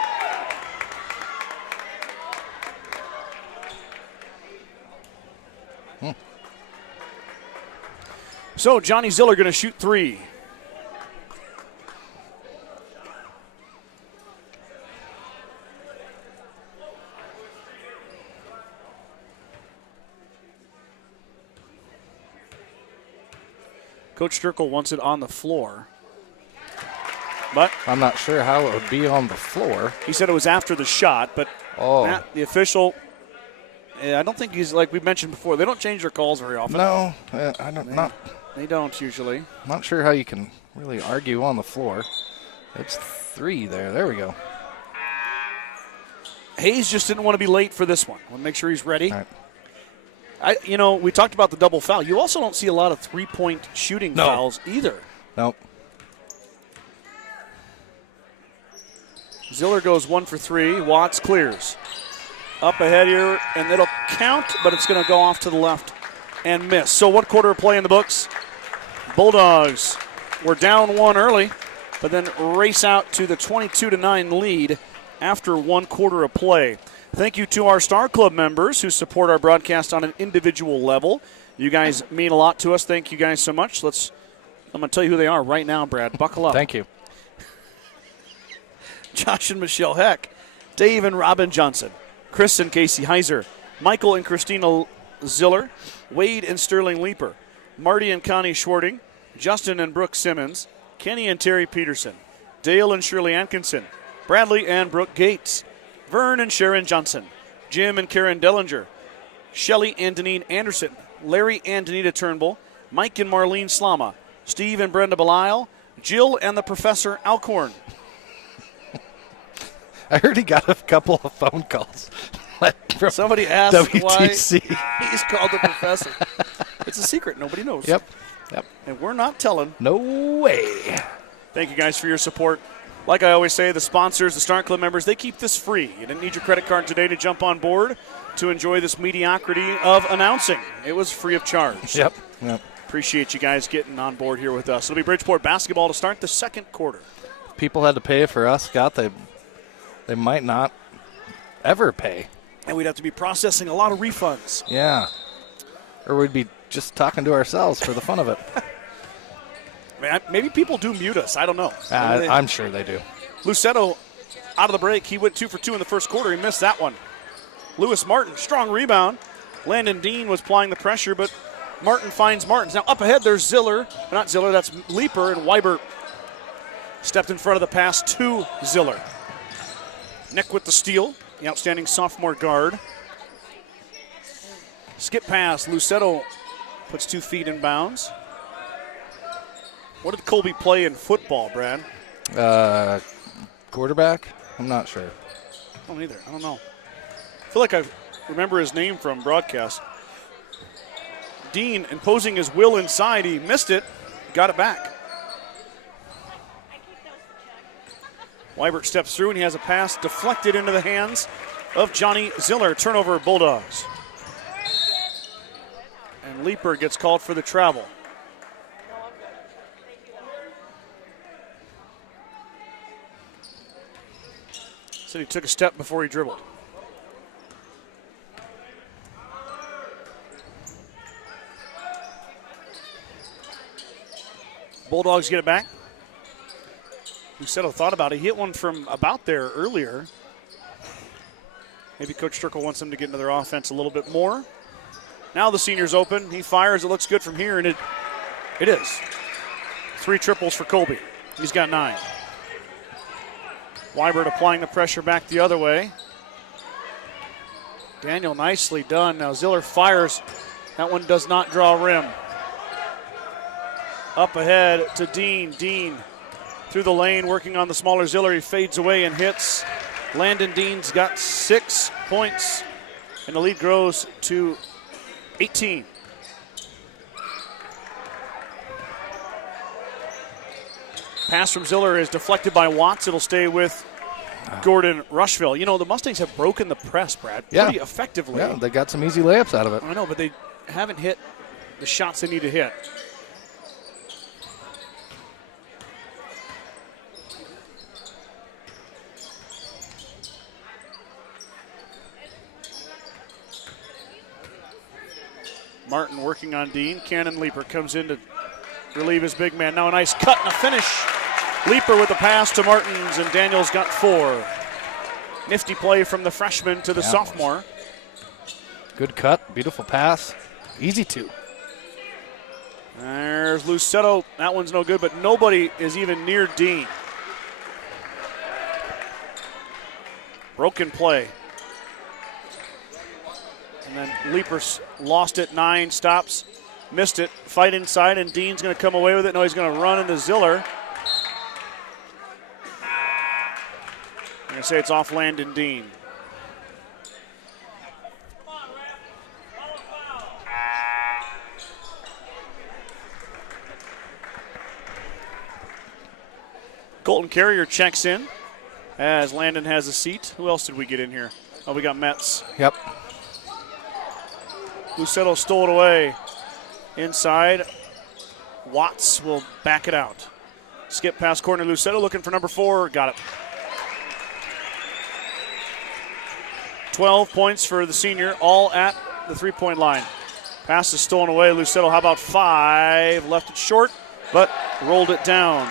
So Johnny Ziller going to shoot 3. Coach Sturkle wants it on the floor. But I'm not sure how it would be on the floor. he said it was after the shot, but Matt, the official, I don't think he's, like we mentioned before, they don't change their calls very often. No, I don't. They don't usually. Not sure how you can really argue on the floor. It's 3 there. There we go. Hayes just didn't want to be late for this one. Want to make sure he's ready. All right. We talked about the double foul. You also don't see a lot of three-point shooting fouls either. Nope. Ziller goes 1 for 3. Watts clears. Up ahead here, and it'll count, but it's going to go off to the left and miss. So 1 quarter of play in the books. Bulldogs were down 1 early, but then race out to the 22-9 lead after 1 quarter of play. Thank you to our Star Club members who support our broadcast on an individual level. You guys mean a lot to us. Thank you guys so much. I'm going to tell you who they are right now, Brad. Buckle up. Thank you. Josh and Michelle Heck, Dave and Robin Johnson, Chris and Casey Heiser, Michael and Christina Ziller, Wade and Sterling Leeper, Marty and Connie Schwarting, Justin and Brooke Simmons, Kenny and Terry Peterson, Dale and Shirley Atkinson, Bradley and Brooke Gates, Vern and Sharon Johnson, Jim and Karen Dellinger, Shelly and Deneen Anderson, Larry and Danita Turnbull, Mike and Marlene Slama, Steve and Brenda Belisle, Jill and the Professor Alcorn. I heard he got a couple of phone calls. From Somebody asked WTC. why he's called the Professor. It's a secret. Nobody knows. Yep. And we're not telling. No way. Thank you guys for your support. Like I always say, the sponsors, the Star Club members, they keep this free. You didn't need your credit card today to jump on board to enjoy this mediocrity of announcing. It was free of charge. Yep. Appreciate you guys getting on board here with us. It'll be Bridgeport basketball to start the second quarter. People had to pay for us, Scott. They might not ever pay. And we'd have to be processing a lot of refunds. Yeah. Or we'd be just talking to ourselves for the fun of it. Maybe people do mute us. I don't know. I'm sure they do. Lucetto out of the break. He went 2 for 2 in the first quarter. He missed that one. Lewis Martin, strong rebound. Landon Dean was applying the pressure, but Martin finds Martins. Now up ahead, there's Ziller. Not Ziller, that's Leeper, and Weibert stepped in front of the pass to Ziller. Nick with the steal, the outstanding sophomore guard. Skip pass, Lucetto puts 2 feet in bounds. What did Colby play in football, Brad? Quarterback? I'm not sure. I don't either. I don't know. I feel like I remember his name from broadcast. Dean imposing his will inside. He missed it. Got it back. Weibert steps through and he has a pass deflected into the hands of Johnny Ziller. Turnover, Bulldogs. And Leeper gets called for the travel. Said he took a step before he dribbled. Bulldogs get it back. Lucetto thought about it. He hit one from about there earlier. Maybe Coach Strickle wants them to get into their offense a little bit more. Now the senior's open. He fires. It looks good from here, and it is. 3 triples for Colby. He's got 9. Weibert applying the pressure back the other way. Daniel nicely done. Now Ziller fires. That one does not draw rim. Up ahead to Dean. Dean through the lane working on the smaller Ziller. He fades away and hits. Landon Dean's got 6 points, and the lead grows to 18. Pass from Ziller is deflected by Watts. It'll stay with Gordon-Rushville. You know, the Mustangs have broken the press, Brad, pretty effectively. Yeah, they got some easy layups out of it. I know, but they haven't hit the shots they need to hit. Martin working on Dean. Cannon Leeper comes in to relieve his big man. Now a nice cut and a finish. Leeper with the pass to Martins, and Daniel's got 4. Nifty play from the freshman to the sophomore. Good cut, beautiful pass. Easy 2. There's Lucetto. That one's no good, but nobody is even near Dean. Broken play. And then Leeper lost it, 9, stops, missed it, fight inside, and Dean's going to come away with it. No, he's going to run into Ziller. I'm going to say it's off Landon Dean. Colton Carrier checks in as Landon has a seat. Who else did we get in here? Oh, we got Metz. Yep. Lucetto stole it away. Inside, Watts will back it out. Skip past corner, Lucetto looking for number 4. Got it. 12 points for the senior, all at the 3-point line. Pass is stolen away. Lucetto, how about 5? Left it short, but rolled it down.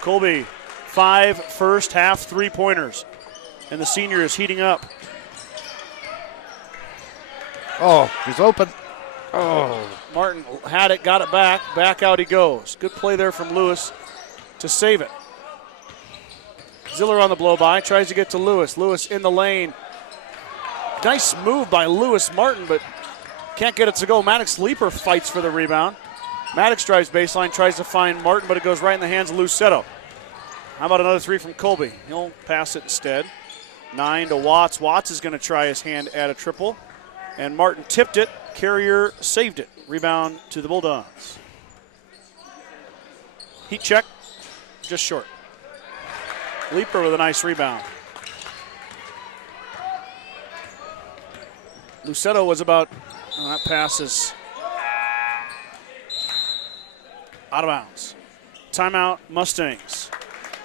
Colby, 5 first half 3-pointers. And the senior is heating up. Oh, he's open. Oh. Martin had it, got it back. Back out he goes. Good play there from Lewis to save it. Ziller on the blow-by, tries to get to Lewis. Lewis in the lane. Nice move by Lewis Martin, but can't get it to go. Maddox Leeper fights for the rebound. Maddox drives baseline, tries to find Martin, but it goes right in the hands of Lucetto. How about another 3 from Colby? He'll pass it instead. 9 to Watts. Watts is going to try his hand at a triple. And Martin tipped it. Carrier saved it. Rebound to the Bulldogs. Heat check, just short. Leeper with a nice rebound. Lucetto was about, that pass is Out of bounds. Timeout, Mustangs.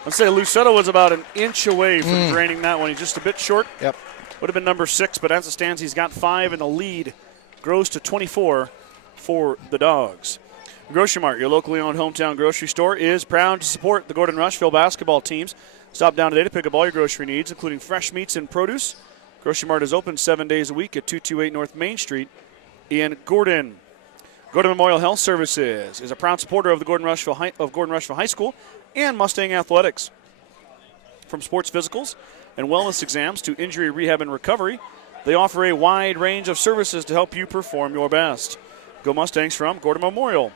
Let's say Lucetto was about an inch away from draining that one. He's just a bit short. Yep. Would have been number 6, but as it stands, he's got 5, and the lead grows to 24 for the Dogs. Grocery Mart, your locally owned hometown grocery store, is proud to support the Gordon-Rushville basketball teams. Stop down today to pick up all your grocery needs, including fresh meats and produce. Grocery Mart is open 7 days a week at 228 North Main Street in Gordon. Gordon Memorial Health Services is a proud supporter of the Gordon-Rushville High School and Mustang Athletics. From sports physicals and wellness exams to injury rehab and recovery, they offer a wide range of services to help you perform your best. Go Mustangs from Gordon Memorial.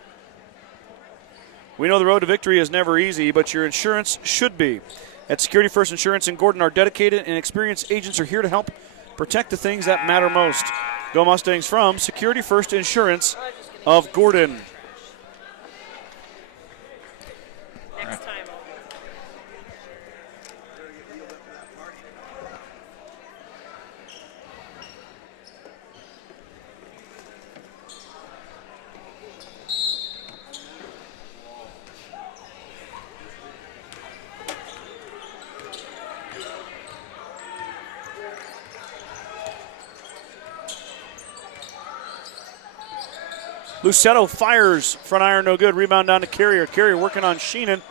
We know the road to victory is never easy, but your insurance should be. At Security First Insurance in Gordon, our dedicated and experienced agents are here to help protect the things that matter most. Go Mustangs from Security First Insurance of Gordon. Next time. Lucetto fires, front iron no good, rebound down to Carrier. Carrier working on Sheenan,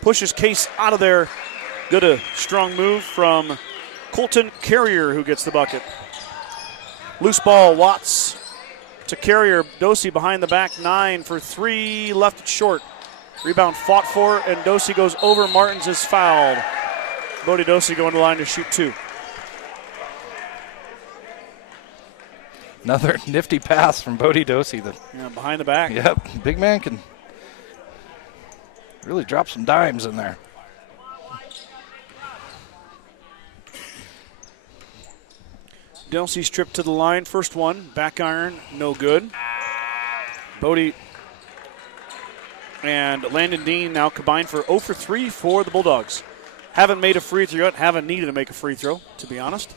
pushes Case out of there. Good, a strong move from Colton Carrier, who gets the bucket. Loose ball, Watts to Carrier. Dosey behind the back, 9 for 3, left it short. Rebound fought for, and Dosey goes over. Martins is fouled. Bodie Dosey going to the line to shoot 2. Another nifty pass from Bodie Dosey. Yeah, behind the back. Yep, big man can really drop some dimes in there. Delsey's trip to the line, first one, back iron, no good. Bodie and Landon Dean now combined for 0 for 3 for the Bulldogs. Haven't made a free throw yet, haven't needed to make a free throw, to be honest,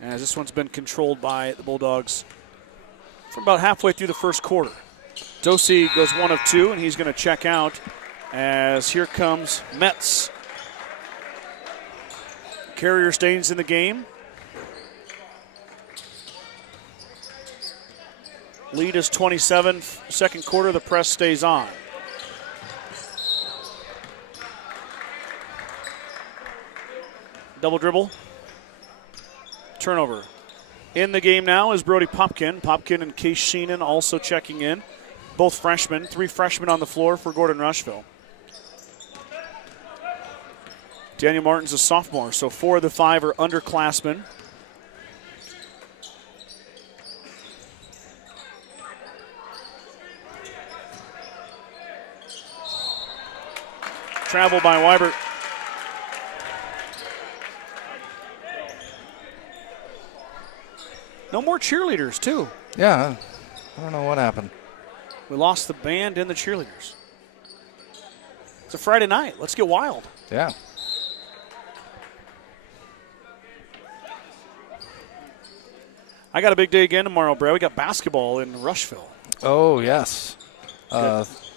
as this one's been controlled by the Bulldogs from about halfway through the first quarter. Dosey goes 1 of 2, and he's going to check out as here comes Metz. Carrier stays in the game. Lead is 27, second quarter, the press stays on. Double dribble. Turnover. In the game now is Brody Popkin. Popkin and Case Sheenan also checking in. Both freshmen. 3 freshmen on the floor for Gordon-Rushville. Daniel Martin's a sophomore, so 4 of the 5 are underclassmen. Travel by Weibert. No more cheerleaders, too. Yeah, I don't know what happened. We lost the band and the cheerleaders. It's a Friday night. Let's get wild. Yeah. I got a big day again tomorrow, Brad. We got basketball in Rushville. Oh, yes.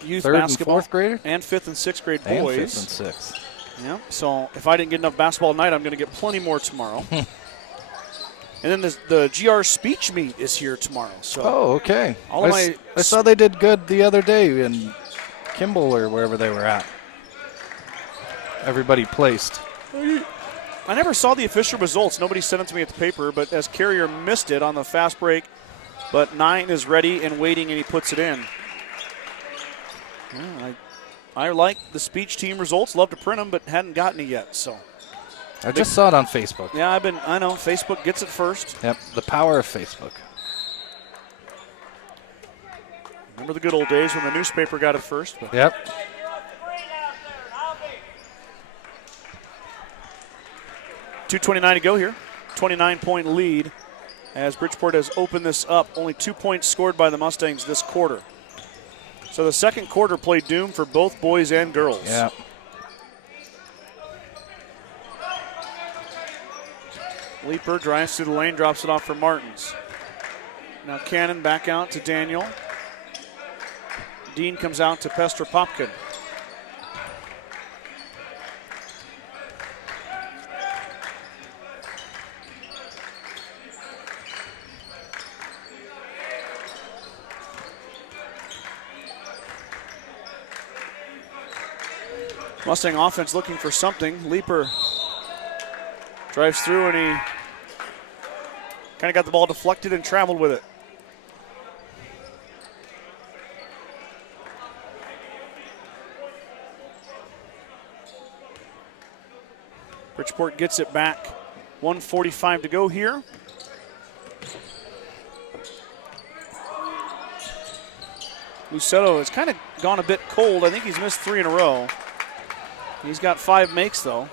Youth third basketball. and 4th grader? And 5th and 6th grade And boys. 5th and 6th. Yeah. So if I didn't get enough basketball tonight, I'm going to get plenty more tomorrow. And then the GR speech meet is here tomorrow. So Oh, okay. I saw they did good the other day in Kimball or wherever they were at. Everybody placed. I never saw the official results. Nobody sent it to me at the paper, but as Carrier missed it on the fast break, but 9 is ready and waiting, and he puts it in. Yeah, I like the speech team results. Love to print them, but hadn't gotten it yet. So I just saw it on Facebook. yeah, I know Facebook gets it first. Yep, the power of Facebook. Remember the good old days when the newspaper got it first? But Yep. .229 to go here. 29-point lead as Bridgeport has opened this up. Only 2 points scored by the Mustangs this quarter. So the second quarter played doom for both boys and girls. Yeah. Leaper drives through the lane, drops it off for Martins. Now Cannon back out to Daniel. Dean comes out to Pester Popkin. Mustang offense looking for something. Leaper drives through and he kind of got the ball deflected and traveled with it. Bridgeport gets it back. 1:45 to go here. Lucetto has kind of gone a bit cold. I think he's missed 3 in a row. He's got 5 makes, though.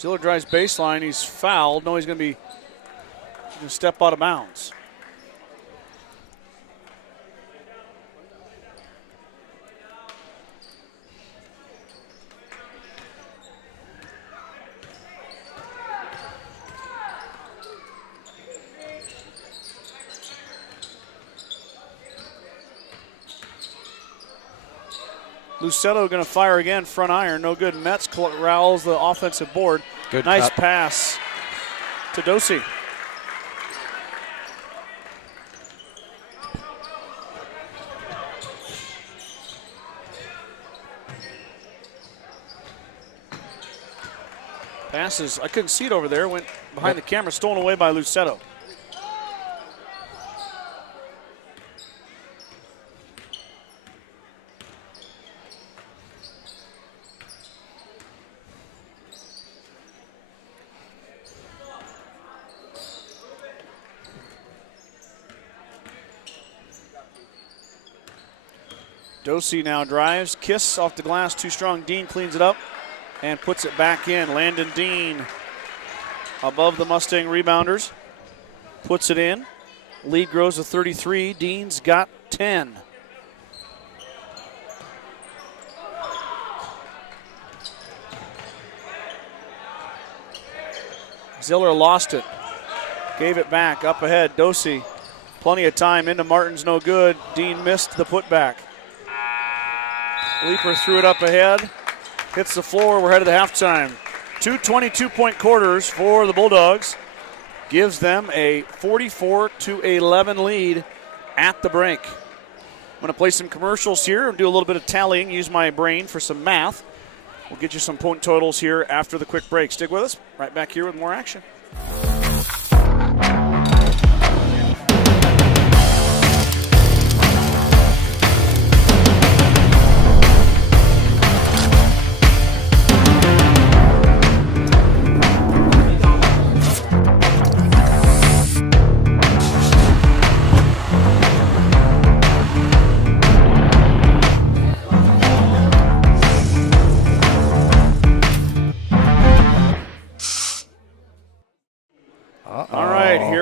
Ziller drives baseline. He's fouled. No, he's going to step out of bounds. Lucetto going to fire again, front iron, no good. Metz corrals the offensive board. Good nice cut. Pass to Dosey. Passes, I couldn't see it over there, went behind the camera, stolen away by Lucetto. Dosey now drives, kiss off the glass, too strong. Dean cleans it up and puts it back in. Landon Dean above the Mustang rebounders, puts it in. Lead grows to 33. Dean's got 10. Ziller lost it, gave it back, up ahead. Dosey, plenty of time, into Martin's, no good. Dean missed the putback. Leaper threw it up ahead, hits the floor. We're headed to halftime. 2 22-point quarters for the Bulldogs. Gives them a 44-11 lead at the break. I'm going to play some commercials here and do a little bit of tallying, use my brain for some math. We'll get you some point totals here after the quick break. Stick with us. Right back here with more action.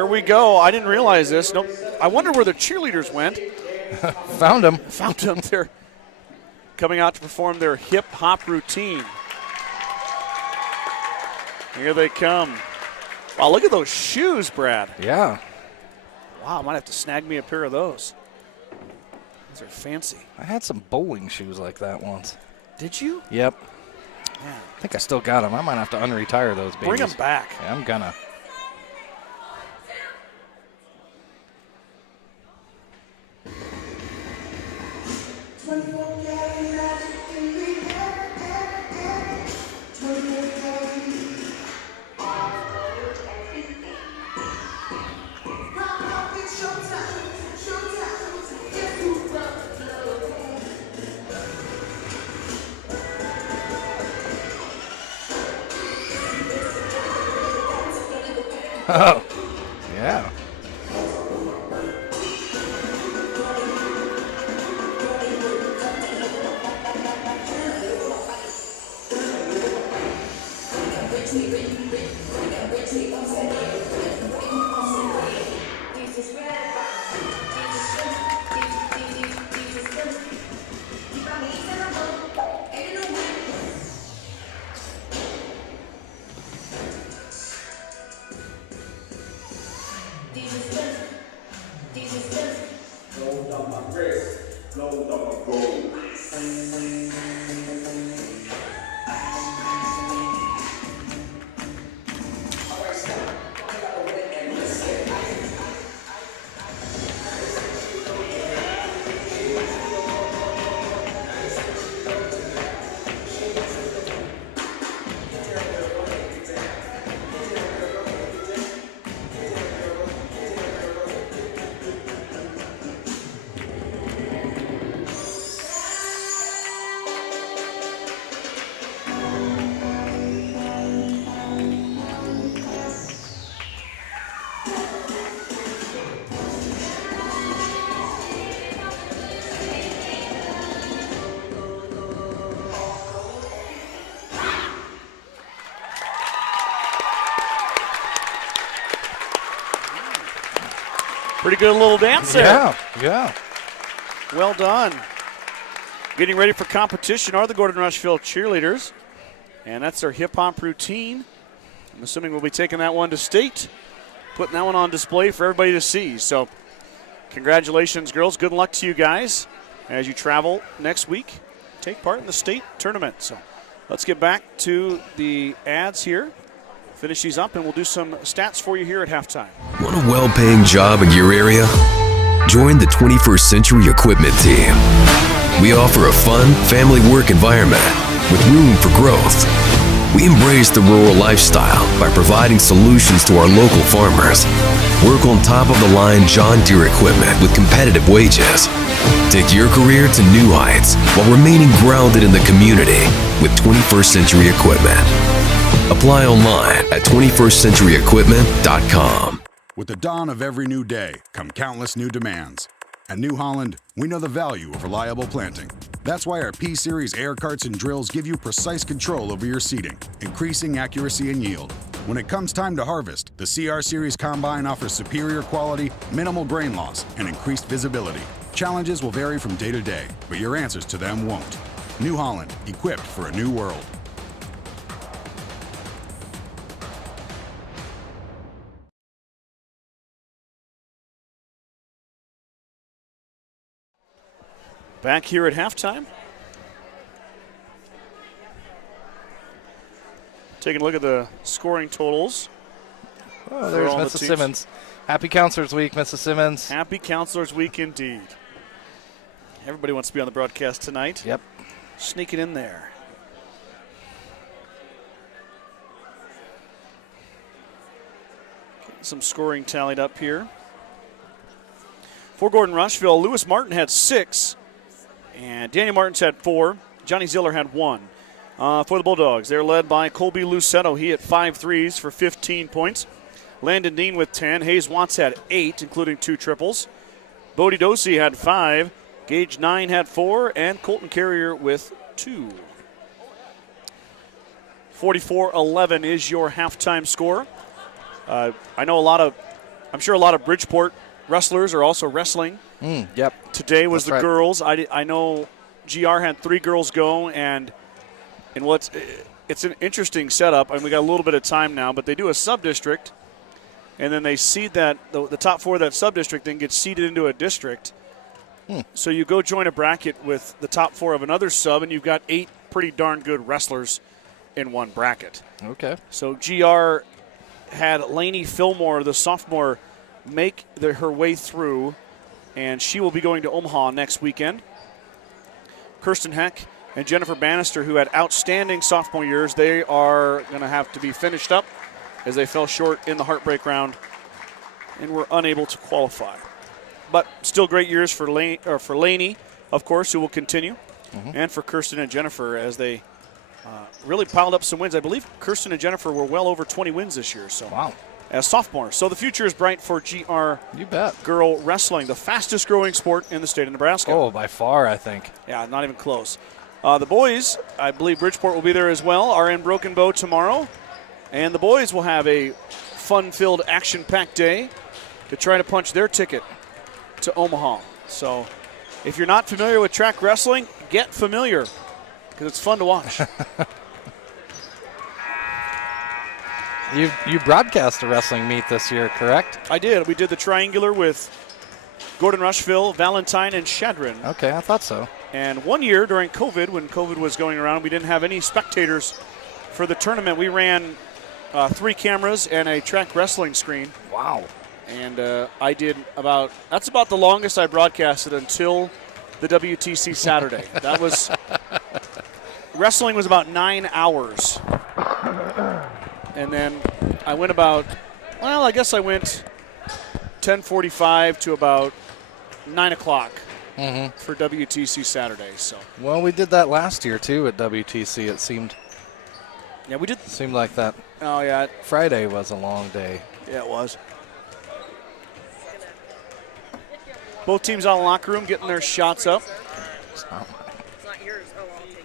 We go. I didn't realize this. Nope. I wonder where the cheerleaders went. Found them. Found them. They're coming out to perform their hip hop routine. Here they come. Wow, look at those shoes, Brad. Yeah. Wow, I might have to snag me a pair of those. Those are fancy. I had some bowling shoes like that once. Did you? Yep. Yeah. I think I still got them. I might have to unretire those babies. Bring them back. Yeah, I'm gonna. Oh, yeah. Pretty good little dance there. Yeah. Well done. Getting ready for competition are the Gordon-Rushville Cheerleaders. And that's their hip-hop routine. I'm assuming we'll be taking that one to state, putting that one on display for everybody to see. So congratulations, girls. Good luck to you guys as you travel next week. Take part in the state tournament. So let's get back to the ads here. Finish these up, and we'll do some stats for you here at halftime. Want a well-paying job in your area? Join the 21st Century Equipment Team. We offer a fun, family work environment with room for growth. We embrace the rural lifestyle by providing solutions to our local farmers. Work on top-of-the-line John Deere equipment with competitive wages. Take your career to new heights while remaining grounded in the community with 21st Century Equipment. Apply online at 21stcenturyequipment.com. With the dawn of every new day come countless new demands. At New Holland, we know the value of reliable planting. That's why our P-Series air carts and drills give you precise control over your seeding, increasing accuracy and yield. When it comes time to harvest, the CR Series Combine offers superior quality, minimal grain loss, and increased visibility. Challenges will vary from day to day, but your answers to them won't. New Holland, equipped for a new world. Back here at halftime. Taking a look at the scoring totals. Oh, there's Mrs. Simmons. Happy Counselors Week, Mrs. Simmons. Happy Counselors Week indeed. Everybody wants to be on the broadcast tonight. Yep. Sneaking in there. Getting some scoring tallied up here. For Gordon-Rushville, Lewis Martin had 6. And Daniel Martins had 4. Johnny Ziller had 1. For the Bulldogs, they're led by Colby Lucetto. He had 5 threes for 15 points. Landon Dean with 10. Hayes Watts had 8, including 2 triples. Bodie Dosey had 5. Gage 9 had 4. And Colton Carrier with 2. 44-11 is your halftime score. I'm sure a lot of Bridgeport wrestlers are also wrestling. Yep. Today was That's right. girls. I know GR had 3 girls go, and it's an interesting setup. And we got a little bit of time now, but they do a sub-district, and then they seed that the top 4 of that sub-district then gets seeded into a district. So you go join a bracket with the top 4 of another sub, and you've got 8 pretty darn good wrestlers in one bracket. Okay. So GR had Lainey Fillmore, the sophomore, make her way through, and she will be going to Omaha next weekend. Kirsten Heck and Jennifer Bannister, who had outstanding sophomore years, they are going to have to be finished up as they fell short in the heartbreak round and were unable to qualify. But still great years for Lainey, of course, who will continue, and for Kirsten and Jennifer as they really piled up some wins. I believe Kirsten and Jennifer were well over 20 wins this year. So wow. As sophomores. So the future is bright for GR You bet. girl wrestling, the fastest growing sport in the state of Nebraska. Oh, by far, I think. Yeah, not even close. The boys, I believe Bridgeport will be there as well, are in Broken Bow tomorrow. And the boys will have a fun-filled, action-packed day to try to punch their ticket to Omaha. So if you're not familiar with track wrestling, get familiar because it's fun to watch. You broadcast a wrestling meet this year, correct? I did. We did the triangular with Gordon-Rushville, Valentine, and Shadron. Okay, I thought so. And one year during COVID, when COVID was going around, we didn't have any spectators for the tournament. We ran 3 cameras and a track wrestling screen. Wow. And I did that's about the longest I broadcasted until the WTC Saturday. That was, wrestling was about 9 hours. And then I went I guess I went 10:45 to about 9 o'clock for WTC Saturday. So. Well, we did that last year, too, at WTC, it seemed. Yeah, we did. It seemed like that. Oh, yeah. Friday was a long day. Yeah, it was. Both teams out in the locker room getting their shots up. It's not mine. It's not yours. Oh, I'll take it.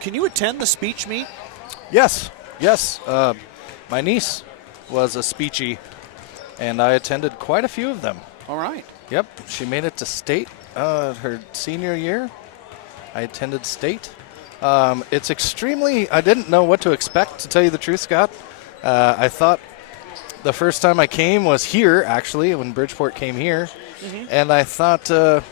Can you attend the speech meet? Yes. My niece was a speechy, and I attended quite a few of them. All right. Yep, she made it to state her senior year. I attended state. It's extremely, I didn't know what to expect, to tell you the truth, Scott. I thought the first time I came was here, actually, when Bridgeport came here. And I thought they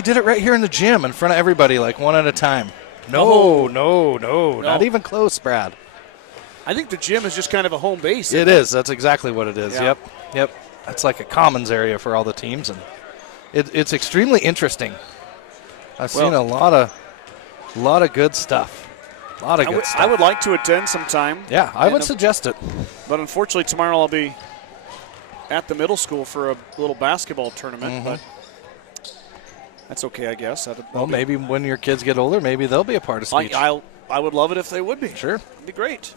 did it right here in the gym in front of everybody, like one at a time. No, not even close, Brad. I think the gym is just kind of a home base. It is. That's exactly what it is. Yeah. Yep. That's like a commons area for all the teams, and it's extremely interesting. I've seen a lot of good stuff. I would like to attend sometime. Yeah, I would suggest it. But unfortunately, tomorrow I'll be at the middle school for a little basketball tournament. But that's okay, I guess. Well, maybe when your kids get older, maybe they'll be a part of speech. I would love it if they would be. Sure. It'd be great.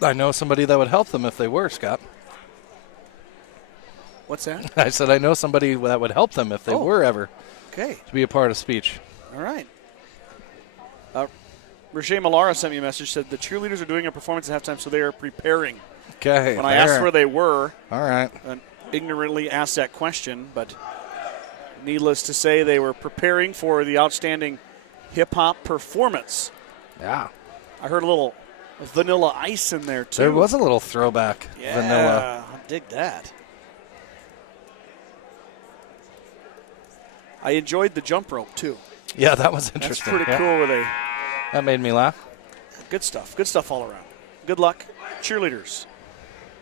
I know somebody that would help them if they were, Scott. What's that? I said I know somebody that would help them if they were ever to be a part of speech. All right. Roger Malara sent me a message, said the cheerleaders are doing a performance at halftime, so they are preparing. Okay. When I asked where they were, all right, ignorantly asked that question, but needless to say, they were preparing for the outstanding hip-hop performance. Yeah. I heard a little Vanilla Ice in there, too. There was a little throwback vanilla. I dig that. I enjoyed the jump rope, too. Yeah, that was interesting. That's pretty cool. That made me laugh. Good stuff. Good stuff all around. Good luck, cheerleaders,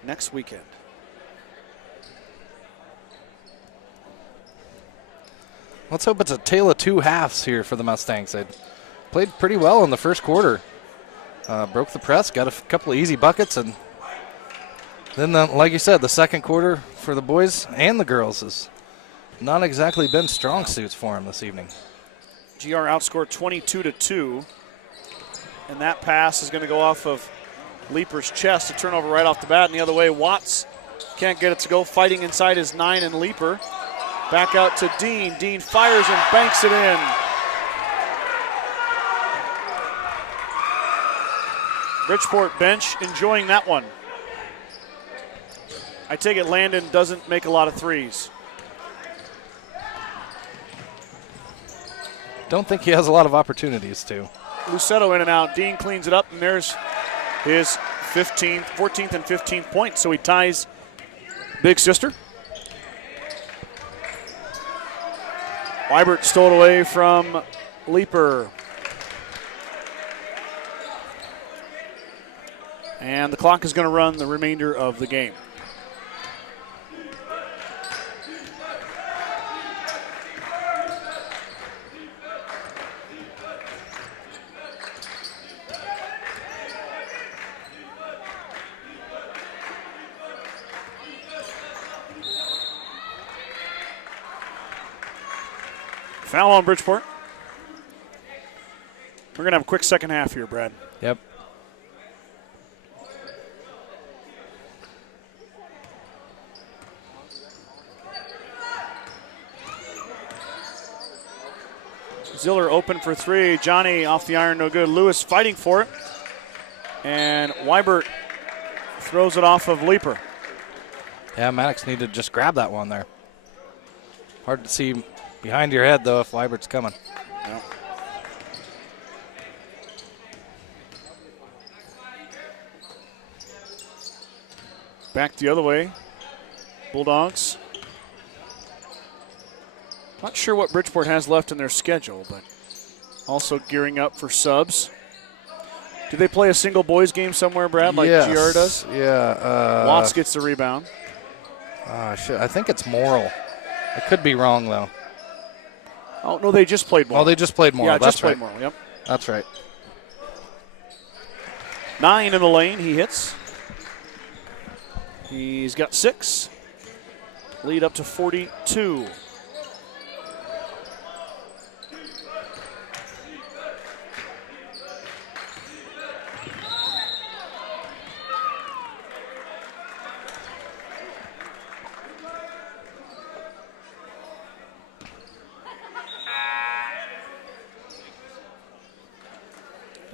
next weekend. Let's hope it's a tale of two halves here for the Mustangs. They played pretty well in the first quarter. Broke the press, got a couple of easy buckets, and then, like you said, the second quarter for the boys and the girls has not exactly been strong suits for them this evening. GR outscored 22-2, and that pass is going to go off of Leaper's chest, a turnover right off the bat, and the other way, Watts can't get it to go, fighting inside his 9, and Leaper back out to Dean. Dean fires and banks it in. Bridgeport bench enjoying that one. I take it Landon doesn't make a lot of threes. Don't think he has a lot of opportunities to. Lucetto in and out. Dean cleans it up, and there's his 14th and 15th point. So he ties Big Sister. Weibert stole it away from Leaper. And the clock is going to run the remainder of the game. Foul on Bridgeport. We're going to have a quick second half here, Brad. Yep. Ziller open for three. Johnny off the iron, no good. Lewis fighting for it. And Weibert throws it off of Leaper. Yeah, Maddox needed to just grab that one there. Hard to see behind your head, though, if Leibert's coming. Yeah. Back the other way. Bulldogs. Not sure what Bridgeport has left in their schedule, but also gearing up for subs. Do they play a single boys game somewhere, Brad, like yes. GR does? Yeah. Watts gets the rebound. I think it's Morrill. I could be wrong, though. Oh, no, they just played Morrill. Oh, they just played Morrill. Yeah, That's just right. played Morrill, yep. That's right. 9 in the lane, he hits. He's got 6. Lead up to 42.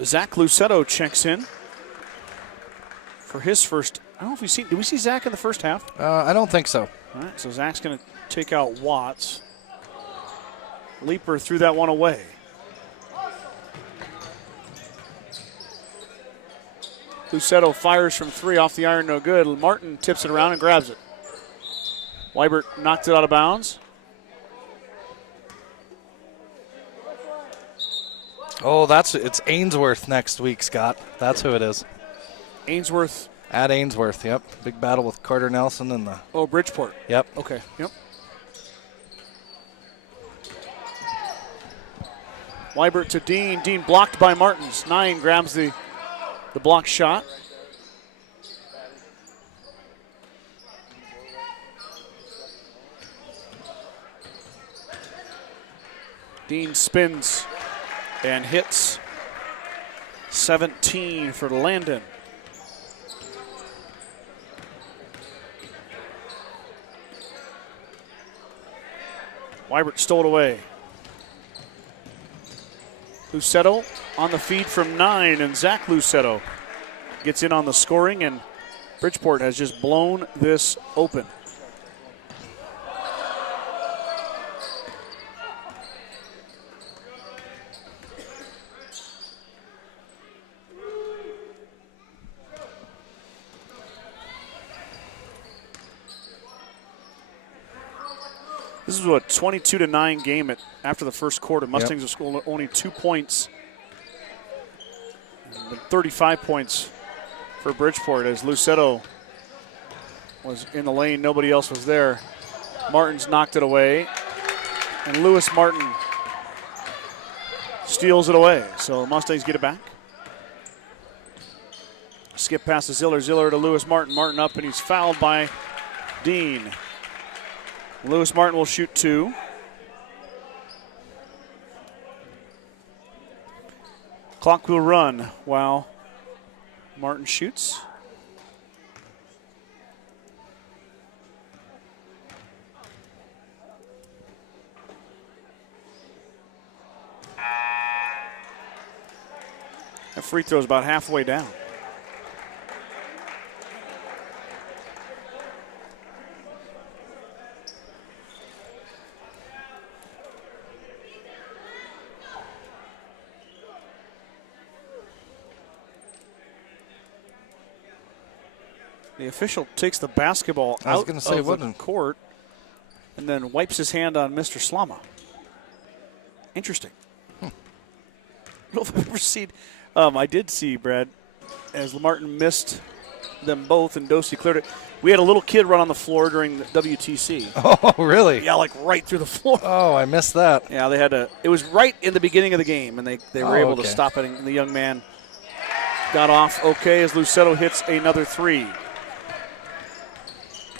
Zach Lucetto checks in for his first. I don't know if did we see Zach in the first half? I don't think so. All right, so Zach's going to take out Watts. Leaper threw that one away. Lucetto fires from 3 off the iron, no good. Martin tips it around and grabs it. Weibert knocked it out of bounds. Oh, it's Ainsworth next week, Scott. That's who it is. Ainsworth. At Ainsworth, yep. Big battle with Carter Nelson and the. Oh, Bridgeport. Yep. Okay, yep. Weibert to Dean. Dean blocked by Martins. 9 grabs the block shot. Dean spins and hits. 17 for Landon. Weibert stole it away. Lucetto on the feed from 9, and Zach Lucetto gets in on the scoring, and Bridgeport has just blown this open. This is a 22-9 game after the first quarter. Mustangs have scored only 2 points. And 35 points for Bridgeport as Lucetto was in the lane. Nobody else was there. Martins knocked it away. And Lewis Martin steals it away. So the Mustangs get it back. Skip past to Ziller. Ziller to Lewis Martin. Martin up, and he's fouled by Dean. Lewis Martin will shoot 2. Clock will run while Martin shoots. That free throw is about halfway down. The official takes the basketball out of the court and then wipes his hand on Mr. Slama. Interesting. I don't know if I've ever seen. I did see, Brad, as Martin missed them both and Dosey cleared it. We had a little kid run on the floor during the WTC. Oh, really? Yeah, like right through the floor. Oh, I missed that. Yeah, they had to. It was right in the beginning of the game, and they were able to stop it, and the young man got off okay as Lucetto hits another 3.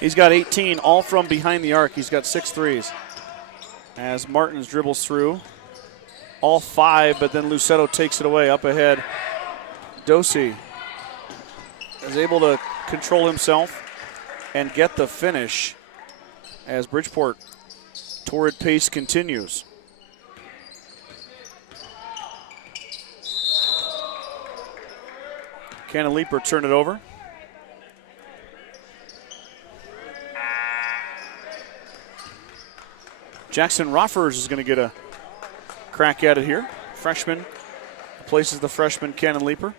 He's got 18, all from behind the arc. He's got 6 threes. As Martins dribbles through, all 5, but then Lucetto takes it away up ahead. Dosey is able to control himself and get the finish as Bridgeport torrid pace continues. Can a Leaper turn it over? Jackson Roffers is going to get a crack at it here. Freshman replaces the freshman Cannon Leaper.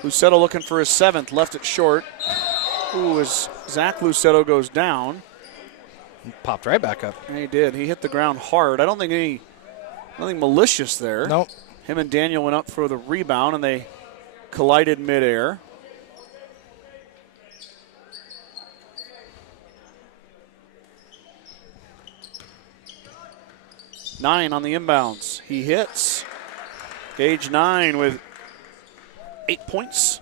Lucetto looking for his 7th, left it short. Ooh, as Zach Lucetto goes down. Popped right back up. And he did. He hit the ground hard. I don't think nothing malicious there. Nope. Him and Daniel went up for the rebound, and they collided midair. Nine on the inbounds. He hits. Gage 9 with 8 points.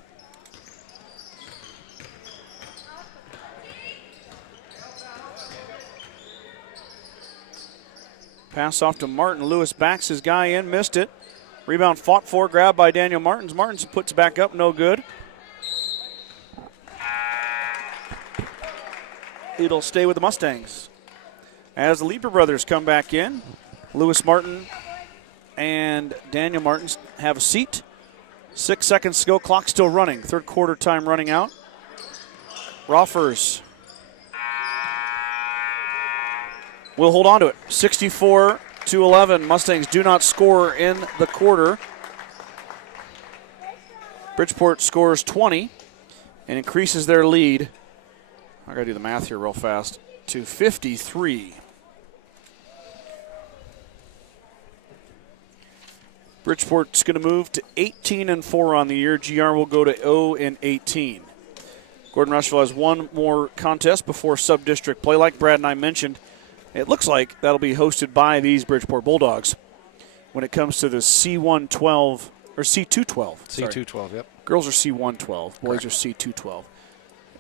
Pass off to Martin. Lewis backs his guy in, missed it. Rebound fought for, grabbed by Daniel Martins. Martins puts it back up, no good. It'll stay with the Mustangs. As the Leaper brothers come back in, Lewis Martin and Daniel Martins have a seat. 6 seconds to go, clock still running. Third quarter time running out. Roffers will hold on to it. 64-11. Mustangs do not score in the quarter. Bridgeport scores 20 and increases their lead. I got to do the math here real fast. To 53. Bridgeport's going to move to 18-4 on the year. GR will go to 0-18. Gordon-Rushville has one more contest before sub-district play. Like Brad and I mentioned, it looks like that'll be hosted by these Bridgeport Bulldogs when it comes to the C112 or C212. C212, yep. Girls are C112, boys are C212.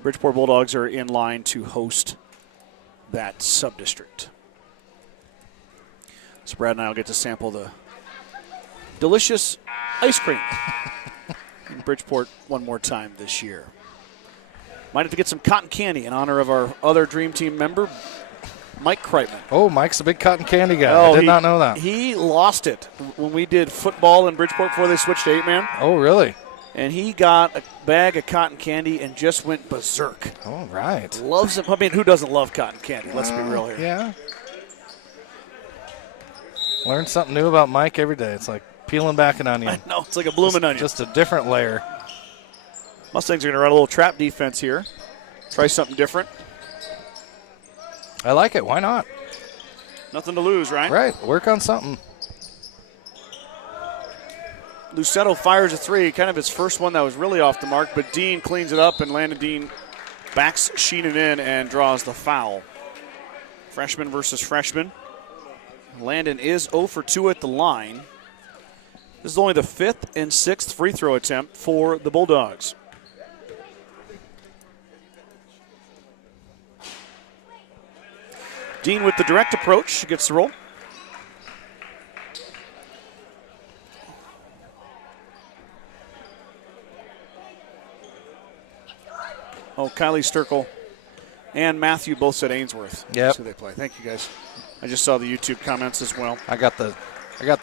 Bridgeport Bulldogs are in line to host that sub-district. So Brad and I will get to sample the delicious ice cream in Bridgeport one more time this year. Might have to get some cotton candy in honor of our other Dream Team member, Mike Kreitman. Oh, Mike's a big cotton candy guy. I did not know that. He lost it when we did football in Bridgeport before they switched to 8-man. Oh, really? And he got a bag of cotton candy and just went berserk. All right. Loves it. I mean, who doesn't love cotton candy? Let's be real here. Yeah. Learn something new about Mike every day. It's like peeling back an onion. I know, it's like a blooming onion. Just a different layer. Mustangs are going to run a little trap defense here. Try something different. I like it. Why not? Nothing to lose, right? Right. Work on something. Lucetto fires a three, kind of his first one that was really off the mark, but Dean cleans it up, and Landon Dean backs Sheenan in and draws the foul. Freshman versus freshman. Landon is 0 for 2 at the line. This is only the 5th and 6th free throw attempt for the Bulldogs. Dean with the direct approach, gets the roll. Oh, Kylie Sturkle and Matthew both said Ainsworth. Yep. That's who they play. Thank you, guys. I just saw the YouTube comments as well. I got the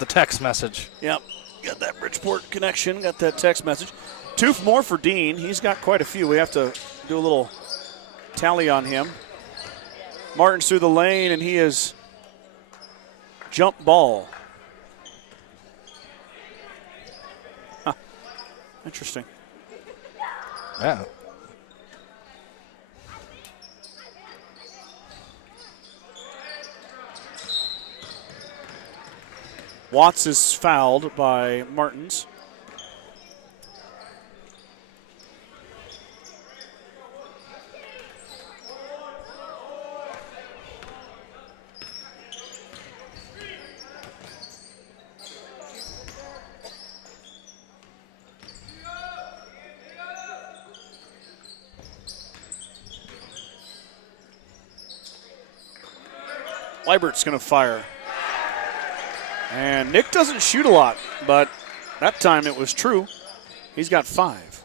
text message. Yep. Got that Bridgeport connection. Got that text message. 2 more for Dean. He's got quite a few. We have to do a little tally on him. Martin's through the lane, and he is jump ball. Huh. Interesting. Yeah. Watts is fouled by Martins. Leibert's going to fire. And Nick doesn't shoot a lot, but that time it was true. He's got 5.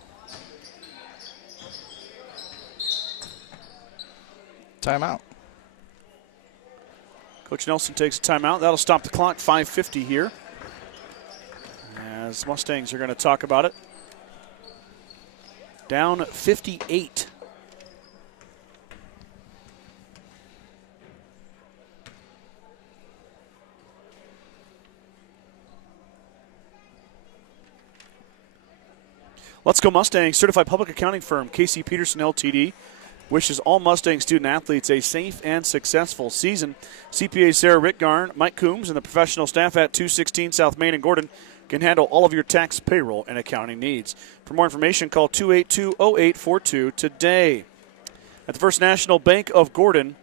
Timeout. Coach Nelson takes a timeout. That'll stop the clock. 5:50 here. as Mustangs are going to talk about it. Down 58. Let's Go Mustangs, certified public accounting firm, Casey Peterson LTD, wishes all Mustang student athletes a safe and successful season. CPA Sarah Rittgarn, Mike Coombs, and the professional staff at 216 South Main in Gordon can handle all of your tax, payroll, and accounting needs. For more information, call 282-0842 today. At the First National Bank of Gordon,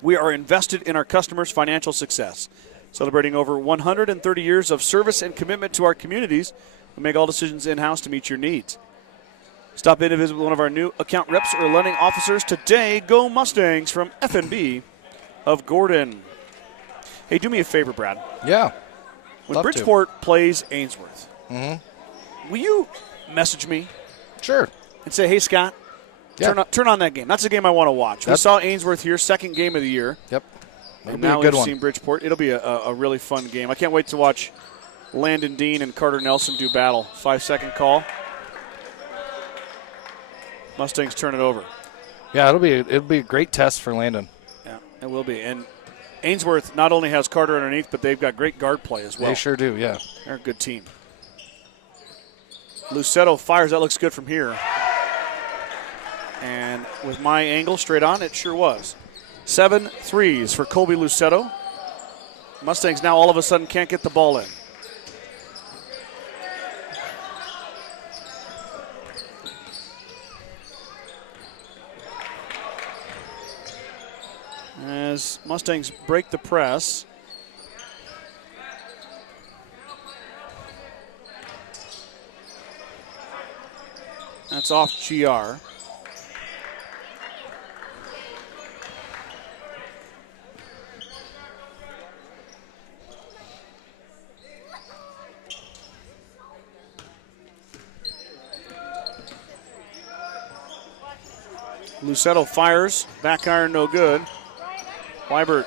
we are invested in our customers' financial success. Celebrating over 130 years of service and commitment to our communities, we make all decisions in-house to meet your needs. Stop in to visit with one of our new account reps or lending officers today. Go Mustangs from FNB of Gordon. Hey, do me a favor, Brad. Yeah. When Bridgeport plays Ainsworth, will you message me? Sure. And say, hey, Scott, turn on that game. That's the game I want to watch. We saw Ainsworth here, second game of the year. Yep. And now we've seen Bridgeport. It'll be a really fun game. I can't wait to watch Landon Dean and Carter Nelson do battle. 5-second call. Mustangs turn it over. Yeah, it'll be a great test for Landon. Yeah, it will be. And Ainsworth not only has Carter underneath, but they've got great guard play as well. They sure do, yeah. They're a good team. Lucetto fires. That looks good from here. And with my angle straight on, it sure was. 7 threes for Colby Lucetto. Mustangs now all of a sudden can't get the ball in. As Mustangs break the press. That's off GR. Lucetto fires. Back iron no good. Weibert.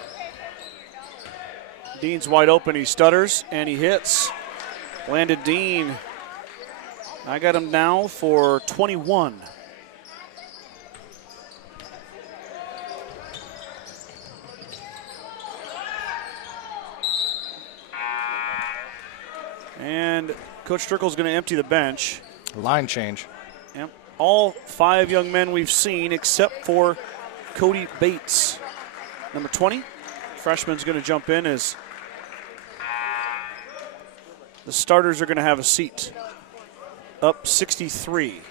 Dean's wide open. He stutters and he hits. Landed Dean. I got him now for 21. And Coach Strickle's going to empty the bench. Line change. Yep. All 5 young men we've seen except for Cody Bates. Number 20, freshman's going to jump in as the starters are going to have a seat. Up 63.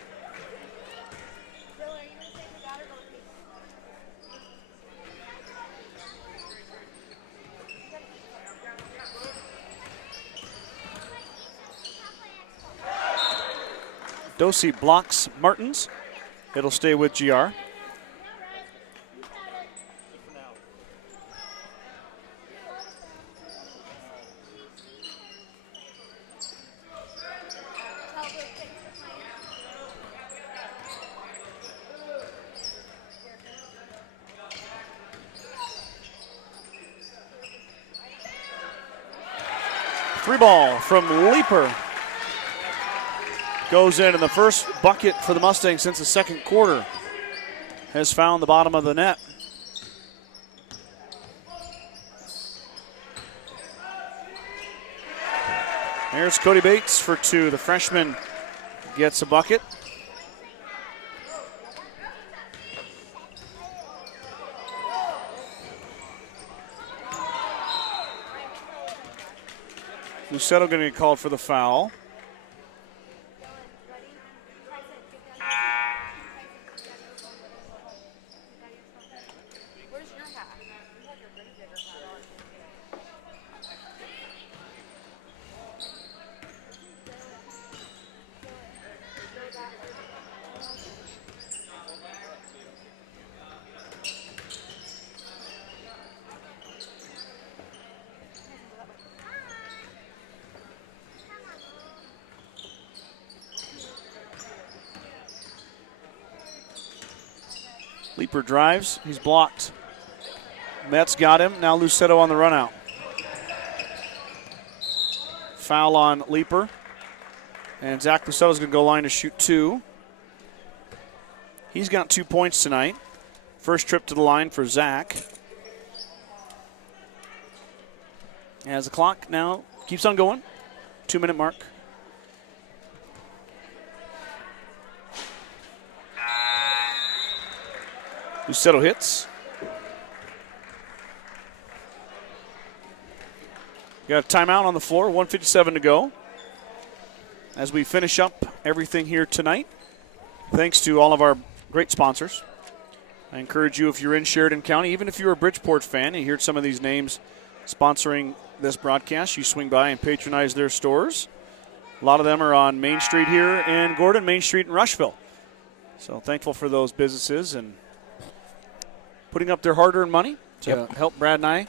Dosey blocks Martins. It'll stay with GR. Free ball from Leaper. Goes in, and the first bucket for the Mustangs since the second quarter has found the bottom of the net. There's Cody Bates for 2. The freshman gets a bucket. Lucetto going to get called for the foul. Leaper drives. He's blocked. Metz got him. Now Lucetto on the run out. Foul on Leaper. And Zach Lucetto's going to go line to shoot 2. He's got 2 points tonight. First trip to the line for Zach. As the clock now keeps on going. 2-minute mark. Lucetto hits. Got a timeout on the floor, 1:57 to go. As we finish up everything here tonight, thanks to all of our great sponsors. I encourage you, if you're in Sheridan County, even if you're a Bridgeport fan, you hear some of these names sponsoring this broadcast, you swing by and patronize their stores. A lot of them are on Main Street here in Gordon, Main Street in Rushville. So thankful for those businesses and putting up their hard-earned money to help Brad and I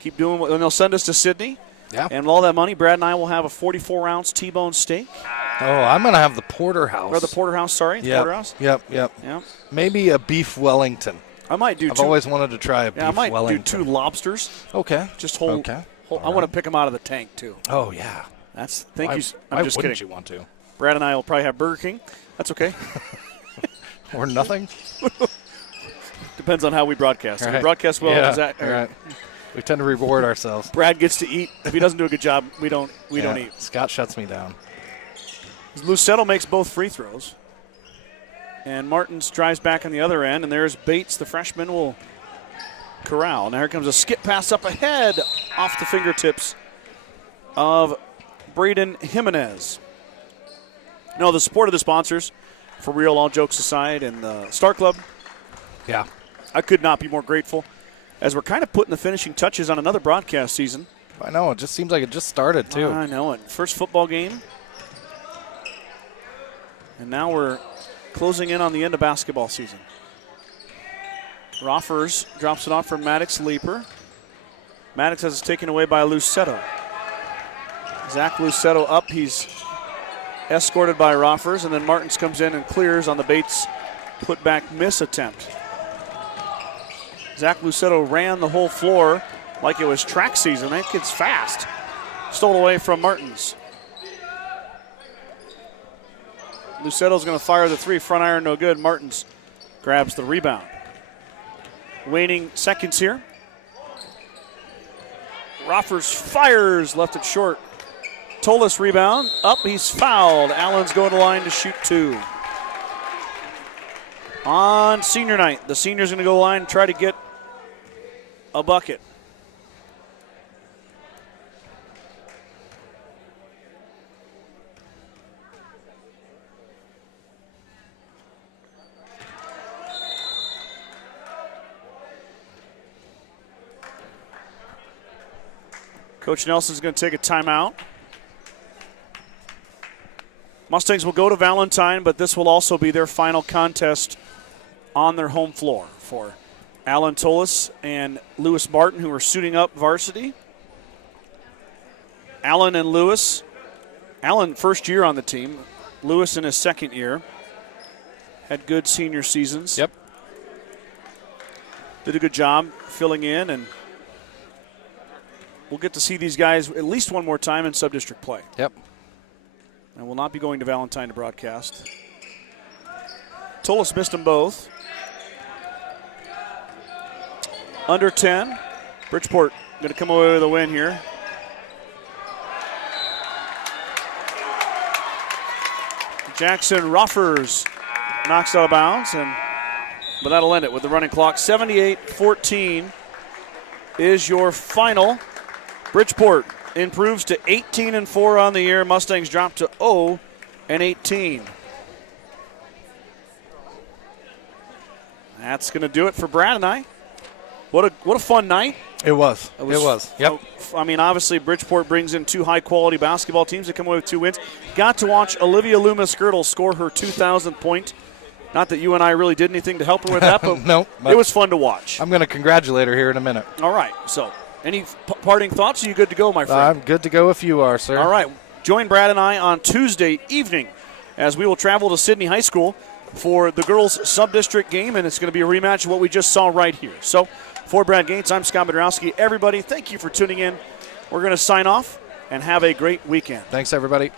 keep doing what, and they'll send us to Sydney. Yeah. And with all that money, Brad and I will have a 44-ounce T-bone steak. Oh, I'm going to have the porterhouse. Or the porterhouse, sorry. Yep. Porterhouse? Yep. Yep. Maybe a beef Wellington. I might do I've two. always wanted to try a beef I might Wellington. do 2 lobsters. Okay. Just hold. Okay. I want to pick them out of the tank, too. Oh, yeah. Thank you. Why I'm just wouldn't kidding. you want to? Brad and I will probably have Burger King. That's okay. Or nothing? Depends on how we broadcast. If we Right. broadcast well, Yeah, Zach, right. We tend to reward ourselves. Brad gets to eat. If he doesn't do a good job, we don't eat. Scott shuts me down. Lucetto makes both free throws. And Martins drives back on the other end, and there's Bates, the freshman, will corral. Now here comes a skip pass up ahead off the fingertips of Braden Jimenez. No, the support of the sponsors, for real, all jokes aside, and the Star Club. Yeah. I could not be more grateful as we're kind of putting the finishing touches on another broadcast season. I know. It just seems like it just started, too. I know it. First football game. And now we're closing in on the end of basketball season. Roffers drops it off for Maddox Leaper. Maddox has it taken away by Lucetto. Zach Lucetto up. He's escorted by Roffers, and then Martins comes in and clears on the Bates putback miss attempt. Zach Lucetto ran the whole floor like it was track season. That kid's fast. Stole away from Martins. Lucetto's going to fire the 3. Front iron, no good. Martins grabs the rebound. Waning seconds here. Roffers fires, left it short. Tolis rebound. Up, he's fouled. Allen's going to line to shoot 2. On senior night, the senior's going to go line and try to get a bucket. Coach Nelson's going to take a timeout. Mustangs will go to Valentine, but this will also be their final contest on their home floor for Alan Tolis and Lewis Martin, who are suiting up varsity. Alan and Lewis. Alan, first year on the team. Lewis in his second year. Had good senior seasons. Yep. Did a good job filling in, and we'll get to see these guys at least one more time in sub-district play. Yep. And we'll not be going to Valentine to broadcast. Tolis missed them both. Under 10. Bridgeport going to come away with a win here. Jackson Ruffers knocks out of bounds, but that'll end it with the running clock. 78-14 is your final. Bridgeport improves to 18-4 on the year. Mustangs drop to 0-18. That's going to do it for Brad and I. What a fun night. It was. It was. Yep. I mean, obviously, Bridgeport brings in 2 high-quality basketball teams that come away with 2 wins. Got to watch Olivia Loomis-Girdle score her 2,000th point. Not that you and I really did anything to help her with that, but no, it was fun to watch. I'm going to congratulate her here in a minute. All right. So, any parting thoughts? Are you good to go, my friend? I'm good to go if you are, sir. All right. Join Brad and I on Tuesday evening as we will travel to Sydney High School for the girls' sub-district game, and it's going to be a rematch of what we just saw right here. So, for Brad Gates, I'm Scott Bedrowski. Everybody, thank you for tuning in. We're going to sign off and have a great weekend. Thanks, everybody.